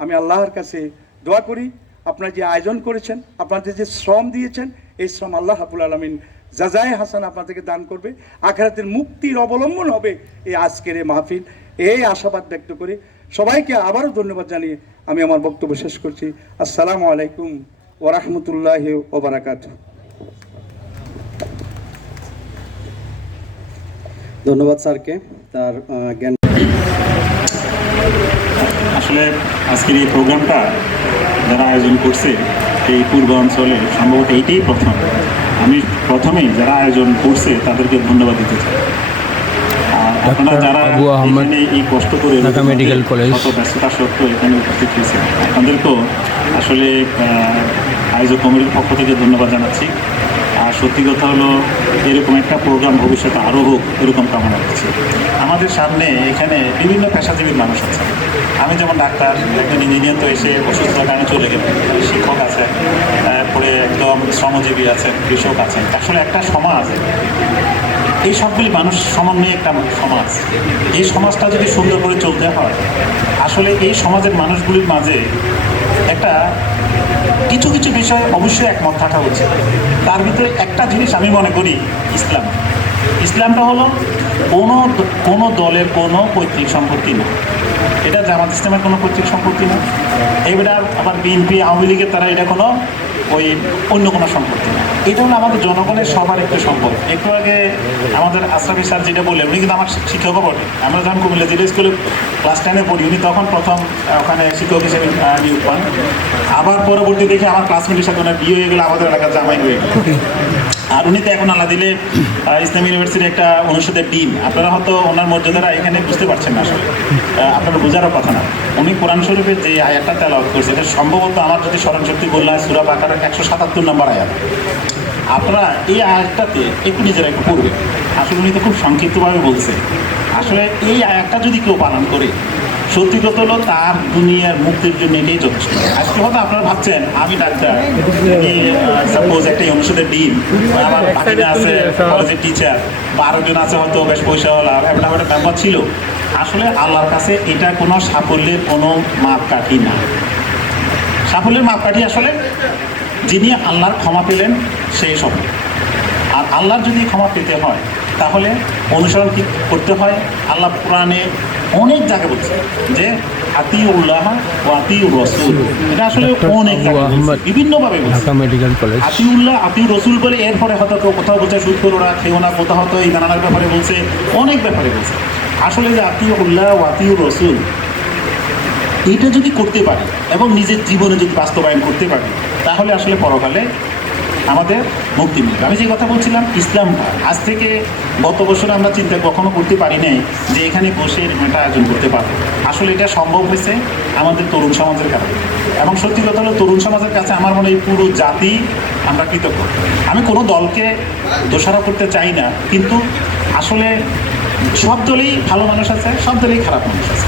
আমি আল্লাহর কাছে দোয়া করি। আপনারা যে আয়োজন করেছেন, আপনাদের যে শ্রম দিয়েছেন, এই শ্রম আল্লাহ রাব্বুল আলামিন জাযায়ে হাসান আপনাদেরকে দান করবে, আখিরাতের মুক্তির অবলম্বন হবে এই আজকের এই মাহফিল। এই আশাবাদ ব্যক্ত করে সবাইকে আবারও ধন্যবাদ জানিয়ে আমি আমার বক্তব্য শেষ করছি। আসসালামু আলাইকুম ওয়া রাহমাতুল্লাহি ওয়া বারাকাতুহু। ধন্যবাদ স্যারকে তার জ্ঞান। আসলে আজকের এই প্রোগ্রামটা যারা আয়োজন করছে এই পূর্বাঞ্চলে সম্ভবত এইটাই প্রথম। আমি প্রথমেই যারা আয়োজন করছে তাদেরকে ধন্যবাদ দিতে চাই। আপনারা যারা এখানে এই কষ্ট করে মেডিকেল কলেজ কত ব্যস্ততা সত্ত্বেও এখানে উপস্থিত হয়েছে, আপনাদেরকেও আসলে আয়োজক কমিটির পক্ষ থেকে ধন্যবাদ জানাচ্ছি। আর সত্যি কথা হলো, এরকম একটা প্রোগ্রাম ভবিষ্যতে আরও হোক এরকম কামনা করছি। আমাদের সামনে এখানে বিভিন্ন পেশাজীবীর মানুষ আছে। আমি যেমন ডাক্তার, একজন ইঞ্জিনিয়ার তো এসে অসুস্থতার কারণে চলে গেল, শিক্ষক আছে, তারপরে একদম শ্রমজীবী আছেন, কৃষক আছেন। আসলে একটা সমাজ, এই সবগুলি মানুষ সমন্বয়ে একটা সমাজ। এই সমাজটা যদি সুন্দর করে চলতে হয়, আসলে এই সমাজের মানুষগুলির মাঝে একটা কিছু কিছু বিষয় অবশ্যই একমত থাকা উচিত। তার ভিতরে একটা জিনিস আমি মনে করি, ইসলামটা হলো কোনো দলের কোনো পৈতৃক সম্পত্তি না। এটা জামাত ইসলামের কোনো পৈতৃক সম্পত্তি না। এবার আবার বিএনপি, আওয়ামী লীগের তারা এটা কোনো অন্য কোনো সম্পত্তি না। এটা হলো আমাদের জনগণের সবার একটু সম্পদ। একটু আগে আমাদের আশরাফি স্যার যেটা বললেন, উনি কিন্তু আমার শিক্ষকও বটে। আমরা যখন কুমিল্লা জিলা স্কুলে ক্লাস 10-এ পড়ি, উনি তখন প্রথম ওখানে শিক্ষক হিসেবে নিয়োগ পান। আবার পরবর্তী দেখে আমার ক্লাসমেটের সাথে ওনার বিয়ে হয়ে গেলে আমাদের এলাকার জামাই হয়ে গেল। আর উনি তো এখন আল্লাহ দিলে ইসলামী ইউনিভার্সিটির একটা অনুষদের ডিন। আপনারা হয়তো ওনার মর্যাদারা এখানে বুঝতে পারছেন না, আসলে আপনারা বোঝারও কথা না। উনি কোরআন শরীফের যে আয়াতটা তেলাওয়াত করছে, এটা সম্ভবত আমার যদি স্মরণশক্তি বললে সূরা বাকারার 177 নম্বর আয়াত। আপনারা এই আয়াতটাতে একটু নিজেরা একটু পড়বেন। আসলে উনি তো খুব সংক্ষিপ্তভাবে বলছে। আসলে এই আয়াতটা যদি কেউ পালন করে, সত্যি কথা হলো তার দুনিয়ার মুক্তির জন্য এটাই যথেষ্ট। আজকে হয়তো আপনারা ভাবছেন আমি ডাক্তার, সাপোজ একটা অনুষদের ডিন, আমার ভাগিনা আছে কলেজের টিচার, বা আরেকজন আছে হয়তো বেশ পয়সাওয়ালা, একটা মেম্বার ছিল। আসলে আল্লাহর কাছে এটা কোনো সাফল্যের কোনো মাপকাঠি না। সাফল্যের মাপকাঠি আসলে যিনি আল্লাহর ক্ষমা পেলেন সেই সফল। আর আল্লাহর যদি ক্ষমা পেতে হয় তাহলে অনুসরণ কি করতে হয়? আল্লাহ কোরআনে অনেক জায়গায় বলছে যে আতিউল্লাহ ও আতিউর রাসূল। এটা আসলে অনেক জায়গায় বিভিন্নভাবে বলছে। আতিউল্লাহ, আতিউর রাসূল বলে, এরপরে হয়তো কোথাও বলছে সুদ করো না, খেও না, কোথাও হয়তো এই নানার ব্যাপারে বলছে, অনেক ব্যাপারে বলছে। আসলে যে আতিউল্লাহ ও আতিউর রাসূল, এইটা যদি করতে পারি এবং নিজের জীবনে যদি বাস্তবায়ন করতে পারি, তাহলে আসলে পরকালে আমাদের মুক্তি মিলবে। আমি যে কথা বলছিলাম ইসলামটা আজ থেকে গত বছর আমরা চিন্তা কখনো করতে পারি নাই যে এখানে বসে এটা আয়োজন করতে পারবো। আসলে এটা সম্ভব হয়েছে আমাদের তরুণ সমাজের কারণে, এবং সত্যি কথা হলো তরুণ সমাজের কাছে আমার মনে হয় পুরো জাতি আমরা কৃতজ্ঞ। আমি কোনো দলকে দোষারোপ করতে চাই না, কিন্তু আসলে সব দলেই ভালো মানুষ আছে, সব দলেই খারাপ মানুষ আছে।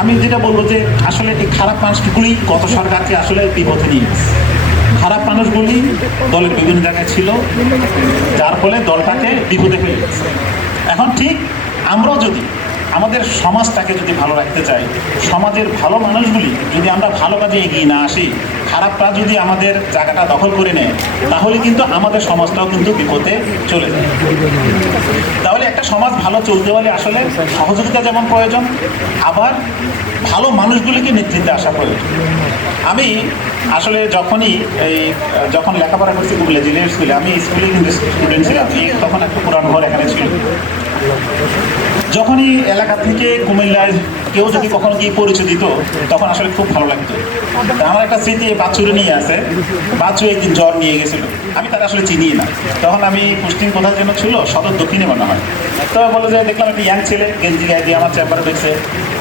আমি যেটা বলবো যে আসলে এই খারাপ মানুষগুলি গত সরকারকে আসলে বিপথে নিয়ে গেছে। খারাপ মানুষগুলি দলের বিভিন্ন জায়গায় ছিল, যার ফলে দলটাকে বিপদে ফেলে গেছে। এখন ঠিক আমরাও যদি আমাদের সমাজটাকে যদি ভালো রাখতে চাই, সমাজের ভালো মানুষগুলি যদি আমরা ভালো কাজে এগিয়ে না আসি, খারাপরা যদি আমাদের জায়গাটা দখল করে নেয়, তাহলে কিন্তু আমাদের সমাজটাও কিন্তু বিপদে চলে যায়। তাহলে একটা সমাজ ভালো চলতে হলে আসলে সহযোগিতা যেমন প্রয়োজন, আবার ভালো মানুষগুলিকে নেতৃত্বে আসা প্রয়োজন। আমি আসলে যখন লেখাপড়া করছি কুমিল্লা জিলা স্কুলে, আমি স্কুলে কিন্তু স্টুডেন্ট ছিলাম, তখন একটা পুরান ঘর এখানে ছিল। যখনই এলাকা থেকে কুমিল্লায় কেউ যদি কখনো গিয়ে পরিচয় দিত, তখন আসলে খুব ভালো লাগতো। তা আমার একটা স্মৃতি বাচ্চুরে নিয়ে আছে, বাচ্চু একদিন জ্বর নিয়ে গেছিল, আমি তারা আসলে চিনি না। তখন আমি পোস্টিং কোথায় যেন ছিল, সদর দক্ষিণে মনে হয়। তো বলে যে দেখলাম একটা ইয়াং ছেলে গেঞ্জি গায়ে দিয়ে আমার চেম্বারে দেখছে,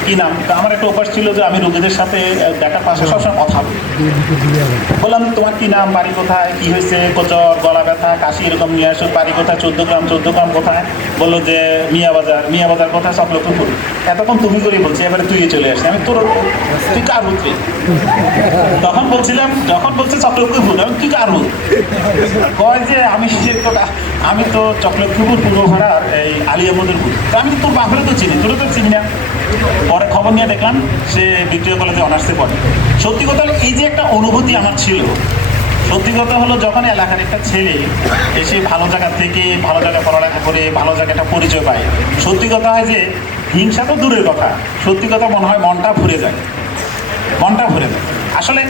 কী নাম? তো আমার একটা অভ্যাস ছিল যে আমি রোগীদের সাথে দেখার পাশে সবসময় কথা বলি। বললাম তোমার কী নাম, বাড়ি কোথায়, কী হয়েছে, জ্বর, গলা ব্যথা, কাশি এরকম নিয়ে আসো, বাড়ি কোথায়, 14 গ্রাম কোথায়? বললো যে মিয়া বাজার কোথায়, চকলক্ষপুর। এতক্ষণ তুমি করেই বলছি, এবারে তুই চলে আসছি। আমি তুই কার পুত্রী? যখন বলছে চকলক্ষপুর, আমি তুই কার পুত্র? কয় যে আমি তো চকলক্ষপুর পূর্ব ভাড়ার এই আলিয়ামদের পুত্র। আমি তোর বাপরে তো চিনি, তোরা তো চিনি না। পরে খবর নিয়ে দেখলাম সে ভিক্টোরিয়া কলেজে অনার্সে পড়ে। সত্যি কথা হলো এই যে একটা অনুভূতি আমার ছিল, সত্যি কথা হলো যখন এলাকার একটা ছেলে এসে ভালো জায়গা থেকে ভালো জায়গায় পড়ালেখা করে ভালো জায়গাটা পরিচয় পায়, সত্যি কথা হয় যে হিংসা তো দূরের কথা, সত্যি কথা মনে হয় মনটা ভরে যায়। আসলে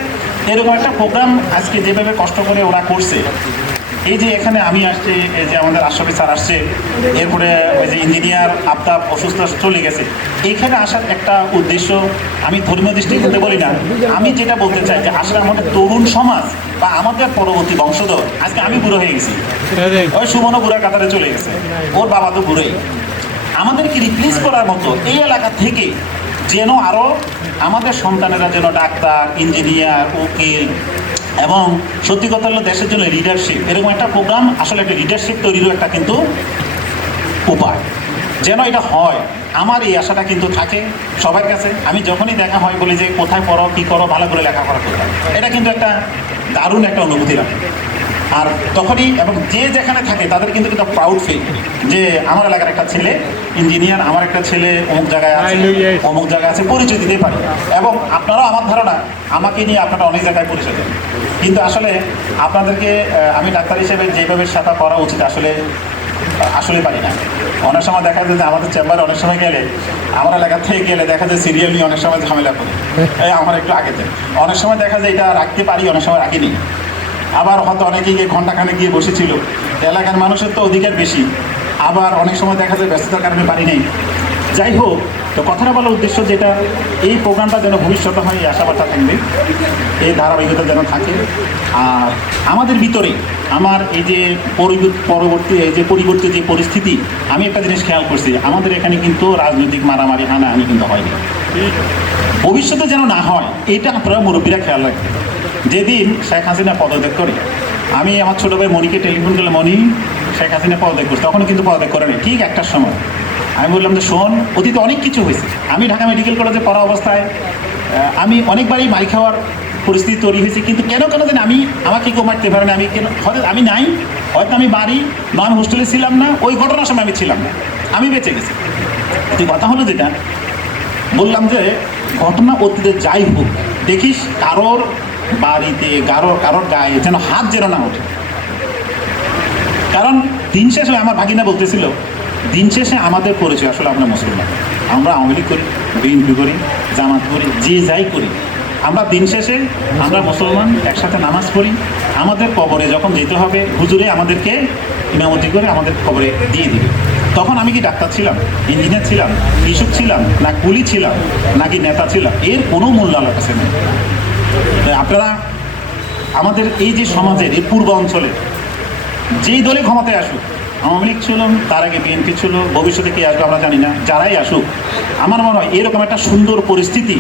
এরকম একটা প্রোগ্রাম আজকে যেভাবে কষ্ট করে ওরা করছে, এই যে এখানে আমি আসছি, এই যে আমাদের আশরাফি স্যার আসছে, এরপরে ওই যে ইঞ্জিনিয়ার আফতাব অসুস্থ চলে গেছে, এইখানে আসার একটা উদ্দেশ্য, আমি ধর্মীয় দৃষ্টিকোণে বলি না, আমি যেটা বলতে চাই যে আসলে আমাদের তরুণ সমাজ বা আমাদের পরবর্তী বংশধর, আজকে আমি বুড়ো হয়ে গেছি, ওই সুমনও বুড়া কাতারে চলে গেছে, ওর বাবা তো বুড়োই, আমাদেরকে রিপ্লেস করার মতো এই এলাকা থেকে যেন আরও আমাদের সন্তানেরা যেন ডাক্তার, ইঞ্জিনিয়ার, উকিল এবং সত্যি কথা হলো দেশের জন্য লিডারশিপ, এরকম একটা প্রোগ্রাম আসলে একটা লিডারশিপ তৈরিরও একটা কিন্তু উপায়, যেন এটা হয়। আমার এই আশাটা কিন্তু থাকে সবার কাছে। আমি যখনই দেখা হয় বলি যে কোথায় পড়ো, কী করো, ভালো করে লেখাপড়া করো, এটা কিন্তু একটা দারুণ একটা অনুভূতি রাখে। আর তখনই এবং যে যেখানে থাকে তাদের কিন্তু একটা প্রাউড ফিল যে আমার এলাকার একটা ছেলে ইঞ্জিনিয়ার, আমার একটা ছেলে অমুক জায়গায় আছে, পরিচয় দিতে পারি। এবং আপনারাও আমার ধারণা আমাকে নিয়ে আপনারা অনেক জায়গায় পরিচয় দেন, কিন্তু আসলে আপনাদেরকে আমি ডাক্তার হিসেবে যেভাবে সাথে করা উচিত আসলে পারি না। অনেক সময় দেখা যায় যে আমাদের চেম্বারে অনেক সময় গেলে, আমার এলাকা থেকে গেলে দেখা যায় সিরিয়াল নিয়ে অনেক সময় ঝামেলা করে, আমার একটু আগেতে অনেক সময় দেখা যায় এটা রাখতে পারি, অনেক সময় রাখিনি। আবার হয়তো অনেকে গিয়ে ঘন্টাখানে গিয়ে বসেছিল, এলাকার মানুষের তো অধিকার বেশি, আবার অনেক সময় দেখা যায় ব্যস্ততার কারণে পারি নেই। যাই হোক, তো কথাটা বলার উদ্দেশ্য যেটা, এই প্রোগ্রামটা যেন ভবিষ্যতে হয়, এই আশাবাদটা থাকবে, এই ধারাবাহিকতা যেন থাকে। আর আমাদের ভিতরে আমার এই যে পরিবর্তিত যে পরিস্থিতি, আমি একটা জিনিস খেয়াল করছি, আমাদের এখানে কিন্তু রাজনৈতিক মারামারি হানাহানি কিন্তু হয়নি, ভবিষ্যতে যেন না হয় এটা আপনারা মুরব্বীরা খেয়াল রাখবেন। যেদিন শেখ হাসিনা পদত্যাগ করে, আমি আমার ছোটো ভাই মণিকে টেলিফোন করলে, মণি শেখ হাসিনা পদত্যাগ করছে, তখনও কিন্তু পদত্যাগ করে নেই, ঠিক একটার সময় আমি বললাম যে শোন, অতীতে অনেক কিছু হয়েছে, আমি ঢাকা মেডিকেল কলেজে পড়া অবস্থায় আমি অনেকবারই মারি খাওয়ার পরিস্থিতি তৈরি হয়েছে, কিন্তু কেন যেন আমাকে কেউ মারতে পারে না, হয়তো আমি নাই, হয়তো আমি বাড়ি নয়, আমি হোস্টেলে ছিলাম না, ওই ঘটনার সময় আমি ছিলাম না, আমি বেঁচে গেছি। তো কথা হলো যেটা বললাম যে ঘটনা অতীতে যাই হোক, দেখিস কারোর বাড়িতে কারোর গায়ে যেন হাত যেন না ওঠে। কারণ দিন শেষে আমার ভাগিনা বলতেছিল, দিন শেষে আমাদের পরিচয় আসলে আমরা মুসলমান, আমরা আওয়ামী লীগ করি, বিএনপি করি, জামাত করি, যে যাই করি, আমরা দিন শেষে আমরা মুসলমান, একসাথে নামাজ পড়ি। আমাদের কবরে যখন যেতে হবে, হুজুরে আমাদেরকে ইমামতি করে আমাদের কবরে দিয়ে দিবে। তখন আমি কি ডাক্তার ছিলাম, ইঞ্জিনিয়ার ছিলাম, কৃষক ছিলাম, না কুলি ছিলাম, নাকি নেতা ছিলাম, এর কোনো মূল্য আল্লাহর কাছে নেই। আপনারা আমাদের এই যে সমাজের এই পূর্ব অঞ্চলে যেই দলে ক্ষমতায় আসুক, আওয়ামী লীগ ছিল, তার আগে বিএনপি ছিল, ভবিষ্যতে কে আসবে আমরা জানি না, যারাই আসুক আমার মনে হয় এরকম একটা সুন্দর পরিস্থিতি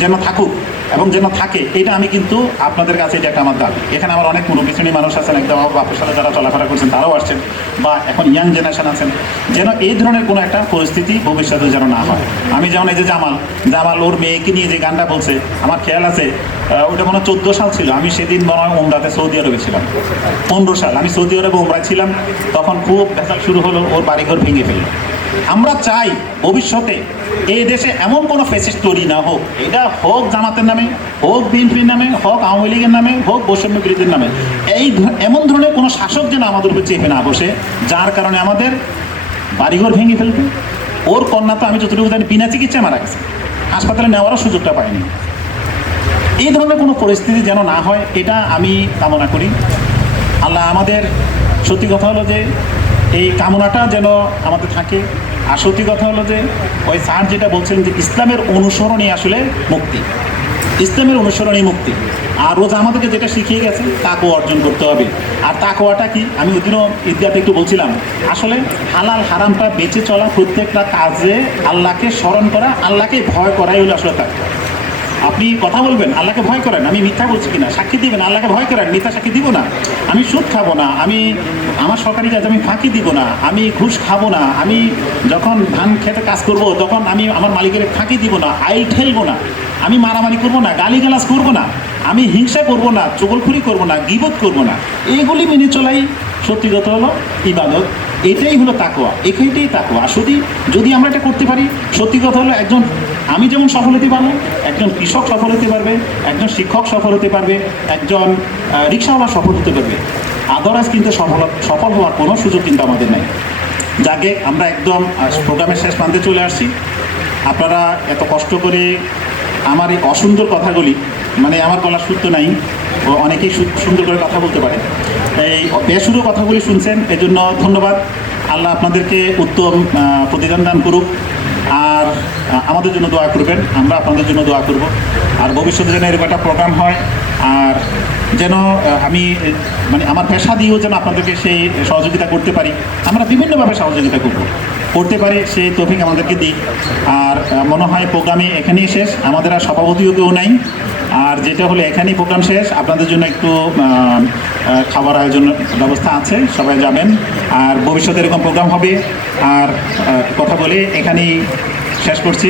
যেন থাকুক এবং যেন থাকে, এটা আমি কিন্তু আপনাদের কাছে এটা একটা আমার দাবি। এখানে আমার অনেক মুরব্বী শ্রেণীর মানুষ আছেন, একদম বাপের সাথে যারা চলাফেরা করছেন তারাও আসছেন, বা এখন ইয়াং জেনারেশন আছেন, যেন এই ধরনের কোনো একটা পরিস্থিতি ভবিষ্যতে যেন না হয়। আমি যেমন এই যে জামাল ওর মেয়েকে নিয়ে যে গানটা বলছে, আমার খেয়াল আছে ওটা মনে হয় 14 সাল ছিল, আমি সেদিন মনে হয় উমরাতে সৌদি আরবে ছিলাম, 15 সাল আমি সৌদি আরবে উমরায় ছিলাম, তখন খুব ভেজাল শুরু হলো, ওর বাড়িঘর ভেঙে ফেললো। আমরা চাই ভবিষ্যতে এই দেশে এমন কোনো ফেসিস্ট তৈরি না হোক, এটা হোক জামাতের নামে, হোক বিএনপির নামে, হোক আওয়ামী লীগের নামে, হোক বৈষম্য বিরোধীর নামে, এমন ধরনের কোনো শাসক যেন আমাদের উপর চেপে না বসে, যার কারণে আমাদের বাড়িঘর ভেঙে ফেলবে। ওর কন্যা তো আমি যতটুকু জানি বিনা চিকিৎসায় মারা গেছে, হাসপাতালে নেওয়ারও সুযোগটা পাইনি। এই ধরনের কোনো পরিস্থিতি যেন না হয়, এটা আমি কামনা করি। আল্লাহ আমাদের, সত্যি কথা হলো যে এই কামনাটা যেন আমাদের থাকে। আর সত্যি কথা হলো যে ওই স্যার যেটা বলছেন যে ইসলামের অনুসরণই আসলে মুক্তি, ইসলামের অনুসরণই মুক্তি। আর রোজ আমাদেরকে যেটা শিখিয়ে গেছে তাকেও অর্জন করতে হবে। আর তাকওয়াটা কি, আমি ওই দিনও ঈদগাতে একটু বলছিলাম, আসলে হালাল হারামটা বেঁচে চলা, প্রত্যেকটা কাজে আল্লাহকে স্মরণ করা, আল্লাহকে ভয় করাই হলো আসলে তাকওয়া। আপনি কথা বলবেন, আল্লাহকে ভয় করেন, আমি মিথ্যা বলছি কিনা, সাক্ষী দিবেন, আল্লাহকে ভয় করেন, মিথ্যা সাক্ষী দিব না, আমি সুদ খাবো না, আমি আমার সরকারি কাজ আমি ফাঁকি দিব না, আমি ঘুষ খাবো না, আমি যখন ধান খেতে কাজ করব তখন আমি আমার মালিকের ফাঁকি দিব না, আইল ঠেলবো না, আমি মারামারি করবো না, গালিগালাজ করবো না, আমি হিংসা করবো না, চগলখুরি করবো না, গীবত করবো না, এইগুলি মেনে চলাই সত্যি কথা হলো ইবাদত। এটাই হলো তাকওয়া, এখানেই তাকওয়া। যদি আমরা এটা করতে পারি, সত্যি কথা হলো আমি যেমন সফল হতে পারবো, একজন কৃষক সফল হতে পারবে, একজন শিক্ষক সফল হতে পারবে, একজন রিক্সাওয়ালা সফল হতে পারবে। আদারওয়াইজ কিন্তু সফল হওয়ার কোনো সুযোগ কিন্তু আমাদের নেই। যাকে আমরা একদম প্রোগ্রামের শেষ প্রান্তে চলে আসছি। আপনারা এত কষ্ট করে আমার এই অসুন্দর কথাগুলি, মানে আমার গলার সুর তো নাই, অনেকেই সুন্দর করে কথা বলতে পারে, এই বেসুরো কথাগুলি শুনছেন, এজন্য ধন্যবাদ। আল্লাহ আপনাদেরকে উত্তম প্রতিদান দান করুক। আর আমাদের জন্য দোয়া করবেন, আমরা আপনাদের জন্য দোয়া করব। আর ভবিষ্যতে যেন এরকম একটা প্রোগ্রাম হয়, আর যেন আমি মানে আমার পেশা দিয়েও যেন আপনাদেরকে সেই সহযোগিতা করতে পারি, আমরা বিভিন্নভাবে সহযোগিতা করতে পারি, সেই তৌফিক আমাদেরকে দিই। আর মনে হয় প্রোগ্রামে এখানেই শেষ, আমাদের আর সভাপতিও কেউ নাই। আর যেটা হলো এখানেই প্রোগ্রাম শেষ, আপনাদের জন্য একটু খাবার আয়োজনের ব্যবস্থা আছে, সবাই যাবেন। আর ভবিষ্যতে এরকম প্রোগ্রাম হবে। আর কথা বলে এখানেই শেষ করছি।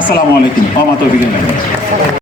আসসালামু আলাইকুম ওয়া রাহমাতুল্লাহি ওয়া বারাকাতুহু।